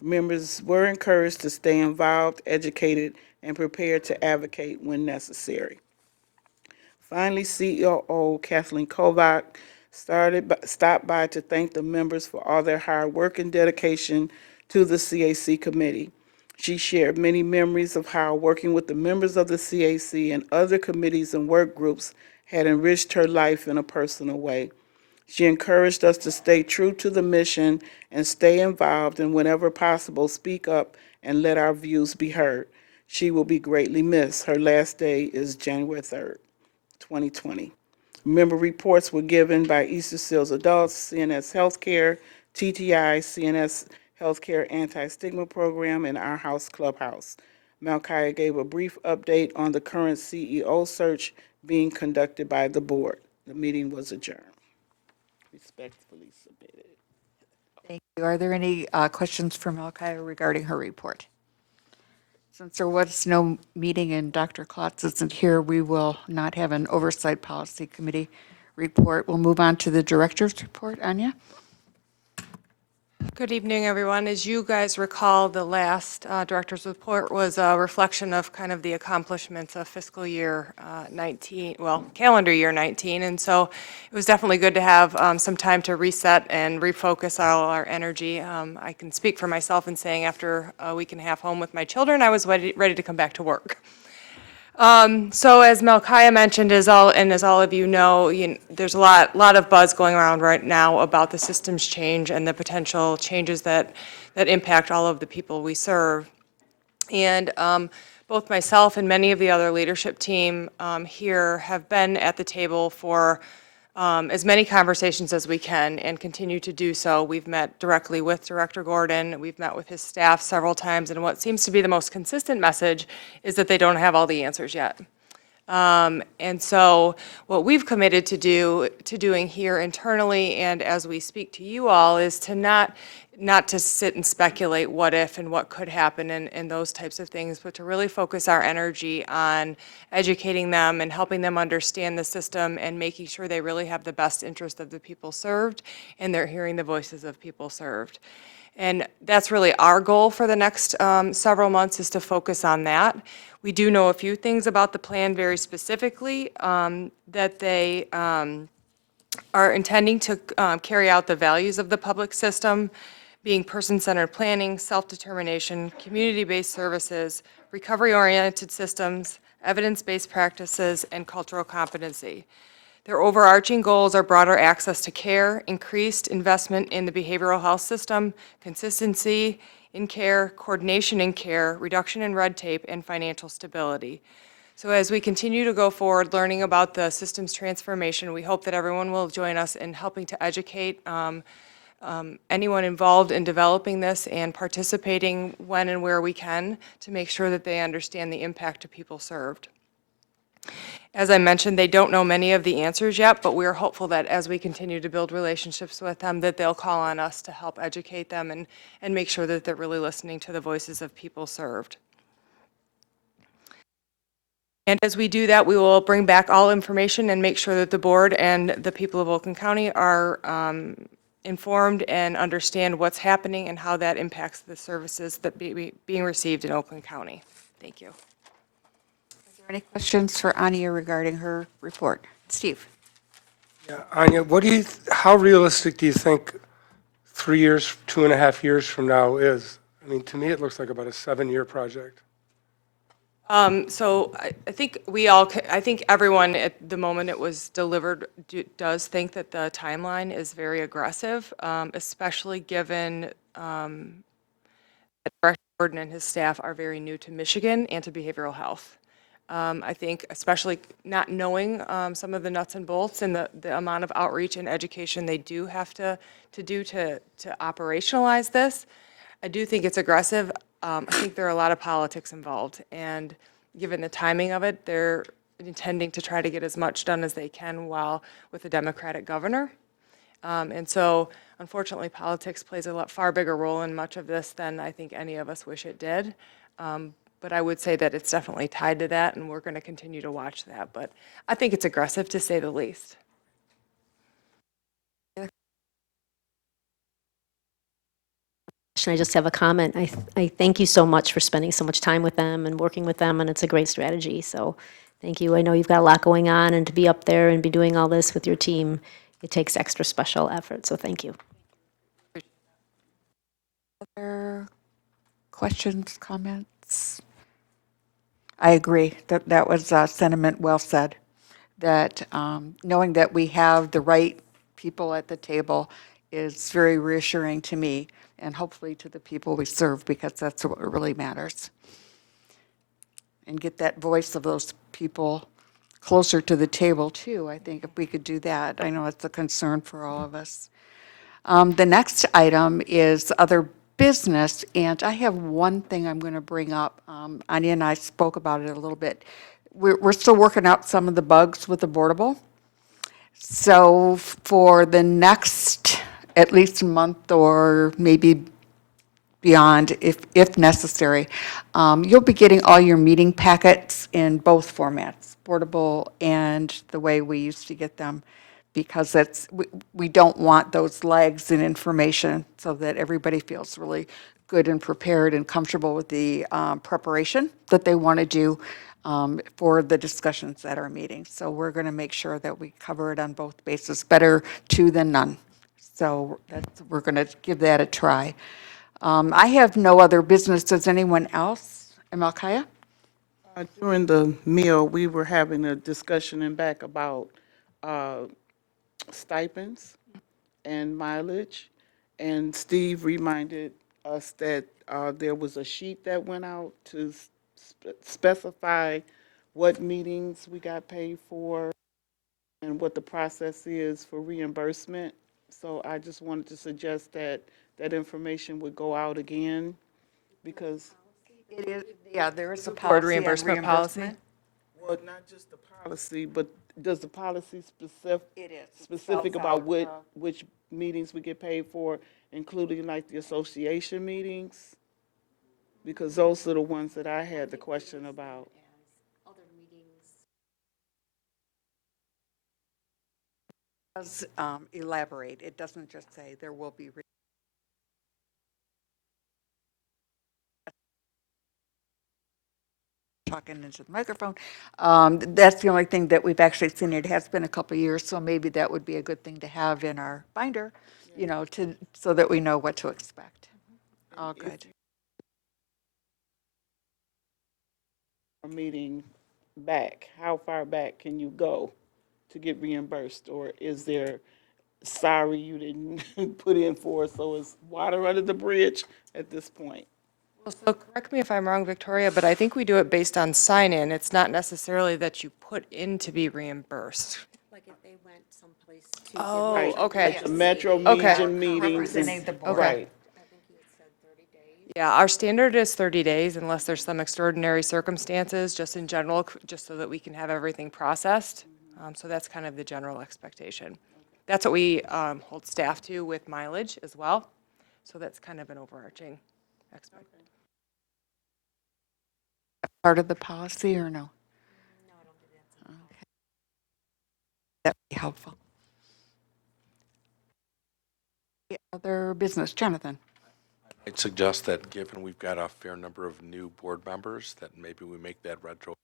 Members were encouraged to stay involved, educated, and prepared to advocate when necessary. Finally, COO Kathleen Kovac stopped by to thank the members for all their hard work and dedication to the CAC committee. She shared many memories of how working with the members of the CAC and other committees and work groups had enriched her life in a personal way. She encouraged us to stay true to the mission and stay involved, and whenever possible, speak up and let our views be heard. She will be greatly missed. Her last day is January 3rd. 2020. Member reports were given by Easter Seals Adults, CNS Healthcare, TTI, CNS Healthcare Anti-Stigma Program, and Our House Clubhouse. Malchiah gave a brief update on the current CEO search being conducted by the board. The meeting was adjourned. Respectfully submitted. Thank you. Are there any questions for Melchiah regarding her report? Since there was no meeting and Dr. Klotz isn't here, we will not have an Oversight Policy Committee report. We'll move on to the Director's report. Anya? Good evening, everyone. As you guys recall, the last director's report was a reflection of kind of the accomplishments of fiscal year 19, well, calendar year 19. And so it was definitely good to have some time to reset and refocus all our energy. I can speak for myself in saying after a week and a half home with my children, I was ready to come back to work. So as Melchiah mentioned, as all of you know, there's a lot of buzz going around right now about the systems change and the potential changes that impact all of the people we serve. And both myself and many of the other leadership team here have been at the table for as many conversations as we can and continue to do so. We've met directly with Director Gordon, we've met with his staff several times, and what seems to be the most consistent message is that they don't have all the answers yet. And so what we've committed to doing here internally and as we speak to you all is to not to sit and speculate what if and what could happen and those types of things, but to really focus our energy on educating them and helping them understand the system and making sure they really have the best interest of the people served and they're hearing the voices of people served. And that's really our goal for the next several months, is to focus on that. We do know a few things about the plan very specifically, that they are intending to carry out the values of the public system, being person-centered planning, self-determination, community-based services, recovery-oriented systems, evidence-based practices, and cultural competency. Their overarching goals are broader access to care, increased investment in the behavioral health system, consistency in care, coordination in care, reduction in red tape, and financial stability. So as we continue to go forward learning about the systems transformation, we hope that everyone will join us in helping to educate anyone involved in developing this and participating when and where we can to make sure that they understand the impact to people served. As I mentioned, they don't know many of the answers yet, but we're hopeful that as we continue to build relationships with them, that they'll call on us to help educate them and make sure that they're really listening to the voices of people served. And as we do that, we will bring back all information and make sure that the board and the people of Oakland County are informed and understand what's happening and how that impacts the services that being received in Oakland County. Thank you. Any questions for Anya regarding her report? Steve? Yeah, Anya, how realistic do you think 3 years, 2.5 years from now is? I mean, to me, it looks like about a 7-year project. So I think I think everyone at the moment it was delivered does think that the timeline is very aggressive, especially given that Director Gordon and his staff are very new to Michigan and to behavioral health. I think especially not knowing some of the nuts and bolts and the amount of outreach and education they do have to do to operationalize this, I do think it's aggressive. I think there are a lot of politics involved, and given the timing of it, they're intending to try to get as much done as they can while with a Democratic governor. And so, unfortunately, politics plays a far bigger role in much of this than I think any of us wish it did. But I would say that it's definitely tied to that, and we're going to continue to watch that. But I think it's aggressive, to say the least. I just have a comment. I thank you so much for spending so much time with them and working with them, and it's a great strategy. So thank you. I know you've got a lot going on, and to be up there and be doing all this with your team, it takes extra special effort. So thank you. Other questions, comments? I agree. That was a sentiment well said. That knowing that we have the right people at the table is very reassuring to me and hopefully to the people we serve, because that's what really matters. And get that voice of those people closer to the table too. I think if we could do that, I know it's a concern for all of us. The next item is other business, and I have one thing I'm going to bring up. Anya and I spoke about it a little bit. We're still working out some of the bugs with the boardable. So for the next at least month or maybe beyond, if necessary, you'll be getting all your meeting packets in both formats, portable and the way we used to get them, because we don't want those lags in information, so that everybody feels really good and prepared and comfortable with the preparation that they want to do for the discussions at our meetings. So we're going to make sure that we cover it on both bases, better two than none. So we're going to give that a try. I have no other business. Does anyone else? Amalkaya? During the meal, we were having a discussion in back about stipends and mileage. And Steve reminded us that there was a sheet that went out to specify what meetings we got paid for and what the process is for reimbursement. So I just wanted to suggest that that information would go out again because, It is, yeah, there is a Board policy on reimbursement policy? reimbursement. well, not just the policy, but does the policy It is. It specific spells about out, which meetings we get paid for, including like the association meetings? Because those are the ones that I had the question about. does elaborate. It doesn't just say there will be. Talking into the microphone. That's the only thing that we've actually seen. It has been a couple of years, so maybe that would be a good thing to have in our binder, so that we know what to expect. All good. A meeting back, how far back can you go to get reimbursed? Or is there, sorry, you didn't put in for it, so it's water under the bridge at this point? So correct me if I'm wrong, Victoria, but I think we do it based on sign-in. It's not necessarily that you put in to be reimbursed. Like if they went someplace to. Oh, Right, okay. like the Metro Okay. Region meetings. Representing the board. Right. Yeah, our standard is 30 days unless there's some extraordinary circumstances, just in general, just so that we can have everything processed. So that's kind of the general expectation. That's what we hold staff to with mileage as well. So that's kind of an overarching expectation. Part of the policy or no? No, I don't think that's. Okay. That'd be helpful. The other business, Jonathan? I'd suggest that given we've got a fair number of new board members, that maybe we make that retro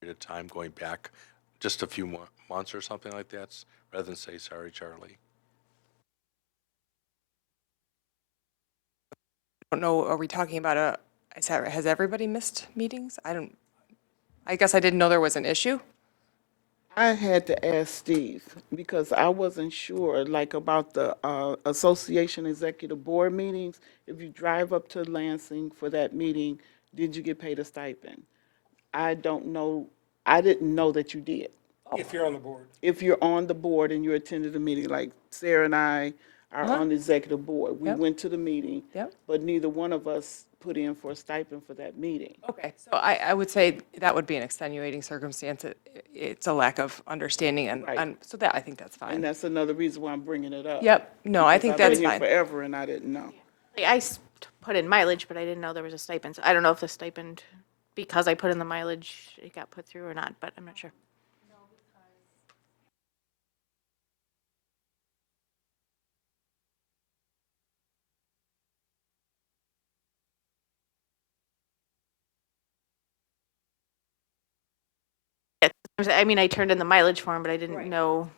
period of time going back just a few months or something like that, rather than say, sorry, Charlie. I don't know, are we talking about has everybody missed meetings? I guess I didn't know there was an issue. I had to ask Steve because I wasn't sure, like about the association executive board meetings. If you drive up to Lansing for that meeting, did you get paid a stipend? I don't know. I didn't know that you did. If you're on the board. If you're on the board and you attended the meeting, like Sarah and I are on the executive board, we Yep. went to the meeting, Yep. but neither one of us put in for a stipend for that meeting. Okay, so I would say that would be an extenuating circumstance. It's a lack of understanding Right. and so that, I think that's And fine. that's another reason why I'm bringing it up. Yep, no, I Because think I've that's been here fine. forever and I didn't know. Put in mileage, but I didn't know there was a stipend. So I don't know if the stipend, because I put in the mileage, it got put through or not, but I'm not sure. I mean, I turned in the mileage form, but I didn't know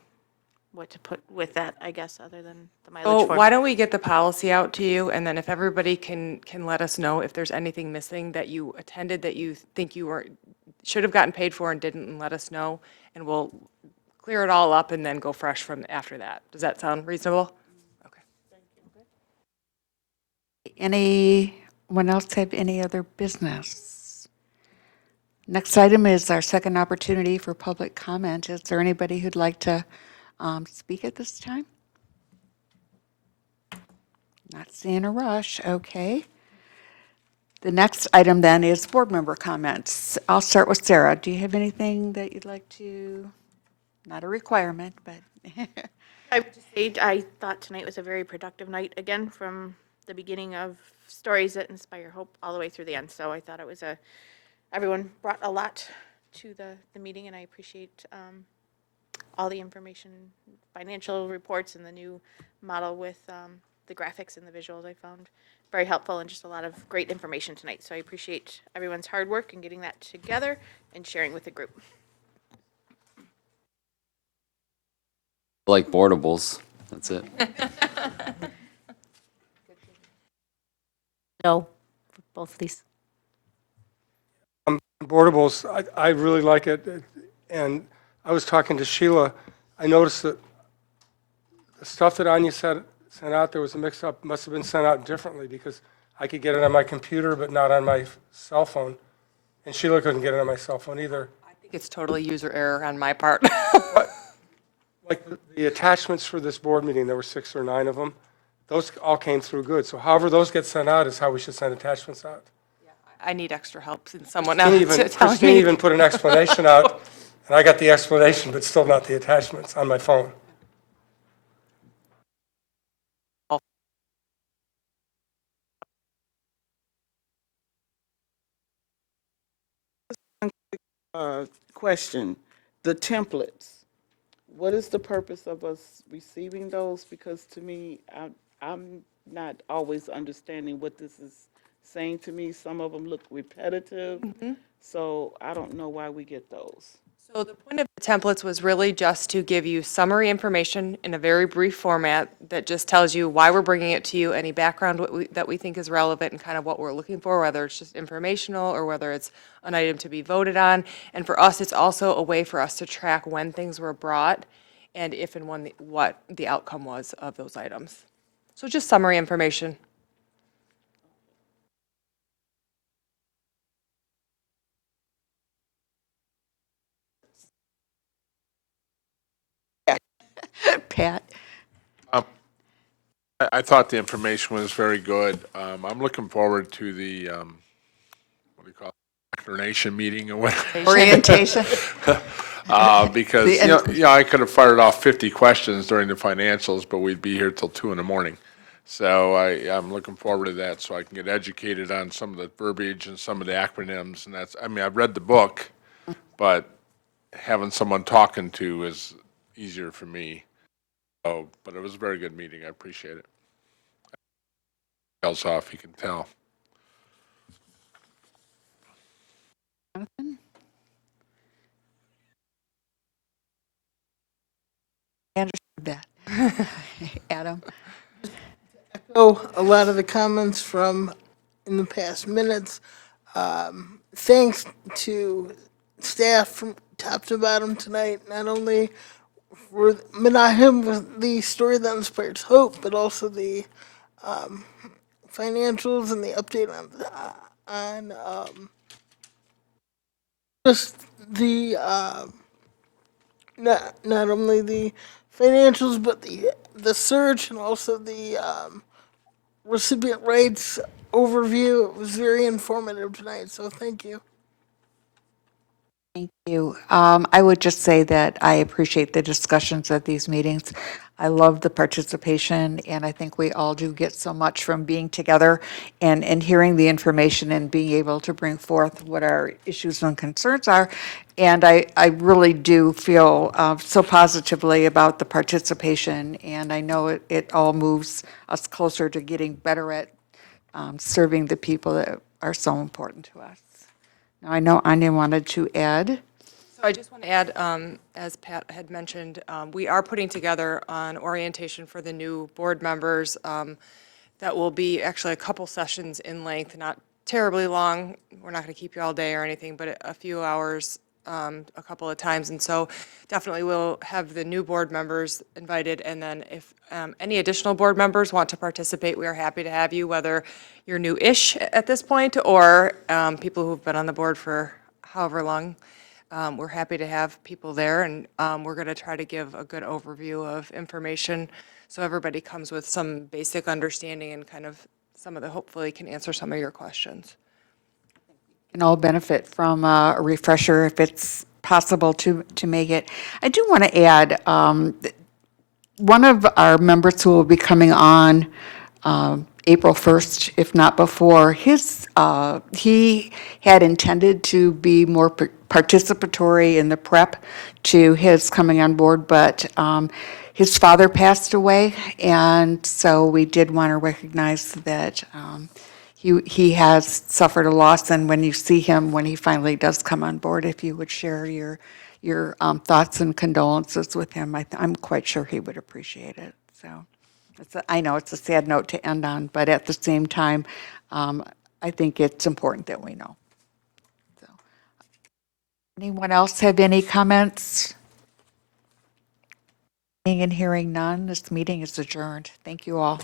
what to put with that, I guess, other than the So mileage form. why don't we get the policy out to you, and then if everybody can let us know if there's anything missing that you attended that you think should have gotten paid for and didn't, and let us know, and we'll clear it all up and then go fresh from after that. Does that sound reasonable? Okay. Anyone else have any other business? Next item is our second opportunity for public comment. Is there anybody who'd like to speak at this time? Not seeing a rush, okay. The next item then is board member comments. I'll start with Sarah. Do you have anything that you'd like to Not a requirement, but I would just say, I thought tonight was a very productive night, again, from the beginning of stories that inspire hope all the way through the end. So I thought it was everyone brought a lot to the meeting, and I appreciate all the information, financial reports, and the new model with the graphics and the visuals I found very helpful, and just a lot of great information tonight. So I appreciate everyone's hard work in getting that together and sharing with the group. Like boardables, that's it. No, for both of these. Boardables, I really like it. And I was talking to Sheila. I noticed that the stuff that Anya sent out, there was a mix-up, must have been sent out differently because I could get it on my computer, but not on my cell phone. And Sheila couldn't get it on my cell phone either. I think it's totally user error on my part. Like the attachments for this board meeting, there were 6 or 9 of them. Those all came through good. So however those get sent out is how we should send attachments out. I need extra help since someone else telling Christine me. even put an explanation out, and I got the explanation, but still not the attachments on my phone. Question, the templates, what is the purpose of us receiving those? Because to me, I'm not always understanding what this is saying to me. Some of them look repetitive, so I don't know why we get those. So the point of the templates was really just to give you summary information in a very brief format that just tells you why we're bringing it to you, any background that we think is relevant, and kind of what we're looking for, whether it's just informational or whether it's an item to be voted on. And for us, it's also a way for us to track when things were brought and if and when, what the outcome was of those items. So just summary information. Pat? I thought the information was very good. I'm looking forward to the, what do you call it, Indoctrination meeting or whatever. Orientation? Because, I could have fired off 50 questions during the financials, but we'd be here till 2 in the morning. So I'm looking forward to that, so I can get educated on some of the verbiage and some of the acronyms, and I've read the book, but having someone talking to is easier for me. So, but it was a very good meeting. I appreciate it. Else off, you can tell. Jonathan? I understood that. Adam? So a lot of the comments from in the past minutes. Thanks to staff from top to bottom tonight, not only for Menachem with the story that inspires hope, but also the financials and the update on just the not only the financials but the search and also the recipient rights overview. It was very informative tonight, so thank you. Thank you. I would just say that I appreciate the discussions at these meetings. I love the participation, and I think we all do get so much from being together and hearing the information and being able to bring forth what our issues and concerns are. And I really do feel so positively about the participation, and I know it all moves us closer to getting better at serving the people that are so important to us. Now, I know Anya wanted to add. So I just want to add, as Pat had mentioned, we are putting together an orientation for the new board members that will be actually a couple sessions in length, not terribly long. We're not going to keep you all day or anything, but a few hours a couple of times. And so definitely we'll have the new board members invited. And then if any additional board members want to participate, we are happy to have you, whether you're new-ish at this point or people who've been on the board for however long. We're happy to have people there, and we're going to try to give a good overview of information so everybody comes with some basic understanding and kind of some of the, hopefully can answer some of your questions. Can all benefit from a refresher if it's possible to make it. I do want to add, one of our members who will be coming on April 1st, if not before, he had intended to be more participatory in the prep to his coming on board, but his father passed away, and so we did want to recognize that he has suffered a loss, and when you see him, when he finally does come on board, if you would share your thoughts and condolences with him, I'm quite sure he would appreciate it. So I know it's a sad note to end on, but at the same time, I think it's important that we know. So, anyone else have any comments? Seeing and hearing none, this meeting is adjourned. Thank you all.